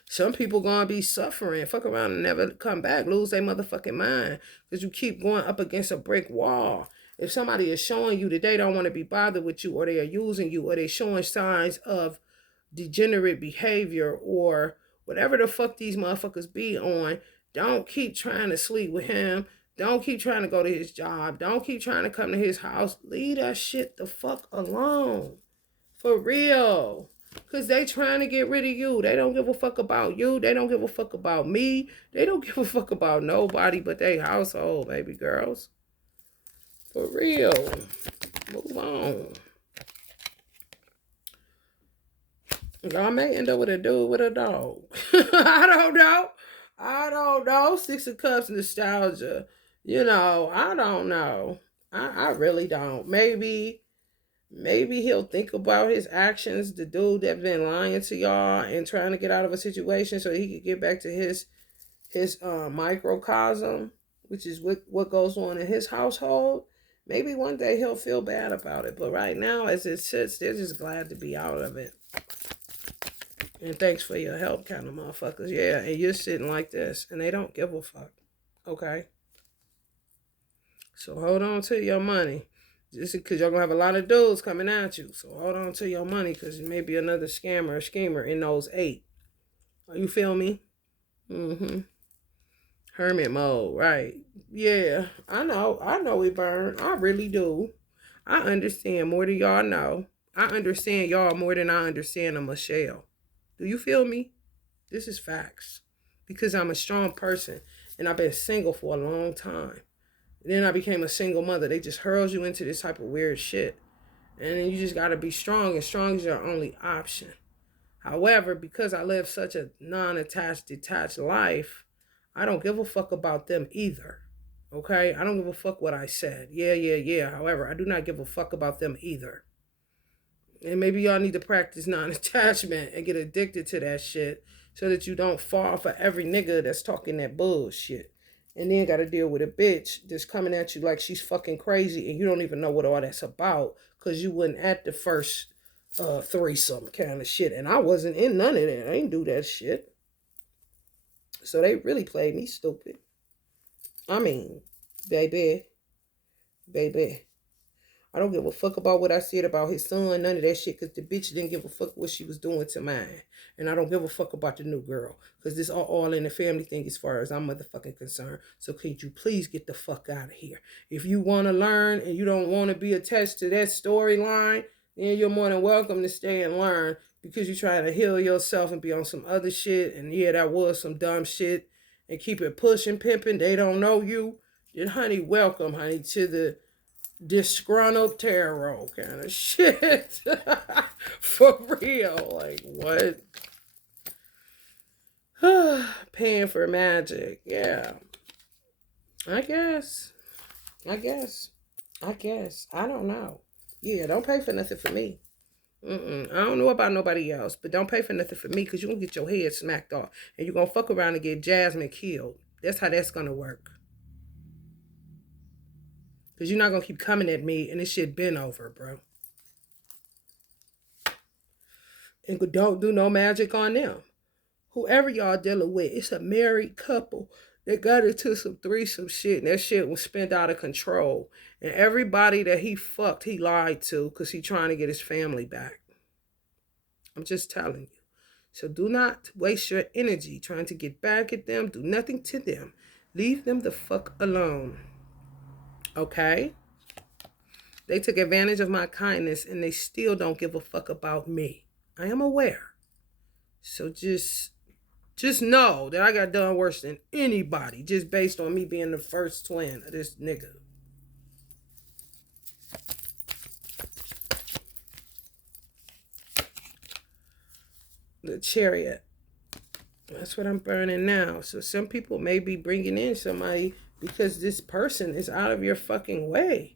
Some people gonna be suffering. Fuck around and never come back. Lose their motherfucking mind. Because you keep going up against a brick wall. If somebody is showing you that they don't want to be bothered with you, or they are using you, or they're showing signs of degenerate behavior, or whatever the fuck these motherfuckers be on, don't keep trying to sleep with him. Don't keep trying to go to his job. Don't keep trying to come to his house. Leave that shit the fuck alone. For real. Because they trying to get rid of you. They don't give a fuck about you. They don't give a fuck about me. They don't give a fuck about nobody but their household, baby girls. For real. Move on. Y'all may end up with a dude with a dog. I don't know. 6 of Cups nostalgia. I don't know. I really don't. Maybe he'll think about his actions, the dude that been lying to y'all and trying to get out of a situation so he could get back to his microcosm, which is what goes on in his household. Maybe one day he'll feel bad about it, but right now, as it sits, they're just glad to be out of it. And thanks for your help, kind of motherfuckers. Yeah, and you're sitting like this, and they don't give a fuck. Okay? So hold on to your money. Just because you're going to have a lot of dudes coming at you. So hold on to your money because there may be another scammer or schemer in those 8. You feel me? Mm-hmm. Hermit mode, right. Yeah, I know we burn. I really do. I understand more than y'all know. I understand y'all more than I understand a Michelle. Do you feel me? This is facts. Because I'm a strong person and I've been single for a long time. And then I became a single mother. They just hurls you into this type of weird shit. And then you just gotta be strong, and strong is your only option. However, because I live such a non-attached, detached life, I don't give a fuck about them either. Okay? I don't give a fuck what I said. Yeah. However, I do not give a fuck about them either. And maybe y'all need to practice non-attachment and get addicted to that shit so that you don't fall for every nigga that's talking that bullshit. And then gotta deal with a bitch that's coming at you like she's fucking crazy and you don't even know what all that's about because you wasn't at the first threesome kind of shit. And I wasn't in none of that. I ain't do that shit. So they really played me stupid. I mean, baby. I don't give a fuck about what I said about his son, none of that shit, because the bitch didn't give a fuck what she was doing to mine. And I don't give a fuck about the new girl, because this all in the family thing as far as I'm motherfucking concerned. So could you please get the fuck out of here? If you want to learn and you don't want to be attached to that storyline, then you're more than welcome to stay and learn, because you're trying to heal yourself and be on some other shit. And yeah, that was some dumb shit. And keep it pushing, pimping. They don't know you. Then honey, welcome, honey, to the disgruntled tarot kind of shit. For real. Like, what? Paying for magic. Yeah. I guess. I don't know. Yeah, don't pay for nothing for me. I don't know about nobody else, but don't pay for nothing for me because you're going to get your head smacked off and you're going to fuck around and get Jasmine killed. That's how that's going to work. Because you're not going to keep coming at me and this shit been over, bro. And don't do no magic on them. Whoever y'all dealing with, it's a married couple that got into some threesome shit and that shit was spent out of control. And everybody that he fucked, he lied to because he trying to get his family back. I'm just telling you. So do not waste your energy trying to get back at them. Do nothing to them. Leave them the fuck alone. Okay? They took advantage of my kindness and they still don't give a fuck about me. I am aware. So just know that I got done worse than anybody just based on me being the first twin of this nigga. The Chariot. That's what I'm burning now. So some people may be bringing in somebody because this person is out of your fucking way.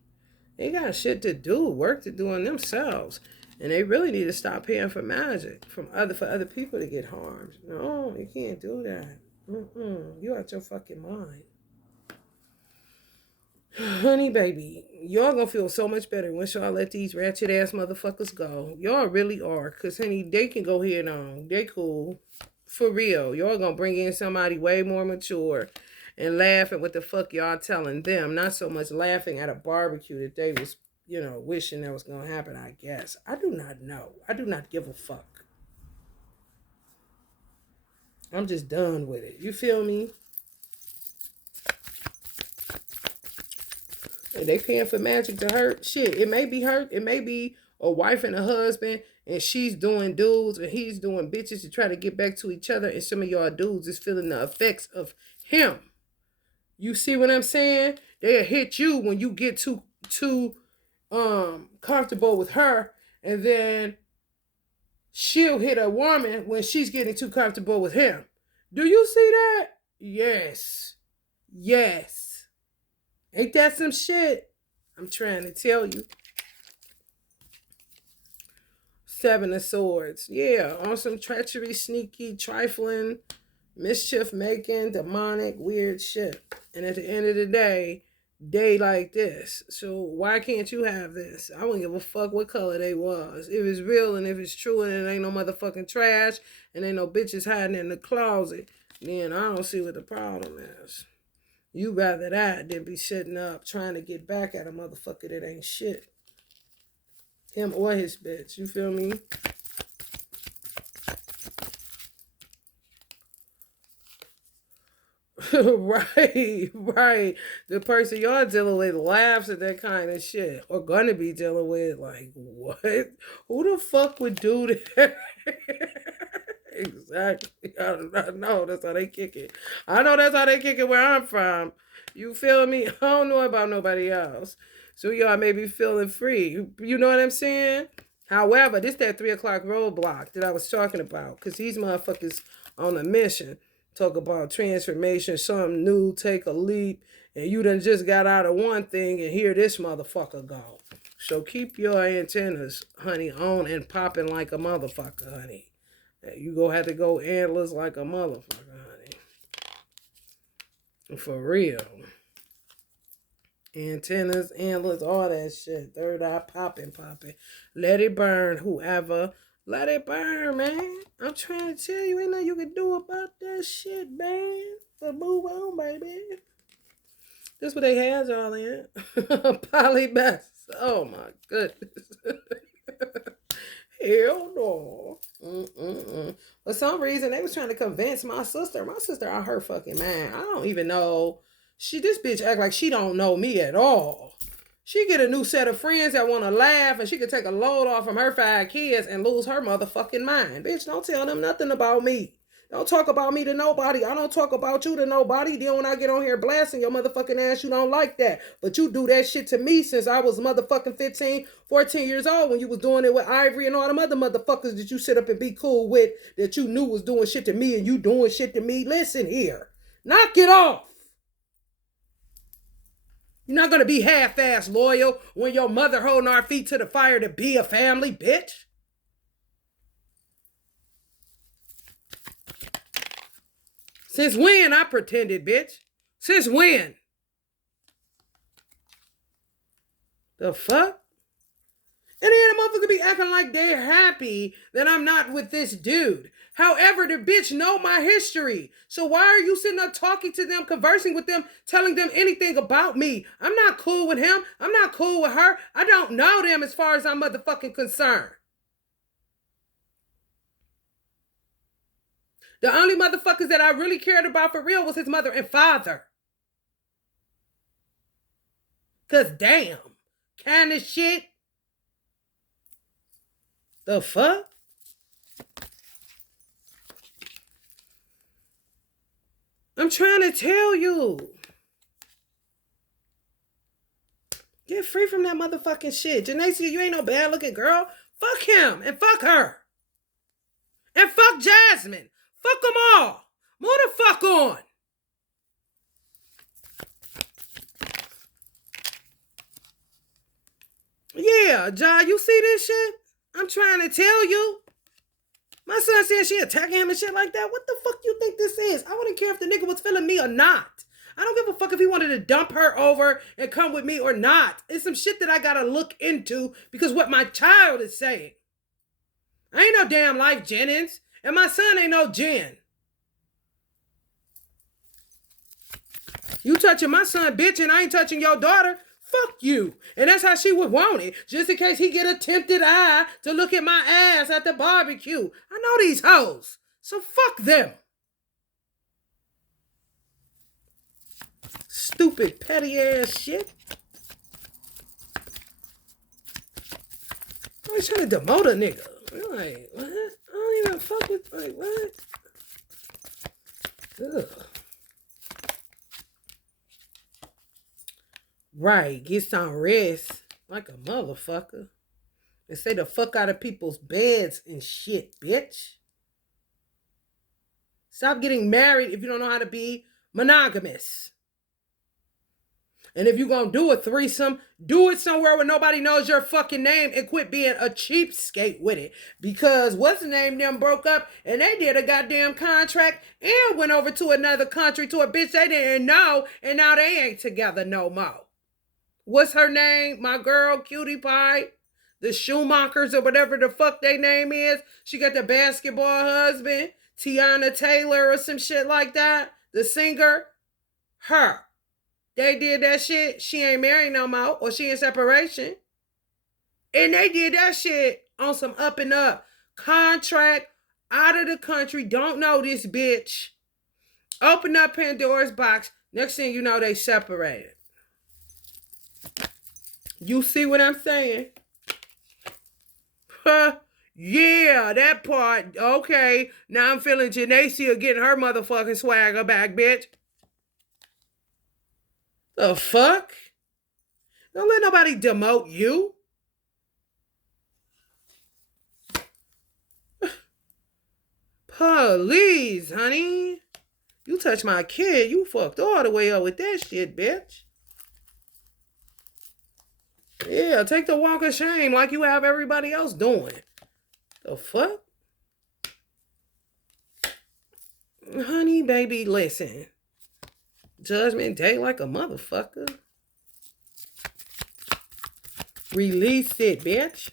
They got shit to do, work to do on themselves. And they really need to stop paying for magic for other people to get harmed. No, you can't do that. You out your fucking mind. Honey, baby, y'all gonna feel so much better once y'all let these ratchet ass motherfuckers go. Y'all really are. Because, honey, they can go head on. They cool. For real. Y'all gonna bring in somebody way more mature and laugh at what the fuck y'all telling them. Not so much laughing at a barbecue that they was, wishing that was gonna happen, I guess. I do not know. I do not give a fuck. I'm just done with it. You feel me? And they paying for magic to hurt. Shit, it may be hurt. It may be a wife and a husband, and she's doing dudes and he's doing bitches to try to get back to each other. And some of y'all dudes is feeling the effects of him. You see what I'm saying? They'll hit you when you get too comfortable with her, and then she'll hit a woman when she's getting too comfortable with him. Do you see that? Yes. Ain't that some shit? I'm trying to tell you. Seven of Swords. Yeah, on some treachery, sneaky, trifling, mischief making, demonic, weird shit. And at the end of the day, they like this. So why can't you have this? I wouldn't give a fuck what color they was. If it's real and if it's true and it ain't no motherfucking trash and ain't no bitches hiding in the closet, then I don't see what the problem is. You rather that than be sitting up trying to get back at a motherfucker that ain't shit. Him or his bitch. You feel me? Right, right. The person y'all dealing with laughs at that kind of shit. Or gonna be dealing with, like, what? Who the fuck would do that? Exactly. I know that's how they kick it. I know that's how they kick it where I'm from. You feel me? I don't know about nobody else. So y'all may be feeling free. You know what I'm saying? However, this that 3 o'clock roadblock that I was talking about. Because these motherfuckers on a mission. Talk about transformation, something new, take a leap. And you done just got out of one thing and here this motherfucker go. So keep your antennas, honey, on and popping like a motherfucker, honey. You gonna have to go antlers like a motherfucker, honey. For real. Antennas, antlers, all that shit. Third eye popping, popping. Let it burn, whoever. Let it burn, man. I'm trying to tell you, ain't nothing you can do about that shit, man. But move on, baby. This what they had y'all in. Polymess. Oh my goodness. Hell no. For some reason, they was trying to convince my sister. My sister out her fucking mind. I don't even know. This bitch act like she don't know me at all. She get a new set of friends that want to laugh and she could take a load off from her 5 kids and lose her motherfucking mind. Bitch, don't tell them nothing about me. Don't talk about me to nobody. I don't talk about you to nobody. Then when I get on here blasting your motherfucking ass, you don't like that. But you do that shit to me since I was motherfucking 15, 14 years old when you was doing it with Ivory and all them other motherfuckers that you sit up and be cool with that you knew was doing shit to me and you doing shit to me. Listen here. Knock it off. You're not going to be half-ass loyal when your mother holding our feet to the fire to be a family, bitch. Since when I pretended, bitch? Since when? The fuck? And then the motherfucker be acting like they're happy that I'm not with this dude. However, the bitch know my history. So why are you sitting up talking to them, conversing with them, telling them anything about me? I'm not cool with him. I'm not cool with her. I don't know them as far as I'm motherfucking concerned. The only motherfuckers that I really cared about for real was his mother and father. Cause damn, kind of shit. The fuck? I'm trying to tell you. Get free from that motherfucking shit. Janacia, you ain't no bad looking girl. Fuck him and fuck her. And fuck Jasmine. Fuck them all. Move the fuck on. Yeah, Ja, you see this shit? I'm trying to tell you. My son said she attacking him and shit like that. What the fuck you think this is? I wouldn't care if the nigga was feeling me or not. I don't give a fuck if he wanted to dump her over and come with me or not. It's some shit that I gotta look into because what my child is saying. I ain't no damn Life Jennings. And my son ain't no Jen. You touching my son, bitch, and I ain't touching your daughter. Fuck you. And that's how she would want it. Just in case he get a tempted eye to look at my ass at the barbecue. I know these hoes. So fuck them. Stupid petty ass shit. I was trying to demote a nigga. I'm like, what? I don't even fuck with, like, what? Ugh. Right, get some rest like a motherfucker. And stay the fuck out of people's beds and shit, bitch. Stop getting married if you don't know how to be monogamous. And if you're going to do a threesome, do it somewhere where nobody knows your fucking name and quit being a cheapskate with it. Because what's the name them broke up and they did a goddamn contract and went over to another country to a bitch they didn't know and now they ain't together no more. What's her name? My girl, Cutie Pie. The Schumachers or whatever the fuck their name is. She got the basketball husband, Tiana Taylor or some shit like that. The singer, her. They did that shit. She ain't married no more or she in separation. And they did that shit on some up and up. Contract, out of the country, don't know this bitch. Open up Pandora's box. Next thing you know, they separated. You see what I'm saying? Yeah, that part. Okay, now I'm feeling Janacia getting her motherfucking swagger back, bitch. The fuck? Don't let nobody demote you. Please, honey. You touch my kid, you fucked all the way up with that shit, bitch. Yeah, take the walk of shame like you have everybody else doing. The fuck? Honey, baby, listen. Judgment Day like a motherfucker. Release it, bitch.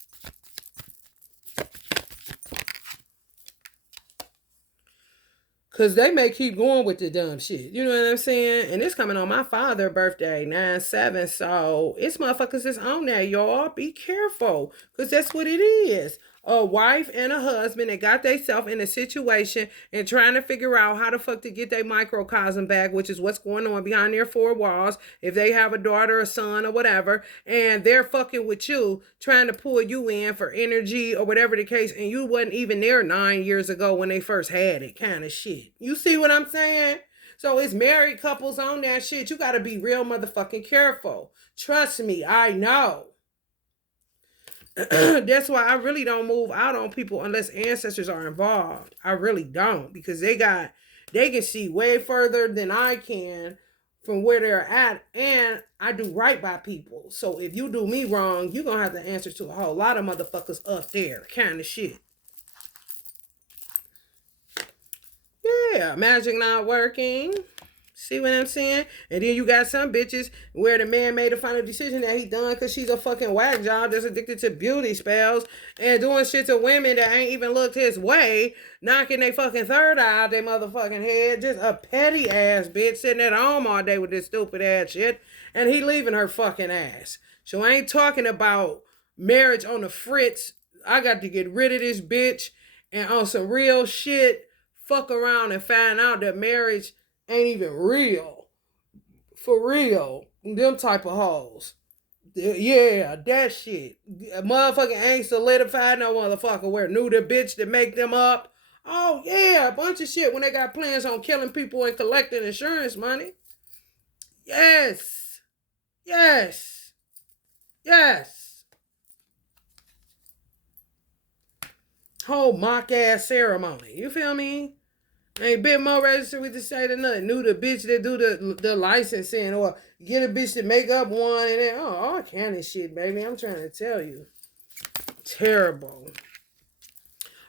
Because they may keep going with the dumb shit. You know what I'm saying? And it's coming on my father's birthday, 9/7. So it's motherfuckers that's on there, y'all. Be careful. Because that's what it is. A wife and a husband that got themselves in a situation and trying to figure out how the fuck to get their microcosm back, which is what's going on behind their four walls. If they have a daughter, a son, or whatever, and they're fucking with you, trying to pull you in for energy or whatever the case, and you wasn't even there 9 years ago when they first had it, kind of shit. You see what I'm saying? So it's married couples on that shit. You got to be real motherfucking careful. Trust me, I know. That's why I really don't move out on people unless ancestors are involved. I really don't, because they can see way further than I can from where they're at, and I do right by people. So if you do me wrong, you're gonna have to answer to a whole lot of motherfuckers up there, kind of shit. Yeah, magic not working. See what I'm saying? And then you got some bitches where the man made a final decision that he done because she's a fucking whack job that's addicted to beauty spells and doing shit to women that ain't even looked his way, knocking their fucking third eye out their motherfucking head. Just a petty ass bitch sitting at home all day with this stupid ass shit, and he leaving her fucking ass. So I ain't talking about marriage on the fritz. I got to get rid of this bitch and on some real shit, fuck around and find out that marriage ain't even real. For real. Them type of hoes. Yeah, that shit. Motherfucking ain't solidified no motherfucker where knew the bitch to make them up. Oh yeah, a bunch of shit when they got plans on killing people and collecting insurance money. Yes. Yes. Yes. Whole mock ass ceremony. You feel me? Ain't been more registered with the state or nothing. Knew the bitch that do the licensing or get a bitch to make up one and then, all kind of shit, baby. I'm trying to tell you. Terrible.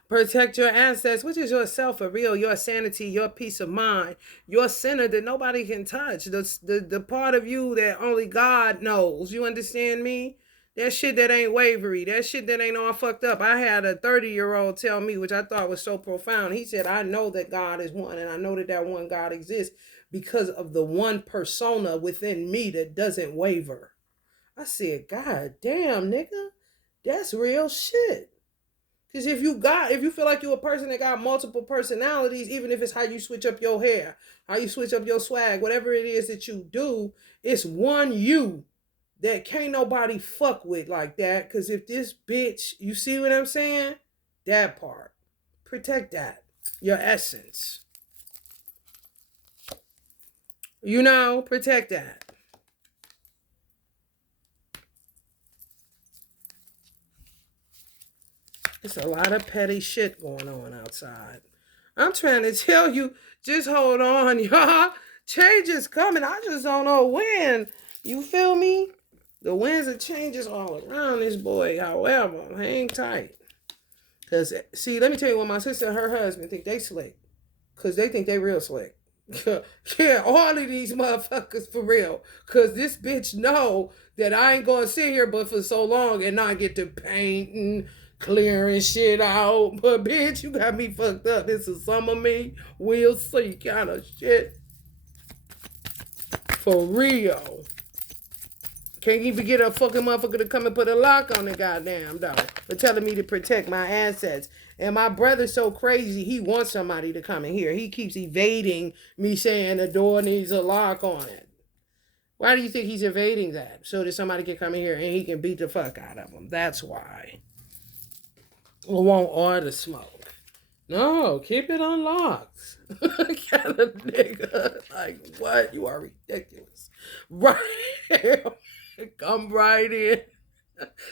Protect your assets, which is yourself for real, your sanity, your peace of mind, your center that nobody can touch. The part of you that only God knows. You understand me? That shit that ain't wavery. That shit that ain't all fucked up. I had a 30-year-old tell me, which I thought was so profound. He said, I know that God is one, and I know that that one God exists because of the one persona within me that doesn't waver. I said, God damn, nigga, that's real shit. Because if you feel like you're a person that got multiple personalities, even if it's how you switch up your hair, how you switch up your swag, whatever it is that you do, it's one you that can't nobody fuck with like that. Because if this bitch, you see what I'm saying? That part. Protect that. Your essence. You know, protect that. It's a lot of petty shit going on outside. I'm trying to tell you, just hold on, y'all. Change is coming. I just don't know when. You feel me? The winds of changes all around this boy. However, hang tight. Cause see, let me tell you what my sister and her husband think they slick. Cause they think they real slick. Yeah, all of these motherfuckers for real. Cause this bitch know that I ain't gonna sit here but for so long and not get to painting, clearing shit out. But bitch, you got me fucked up. This is some of me. We'll see kind of shit. For real. Can't even get a fucking motherfucker to come and put a lock on the goddamn door for telling me to protect my assets. And my brother's so crazy, he wants somebody to come in here. He keeps evading me saying the door needs a lock on it. Why do you think he's evading that? So that somebody can come in here and he can beat the fuck out of him. That's why. We want all the smoke. No, keep it unlocked. Kind of nigga. Like, what? You are ridiculous. Right here. Come right in.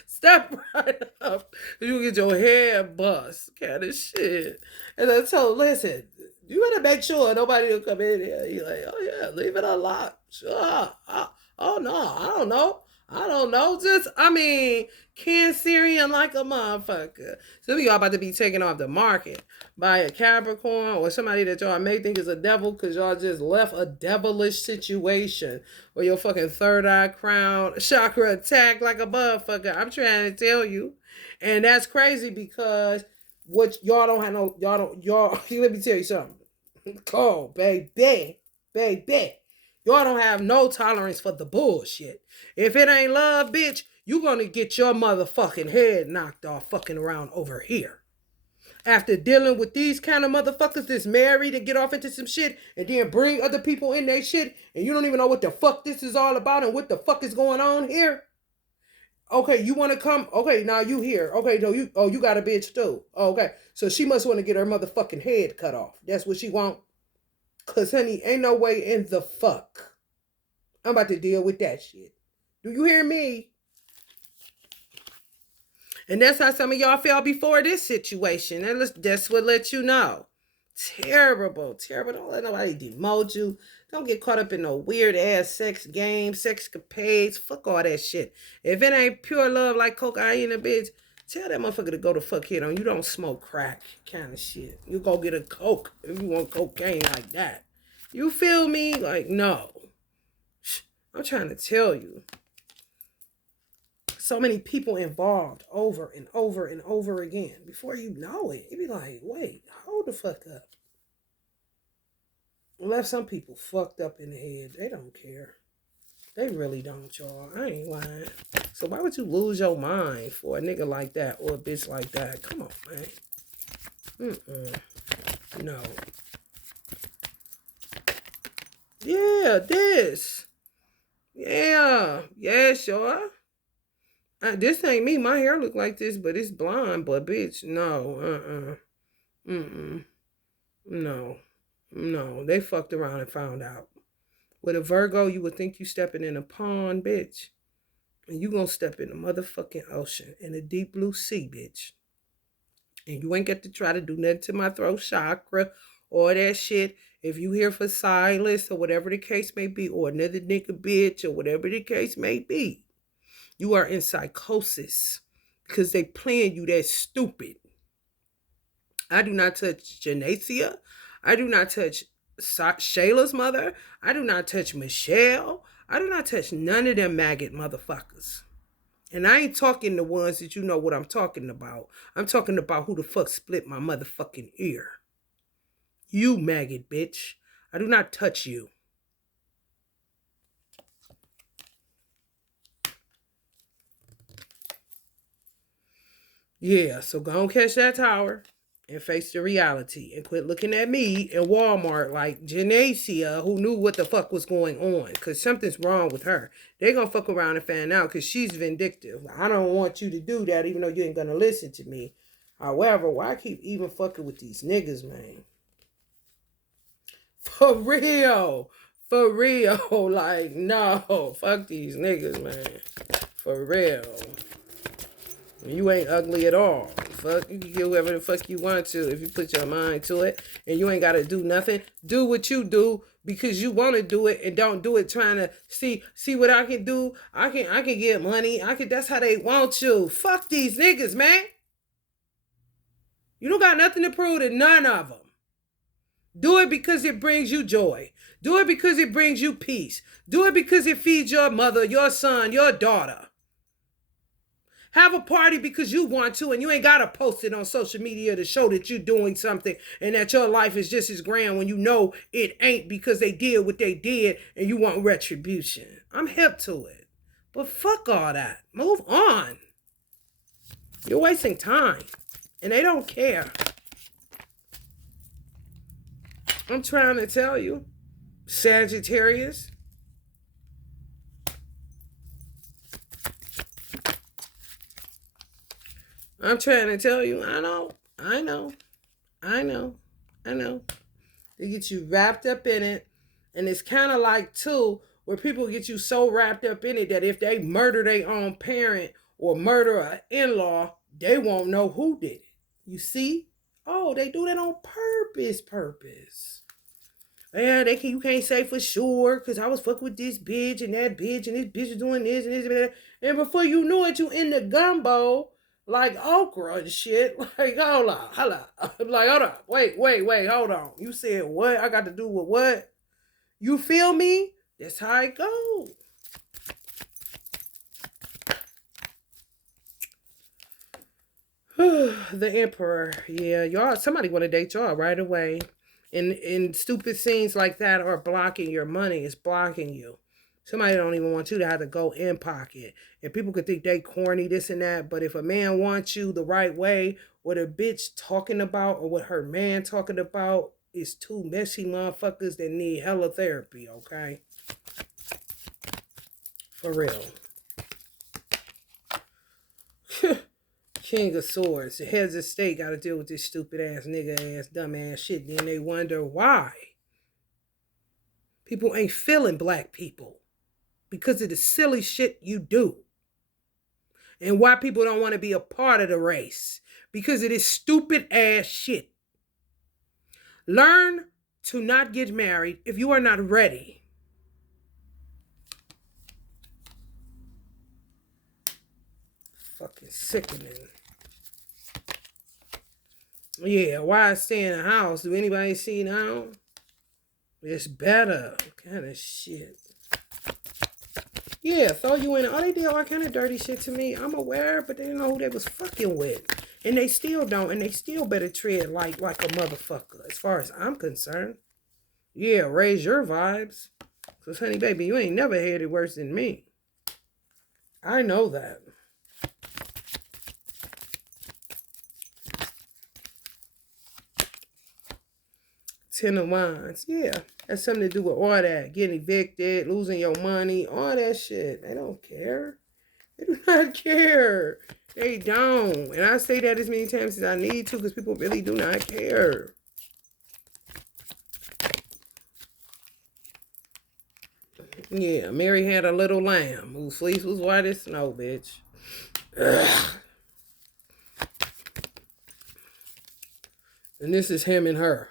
Step right up. You get your hair bust. Kind of shit. And I told, listen, you better make sure nobody will come in here. He's like, oh yeah, leave it unlocked. Sure. Oh no, I don't know. I don't know. Just, I mean, Cancerian like a motherfucker. Some of y'all about to be taken off the market by a Capricorn or somebody that y'all may think is a devil because y'all just left a devilish situation where your fucking third eye crown chakra attacked like a motherfucker. I'm trying to tell you. And that's crazy because what y'all don't have no, y'all, let me tell you something. Oh, baby. Y'all don't have no tolerance for the bullshit. If it ain't love, bitch, you gonna get your motherfucking head knocked off fucking around over here. After dealing with these kind of motherfuckers that's married and get off into some shit and then bring other people in their shit and you don't even know what the fuck this is all about and what the fuck is going on here. Okay, you want to come? Okay, now you here. Okay, no, you got a bitch too. Okay, so she must want to get her motherfucking head cut off. That's what she want. Cause honey, ain't no way in the fuck I'm about to deal with that shit. Do you hear me? And that's how some of y'all felt before this situation. And that's what let you know. Terrible. Don't let nobody demote you. Don't get caught up in no weird ass sex games, sexcapades. Fuck all that shit. If it ain't pure love like cocaine and bitch, tell that motherfucker to go the fuck hit on. You don't smoke crack kind of shit. You go get a coke if you want cocaine like that. You feel me? Like, no. I'm trying to tell you. So many people involved over and over and over again. Before you know it, you be like, wait, hold the fuck up. Left some people fucked up in the head. They don't care. They really don't, y'all. I ain't lying. So why would you lose your mind for a nigga like that or a bitch like that? Come on, man. No. Yeah, this. Yeah. Yeah, sure. This ain't me. My hair look like this, but it's blonde. But bitch, no. No. They fucked around and found out. With a Virgo, you would think you stepping in a pond, bitch. And you gonna step in the motherfucking ocean, in the deep blue sea, bitch. And you ain't get to try to do nothing to my throat chakra or that shit. If you here for Silas or whatever the case may be, or another nigga bitch or whatever the case may be, you are in psychosis because they playing you that stupid. I do not touch Janacia. I do not touch Shayla's mother. I do not touch Michelle. I do not touch none of them maggot motherfuckers. And I ain't talking the ones that you know what I'm talking about. I'm talking about who the fuck split my motherfucking ear. You maggot bitch. I do not touch you. Yeah, so go and catch that tower and face the reality and quit looking at me in Walmart like Janacia, who knew what the fuck was going on, because something's wrong with her. They're going to fuck around and find out because she's vindictive. I don't want you to do that even though you ain't going to listen to me. However, why keep even fucking with these niggas, man? For real. Like, no. Fuck these niggas, man. For real. You ain't ugly at all. Fuck, you can get whoever the fuck you want to if you put your mind to it. And you ain't got to do nothing. Do what you do. because you want to do it and don't do it trying to see what I can do. I can get money. That's how they want you. Fuck these niggas, man. You don't got nothing to prove to none of them. Do it because it brings you joy. Do it because it brings you peace. Do it because it feeds your mother, your son, your daughter. Have a party because you want to, and you ain't got to post it on social media to show that you're doing something and that your life is just as grand when you know it ain't, because they did what they did and you want retribution. I'm hip to it. But fuck all that. Move on. You're wasting time, and they don't care. I'm trying to tell you, Sagittarius. I'm trying to tell you, I know. They get you wrapped up in it. And it's kind of like, too, where people get you so wrapped up in it that if they murder their own parent or murder an in-law, they won't know who did it. You see? Oh, they do that on purpose. Yeah, you can't say for sure because I was fucking with this bitch and that bitch and this bitch is doing this and this and that. And before you knew it, you in the gumbo like okra and shit. Like, hold on. Like, hold on. Wait, hold on. You said what? I got to do with what? You feel me? That's how it goes. The Emperor. Yeah, y'all, somebody want to date y'all right away. And stupid scenes like that are blocking your money. It's blocking you. Somebody don't even want you to have to go in pocket. And people could think they corny, this and that. But if a man wants you the right way, what a bitch talking about or what her man talking about is two messy motherfuckers that need hella therapy, okay? For real. King of Swords. The heads of state got to deal with this stupid ass, nigga ass, dumb ass shit. Then they wonder why. People ain't feeling black people because of the silly shit you do. And why people don't want to be a part of the race because of this stupid ass shit. Learn to not get married if you are not ready. Fucking sickening. Yeah, why stay in the house? Do anybody see now? It's better. What kind of shit? Yeah, throw you in. Oh, they did all kind of dirty shit to me. I'm aware, but they didn't know who they was fucking with. And they still don't. And they still better tread like a motherfucker, as far as I'm concerned. Yeah, raise your vibes. Because, honey, baby, you ain't never had it worse than me. I know that. Ten of Wands. Yeah, that's something to do with all that. Getting evicted, losing your money, all that shit. They don't care. They do not care. They don't. And I say that as many times as I need to because people really do not care. Yeah, Mary had a little lamb whose fleece was white as snow, bitch. Ugh. And this is him and her.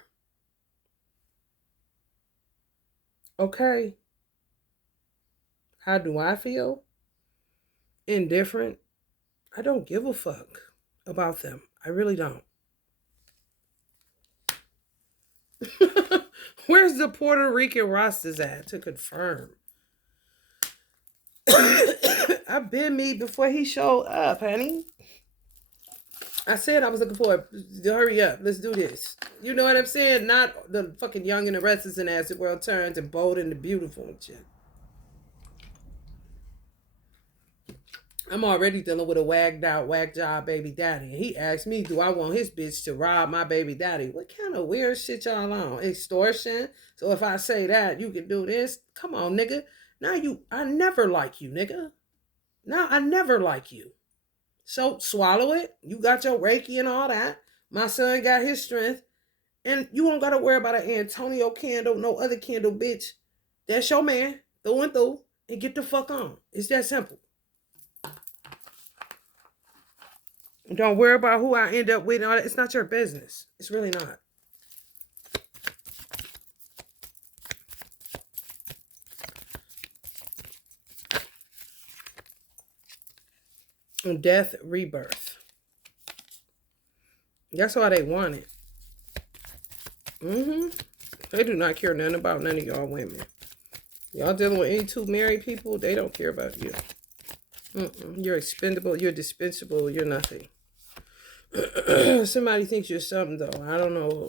Okay. How do I feel? Indifferent. I don't give a fuck about them. I really don't. Where's the Puerto Rican rosters at to confirm? I've been me before he showed up, honey. I said I was looking for it. Hurry up. Let's do this. You know what I'm saying? Not the fucking young and the restless and as the world turns and bold and the beautiful and shit. I'm already dealing with a wagged out, whack job baby daddy. And he asked me, do I want his bitch to rob my baby daddy? What kind of weird shit y'all on? Extortion? So if I say that, you can do this? Come on, nigga. I never like you, nigga. Now I never like you. So swallow it. You got your Reiki and all that. My son got his strength. And you don't got to worry about an Antonio candle, no other candle, bitch. That's your man, through and through. And get the fuck on. It's that simple. Don't worry about who I end up with. It's not your business. It's really not. Death, rebirth. That's why they want it. They do not care nothing about none of y'all women. Y'all dealing with any two married people, they don't care about you. You're expendable, you're dispensable, you're nothing. Somebody thinks you're something, though. I don't know.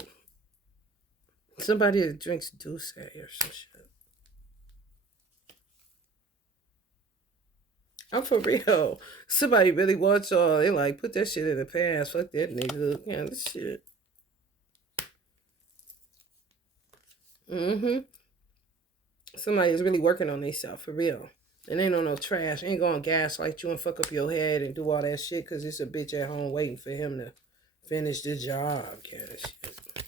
Somebody that drinks Douce or some shit. I'm for real. Somebody really wants y'all. They like, put that shit in the past. Fuck that nigga. Yeah, this shit. Somebody is really working on themselves, for real. And ain't on no trash. Ain't going to gaslight you and fuck up your head and do all that shit because it's a bitch at home waiting for him to finish the job. Kind of shit.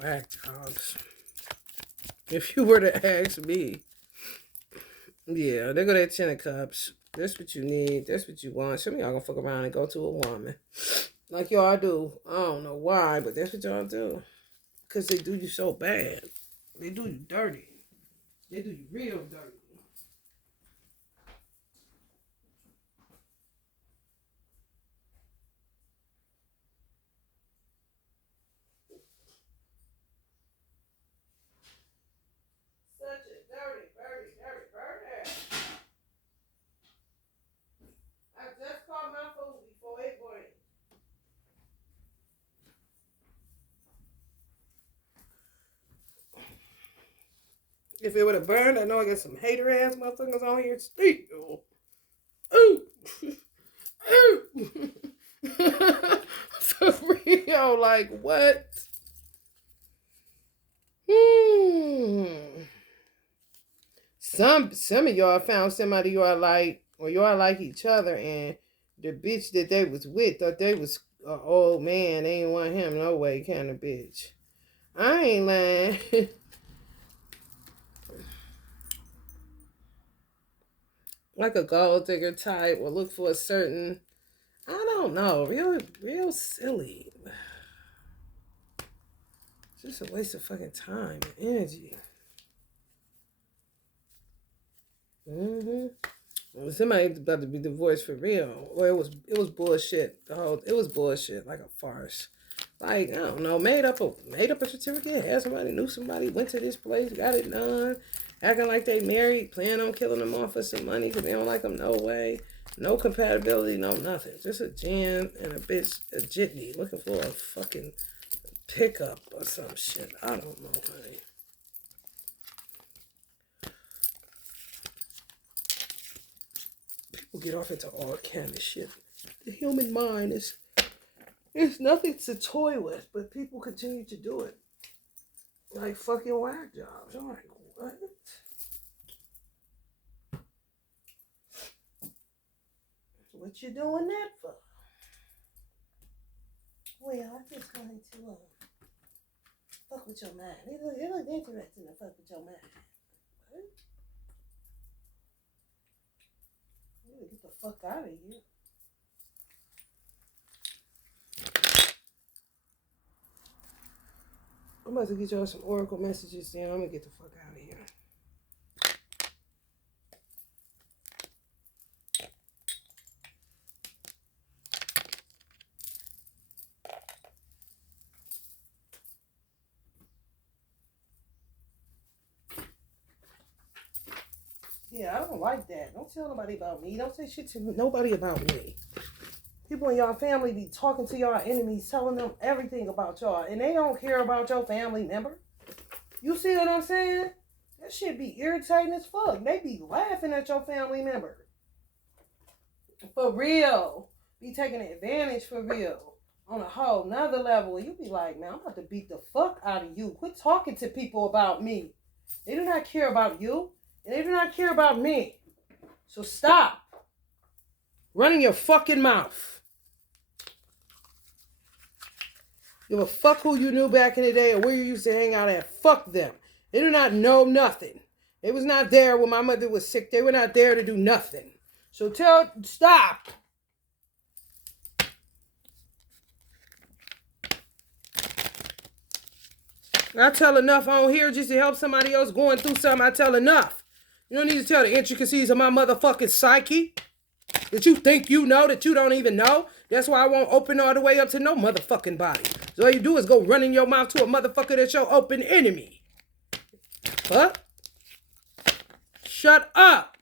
Whack dogs. If you were to ask me, yeah, they go that 10 of cups. That's what you need. That's what you want. Some of y'all gonna fuck around and go to a woman. Like y'all do. I don't know why, but that's what y'all do. Because they do you so bad. They do you dirty. They do you real dirty. Such a dirty, dirty, dirty, dirty. I just caught my food before it went. If it would have burned, I know I got some hater ass motherfuckers on here still. Ooh. Ooh. For real, like what? Some of y'all found somebody y'all like, or y'all like each other, and the bitch that they was with thought they was an old man. They ain't want him no way, kind of bitch. I ain't lying. Like a gold digger type, or look for a certain, I don't know, real silly. It's just a waste of fucking time and energy. Somebody about to be divorced for real. Or it was bullshit. It was bullshit, like a farce. Like, I don't know, made up a certificate, had somebody, knew somebody, went to this place, got it done, acting like they married, plan on killing them off for some money because they don't like them no way. No compatibility, no nothing. Just a gin and a bitch, a jitney, looking for a fucking pickup or some shit. I don't know, honey. People get off into all kind of shit. The human mind is, there's nothing to toy with, but people continue to do it. Like fucking whack jobs. I'm like, what? What you doing that for? Well, I just wanted to fuck with your mind. It looked interesting to fuck with your mind. What? You gotta get the fuck out of here. I'm about to get y'all some oracle messages then. I'm gonna get the fuck out of here. Yeah, I don't like that. Don't tell nobody about me. Don't say shit to nobody about me. People in y'all family be talking to y'all enemies, telling them everything about y'all, and they don't care about your family member. You see what I'm saying? That shit be irritating as fuck. They be laughing at your family member. For real. Be taking advantage for real. On a whole nother level. You be like, man, I'm about to beat the fuck out of you. Quit talking to people about me. They do not care about you. And they do not care about me. So stop running your fucking mouth. Give a fuck who you knew back in the day or where you used to hang out at. Fuck them. They do not know nothing. They was not there when my mother was sick. They were not there to do nothing. So stop. I tell enough on here just to help somebody else going through something. I tell enough. You don't need to tell the intricacies of my motherfucking psyche that you think you know that you don't even know. That's why I won't open all the way up to no motherfucking body. So all you do is go running your mouth to a motherfucker that's your open enemy. Huh? Shut up.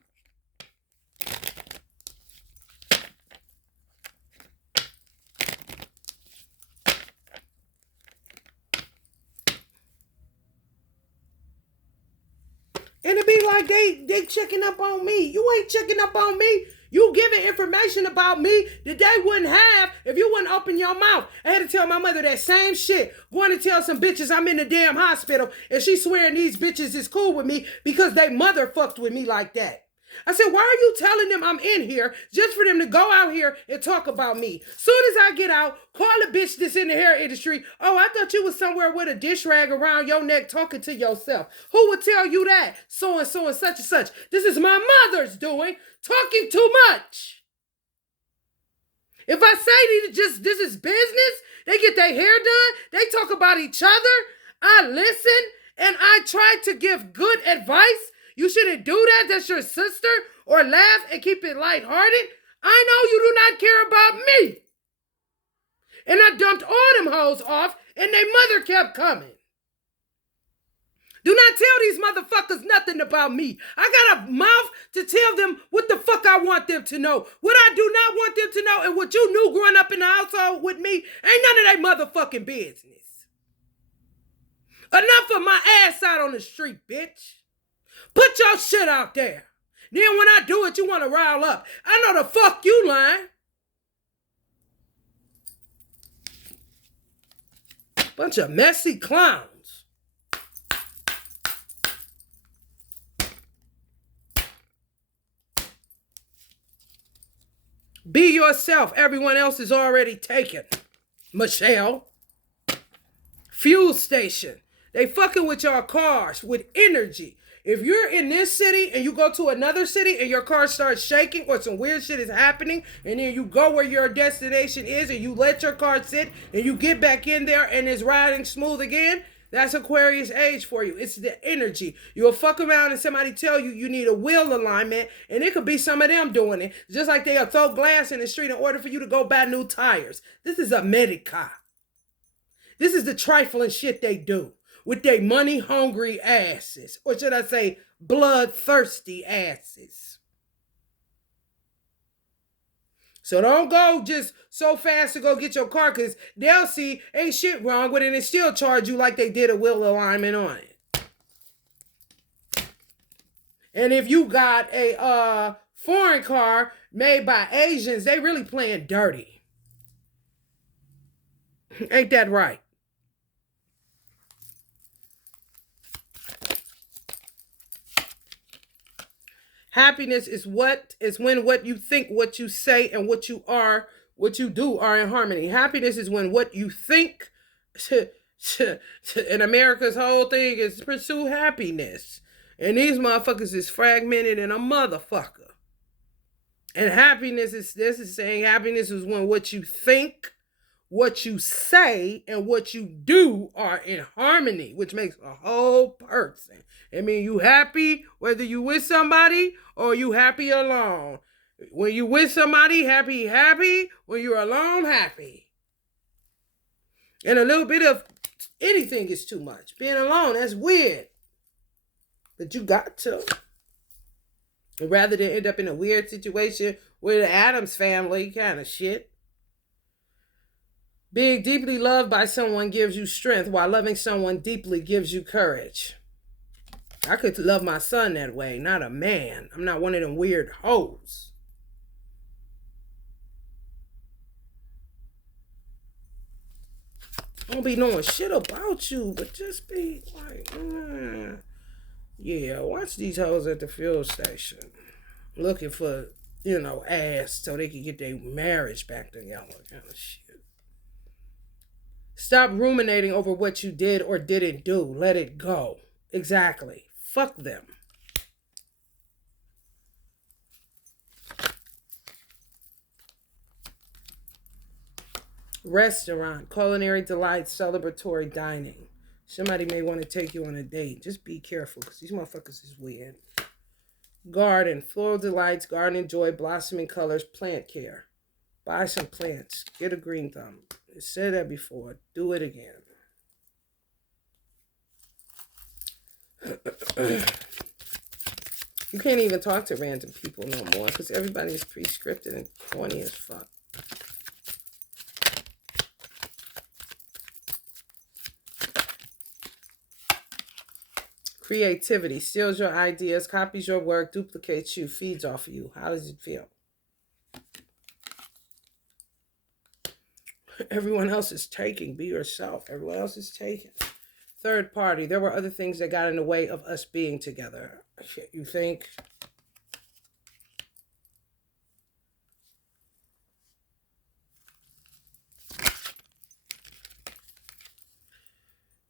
And it be like they checking up on me. You ain't checking up on me. You giving information about me that they wouldn't have if you wouldn't open your mouth. I had to tell my mother that same shit. Going to tell some bitches I'm in the damn hospital and she swearing these bitches is cool with me because they mother fucked with me like that. I said, why are you telling them I'm in here just for them to go out here and talk about me? Soon as I get out, call a bitch that's in the hair industry. Oh, I thought you was somewhere with a dish rag around your neck talking to yourself. Who would tell you that? So and so and such and such. This is my mother's doing. Talking too much. If I say this is business, they get their hair done, they talk about each other, I listen, and I try to give good advice. You shouldn't do that. That's your sister. Or laugh and keep it lighthearted. I know you do not care about me. And I dumped all them hoes off and their mother kept coming. Do not tell these motherfuckers nothing about me. I got a mouth to tell them what the fuck I want them to know. What I do not want them to know and what you knew growing up in the household with me ain't none of their motherfucking business. Enough of my ass out on the street, bitch. Put your shit out there. Then when I do it, you want to rile up. I know the fuck you lying. Bunch of messy clowns. Be yourself. Everyone else is already taken. Michelle. Fuel station. They fucking with your cars with energy. If you're in this city and you go to another city and your car starts shaking or some weird shit is happening and then you go where your destination is and you let your car sit and you get back in there and it's riding smooth again, that's Aquarius age for you. It's the energy. You'll fuck around and somebody tell you you need a wheel alignment and it could be some of them doing it. Just like they'll throw glass in the street in order for you to go buy new tires. This is a Medica. This is the trifling shit they do with their money-hungry asses. Or should I say, bloodthirsty asses. So don't go just so fast to go get your car because they'll see ain't shit wrong with it and still charge you like they did a wheel alignment on it. And if you got a foreign car made by Asians, they really playing dirty. Ain't that right? Happiness is when what you think, what you say, and what you are, what you do are in harmony. Happiness is when what you think, and America's whole thing is pursue happiness. And these motherfuckers is fragmented in a motherfucker. And happiness is saying happiness is when what you think, what you say, and what you do are in harmony, which makes a whole person. I mean, you happy whether you with somebody or you happy alone. When you with somebody, happy. When you're alone, happy. And a little bit of anything is too much. Being alone, that's weird. But you got to. Rather than end up in a weird situation with the Addams family kind of shit. Being deeply loved by someone gives you strength, while loving someone deeply gives you courage. I could love my son that way, not a man. I'm not one of them weird hoes. I don't be knowing shit about you, but just be like, yeah, watch these hoes at the fuel station. Looking for, ass so they can get their marriage back together kind of shit. Stop ruminating over what you did or didn't do. Let it go. Exactly. Fuck them. Restaurant, culinary delights, celebratory dining. Somebody may want to take you on a date. Just be careful because these motherfuckers is weird. Garden, floral delights, garden joy, blossoming colors, plant care. Buy some plants. Get a green thumb. I said that before. Do it again. You can't even talk to random people no more because everybody's pre-scripted and corny as fuck. Creativity steals your ideas, copies your work, duplicates you, feeds off of you. How does it feel? Everyone else is taking. Be yourself. Everyone else is taking. Third party. There were other things that got in the way of us being together. Shit, you think?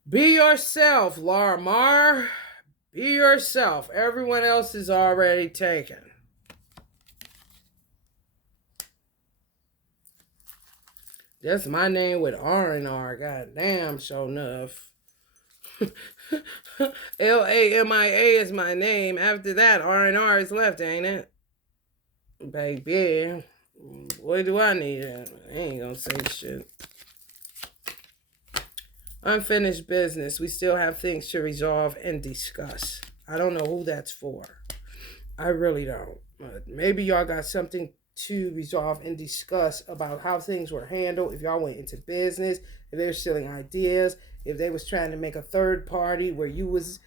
Be yourself, Laura Mar. Be yourself. Everyone else is already taken. That's my name with R&R. Goddamn, sure enough. Lamia is my name. After that, R&R is left, ain't it? Baby. What do I need? I ain't gonna say shit. Unfinished business. We still have things to resolve and discuss. I don't know who that's for. I really don't. But maybe y'all got something to resolve and discuss about how things were handled. If y'all went into business, if they were stealing ideas, if they was trying to make a third party where you was,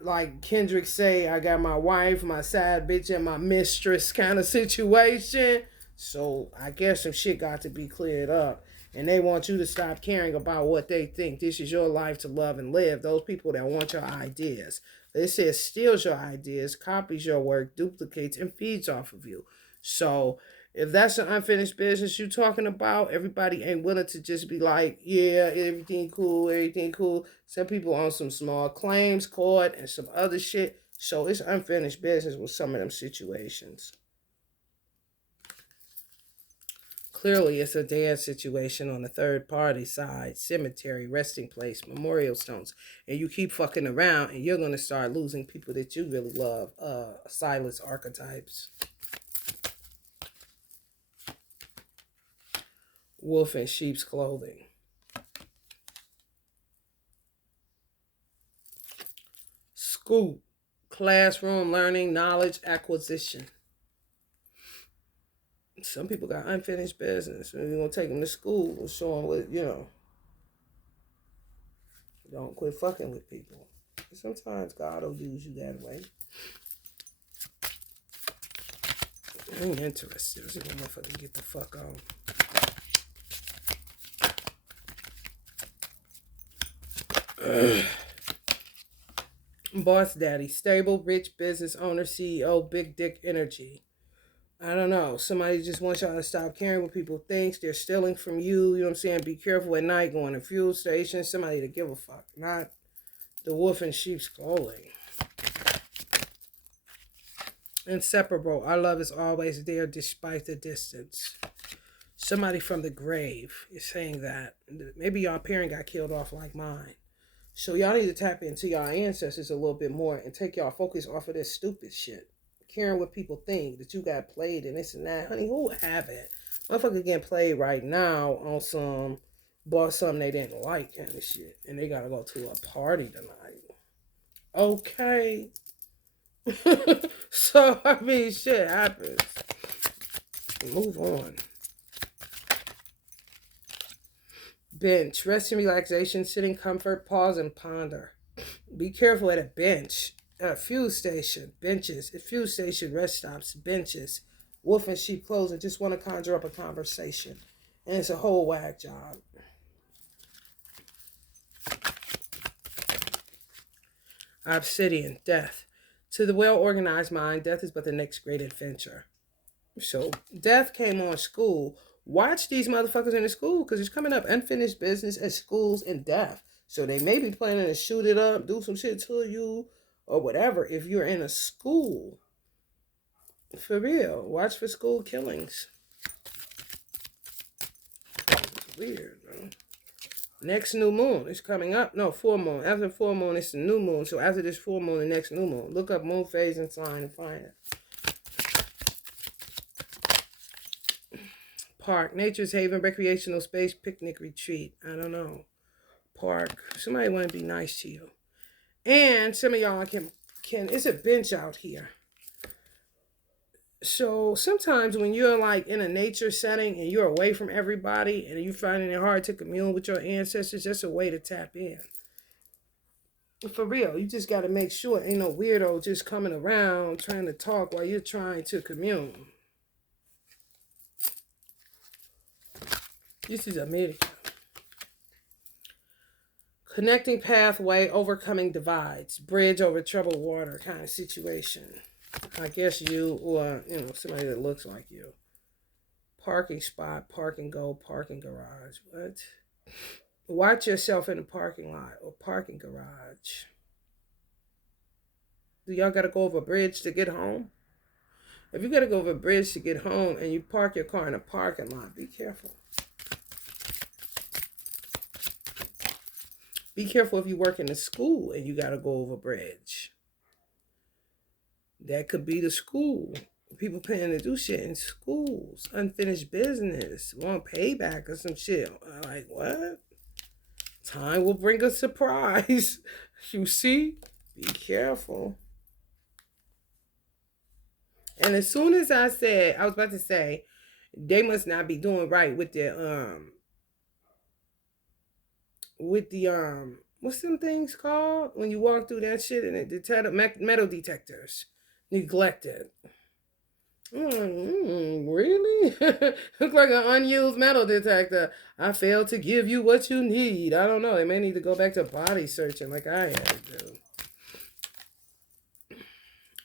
like Kendrick say, I got my wife, my side bitch, and my mistress kind of situation. So I guess some shit got to be cleared up. And they want you to stop caring about what they think. This is your life to love and live. Those people that want your ideas. It says steals your ideas, copies your work, duplicates, and feeds off of you. So if that's an unfinished business you're talking about, everybody ain't willing to just be like, yeah, everything cool, everything cool. Some people on some small claims court and some other shit. So it's unfinished business with some of them situations. Clearly, it's a dead situation on the third party side, cemetery, resting place, memorial stones. And you keep fucking around and you're going to start losing people that you really love. Silas archetypes. Wolf in sheep's clothing. School. Classroom learning, knowledge acquisition. Some people got unfinished business. You're going to take them to school and show them what, Don't quit fucking with people. Sometimes God will use you that way. I ain't interested. I just want motherfucker to get the fuck on. Boss daddy, stable, rich business owner, CEO, big dick energy. I don't know. Somebody just wants y'all to stop caring what people think. They're stealing from you. You know what I'm saying? Be careful at night going to fuel stations. Somebody to give a fuck. Not the wolf in sheep's clothing. Inseparable. Our love is always there despite the distance. Somebody from the grave is saying that. Maybe y'all parent got killed off like mine. So y'all need to tap into y'all ancestors a little bit more and take y'all focus off of this stupid shit. Caring what people think that you got played and this and that. Honey, who have it? Motherfucker getting played right now on some bought something they didn't like kind of shit. And they gotta go to a party tonight. Okay. So I mean shit happens. Move on. Bench. Rest and relaxation, sitting comfort, pause and ponder. Be careful at a bench. Fuel station, benches. At fuel station, rest stops, benches. Wolf and sheep clothing. Just want to conjure up a conversation. And it's a whole whack job. Obsidian, death. To the well-organized mind, death is but the next great adventure. So, death came on school. Watch these motherfuckers in the school because it's coming up unfinished business at schools and death. So they may be planning to shoot it up, do some shit to you, or whatever. If you're in a school, for real, watch for school killings. It's weird, bro. Next new moon is coming up. No, full moon. After full moon, it's the new moon. So after this full moon, the next new moon. Look up moon phase and sign and find it. Park, nature's haven, recreational space, picnic retreat. I don't know. Park. Somebody want to be nice to you. And some of y'all can it's a bench out here. So sometimes when you're like in a nature setting and you're away from everybody and you're finding it hard to commune with your ancestors, that's a way to tap in. For real, you just got to make sure ain't no weirdo just coming around trying to talk while you're trying to commune. This is America. Connecting pathway, overcoming divides, bridge over troubled water kind of situation. I guess you or, somebody that looks like you. Parking spot, park and go, parking garage. What? Watch yourself in the parking lot or parking garage. Do y'all got to go over a bridge to get home? If you got to go over a bridge to get home and you park your car in a parking lot, be careful. Be careful if you work in a school and you got to go over a bridge. That could be the school. People paying to do shit in schools. Unfinished business. Want payback or some shit. Like, what? Time will bring a surprise. You see? Be careful. And as soon as I was about to say, they must not be doing right with the what's them things called when you walk through that shit and it detect metal detectors neglected. Really? Look like an unused metal detector. I failed to give you what you need. I don't know. They may need to go back to body searching like I had to do.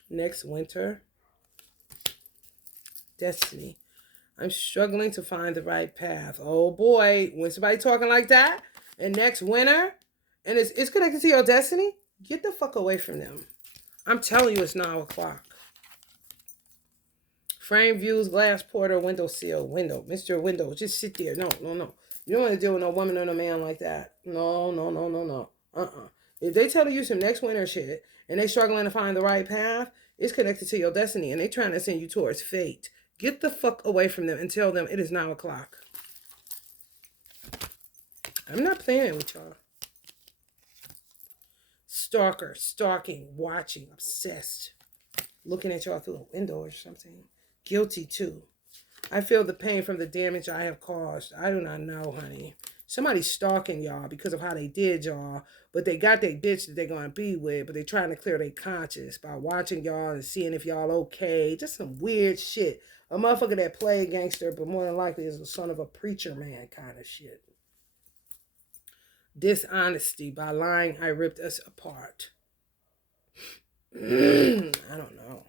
Next winter. Destiny. I'm struggling to find the right path. Oh boy. When somebody talking like that, and next winter, and it's connected to your destiny, get the fuck away from them. I'm telling you, it's 9:00. Frame views, glass porter, window sill, window. Mr. Window, just sit there. No. You don't want to deal with no woman or no man like that. No. If they tell you some next winter shit and they struggling to find the right path, it's connected to your destiny and they trying to send you towards fate. Get the fuck away from them and tell them it is 9:00. I'm not playing with y'all. Stalker, stalking, watching, obsessed. Looking at y'all through a window or something. Guilty too. I feel the pain from the damage I have caused. I do not know, honey. Somebody's stalking y'all because of how they did y'all, but they got their bitch that they're going to be with, but they're trying to clear their conscience by watching y'all and seeing if y'all okay. Just some weird shit. A motherfucker that played gangster, but more than likely is the son of a preacher man kind of shit. Dishonesty. By lying, I ripped us apart. I don't know.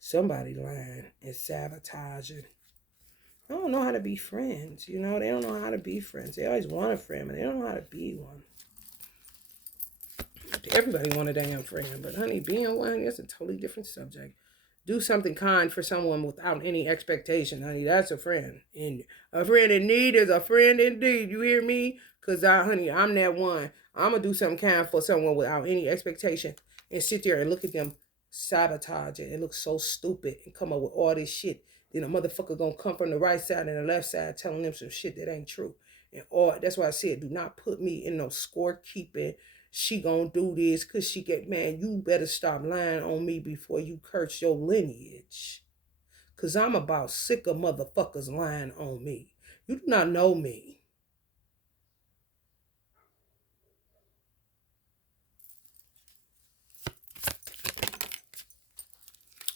Somebody lying and sabotaging. I don't know how to be friends. They don't know how to be friends. They always want a friend, but they don't know how to be one. Everybody want a damn friend, but honey, being one, that's a totally different subject. Do something kind for someone without any expectation, honey. That's a friend. And a friend in need is a friend indeed. You hear me? Because, honey, I'm that one. I'm going to do something kind for someone without any expectation and sit there and look at them sabotage it. It looks so stupid and come up with all this shit. Then a motherfucker going to come from the right side and the left side telling them some shit that ain't true. And that's why I said, do not put me in no scorekeeping. She gonna do this because she get, man, you better stop lying on me before you curse your lineage. Because I'm about sick of motherfuckers lying on me. You do not know me.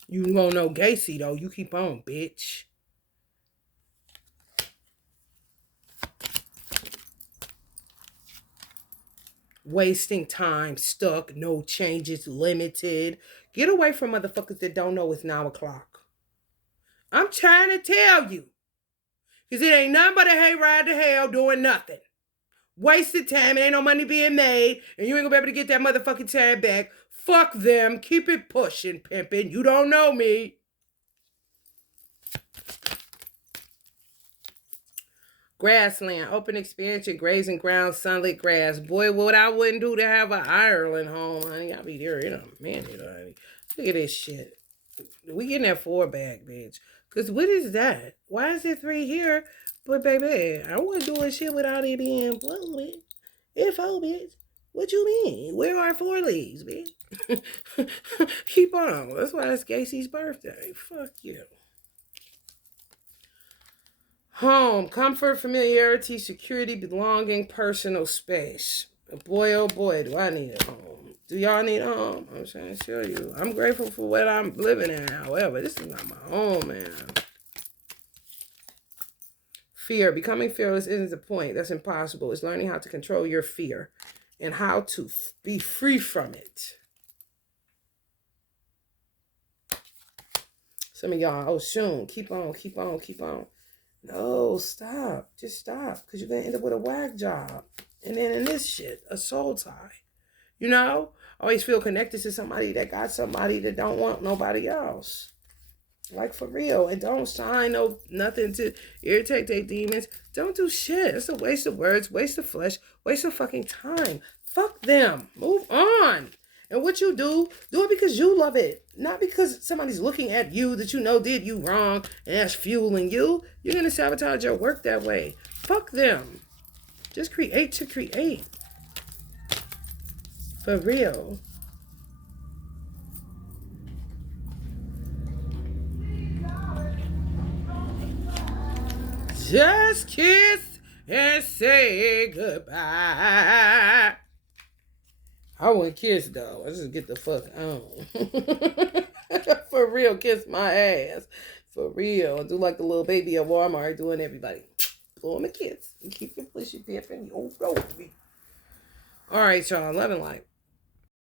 You won't know Gacy, though. You keep on, bitch. Wasting time, stuck, no changes, limited. Get away from motherfuckers that don't know it's 9:00. I'm trying to tell you. Because it ain't nothing but a hayride to hell doing nothing. Wasted time. Ain't no money being made. And you ain't gonna be able to get that motherfucking time back. Fuck them. Keep it pushing, pimping. You don't know me. Grassland, open expansion, grazing ground, sunlit grass. Boy, what I wouldn't do to have an Ireland home, honey. I'll be there in a minute, honey. Look at this shit. We getting that 4-bag, bitch. Because what is that? Why is there 3 here? But, baby, I wasn't doing shit without it being 4, bitch. It's 4, bitch. What you mean? Where are 4 leaves, bitch? Keep on. That's why it's Casey's birthday. Fuck you. Home, comfort, familiarity, security, belonging, personal space. Boy, oh boy, do I need a home. Do y'all need a home? I'm trying to show you. I'm grateful for what I'm living in. However, this is not my home, man. Fear. Becoming fearless isn't the point. That's impossible. It's learning how to control your fear and how to be free from it. Some of y'all, oh, soon. Keep on, keep on, keep on. No, stop. Just stop. Because you're going to end up with a whack job. And then in this shit, a soul tie. You know? Always feel connected to somebody that got somebody that don't want nobody else. Like, for real. And don't sign nothing to irritate their demons. Don't do shit. It's a waste of words, waste of flesh, waste of fucking time. Fuck them. Move on. And what you do it because you love it. Not because somebody's looking at you that you know did you wrong and that's fueling you. You're going to sabotage your work that way. Fuck them. Just create to create. For real. Just kiss and say goodbye. I wouldn't kiss, though. I just get the fuck on. For real, kiss my ass. For real. Do like the little baby at Walmart doing everybody. Blow him a kiss. And keep your pussy pimping. All right, y'all. Love and light.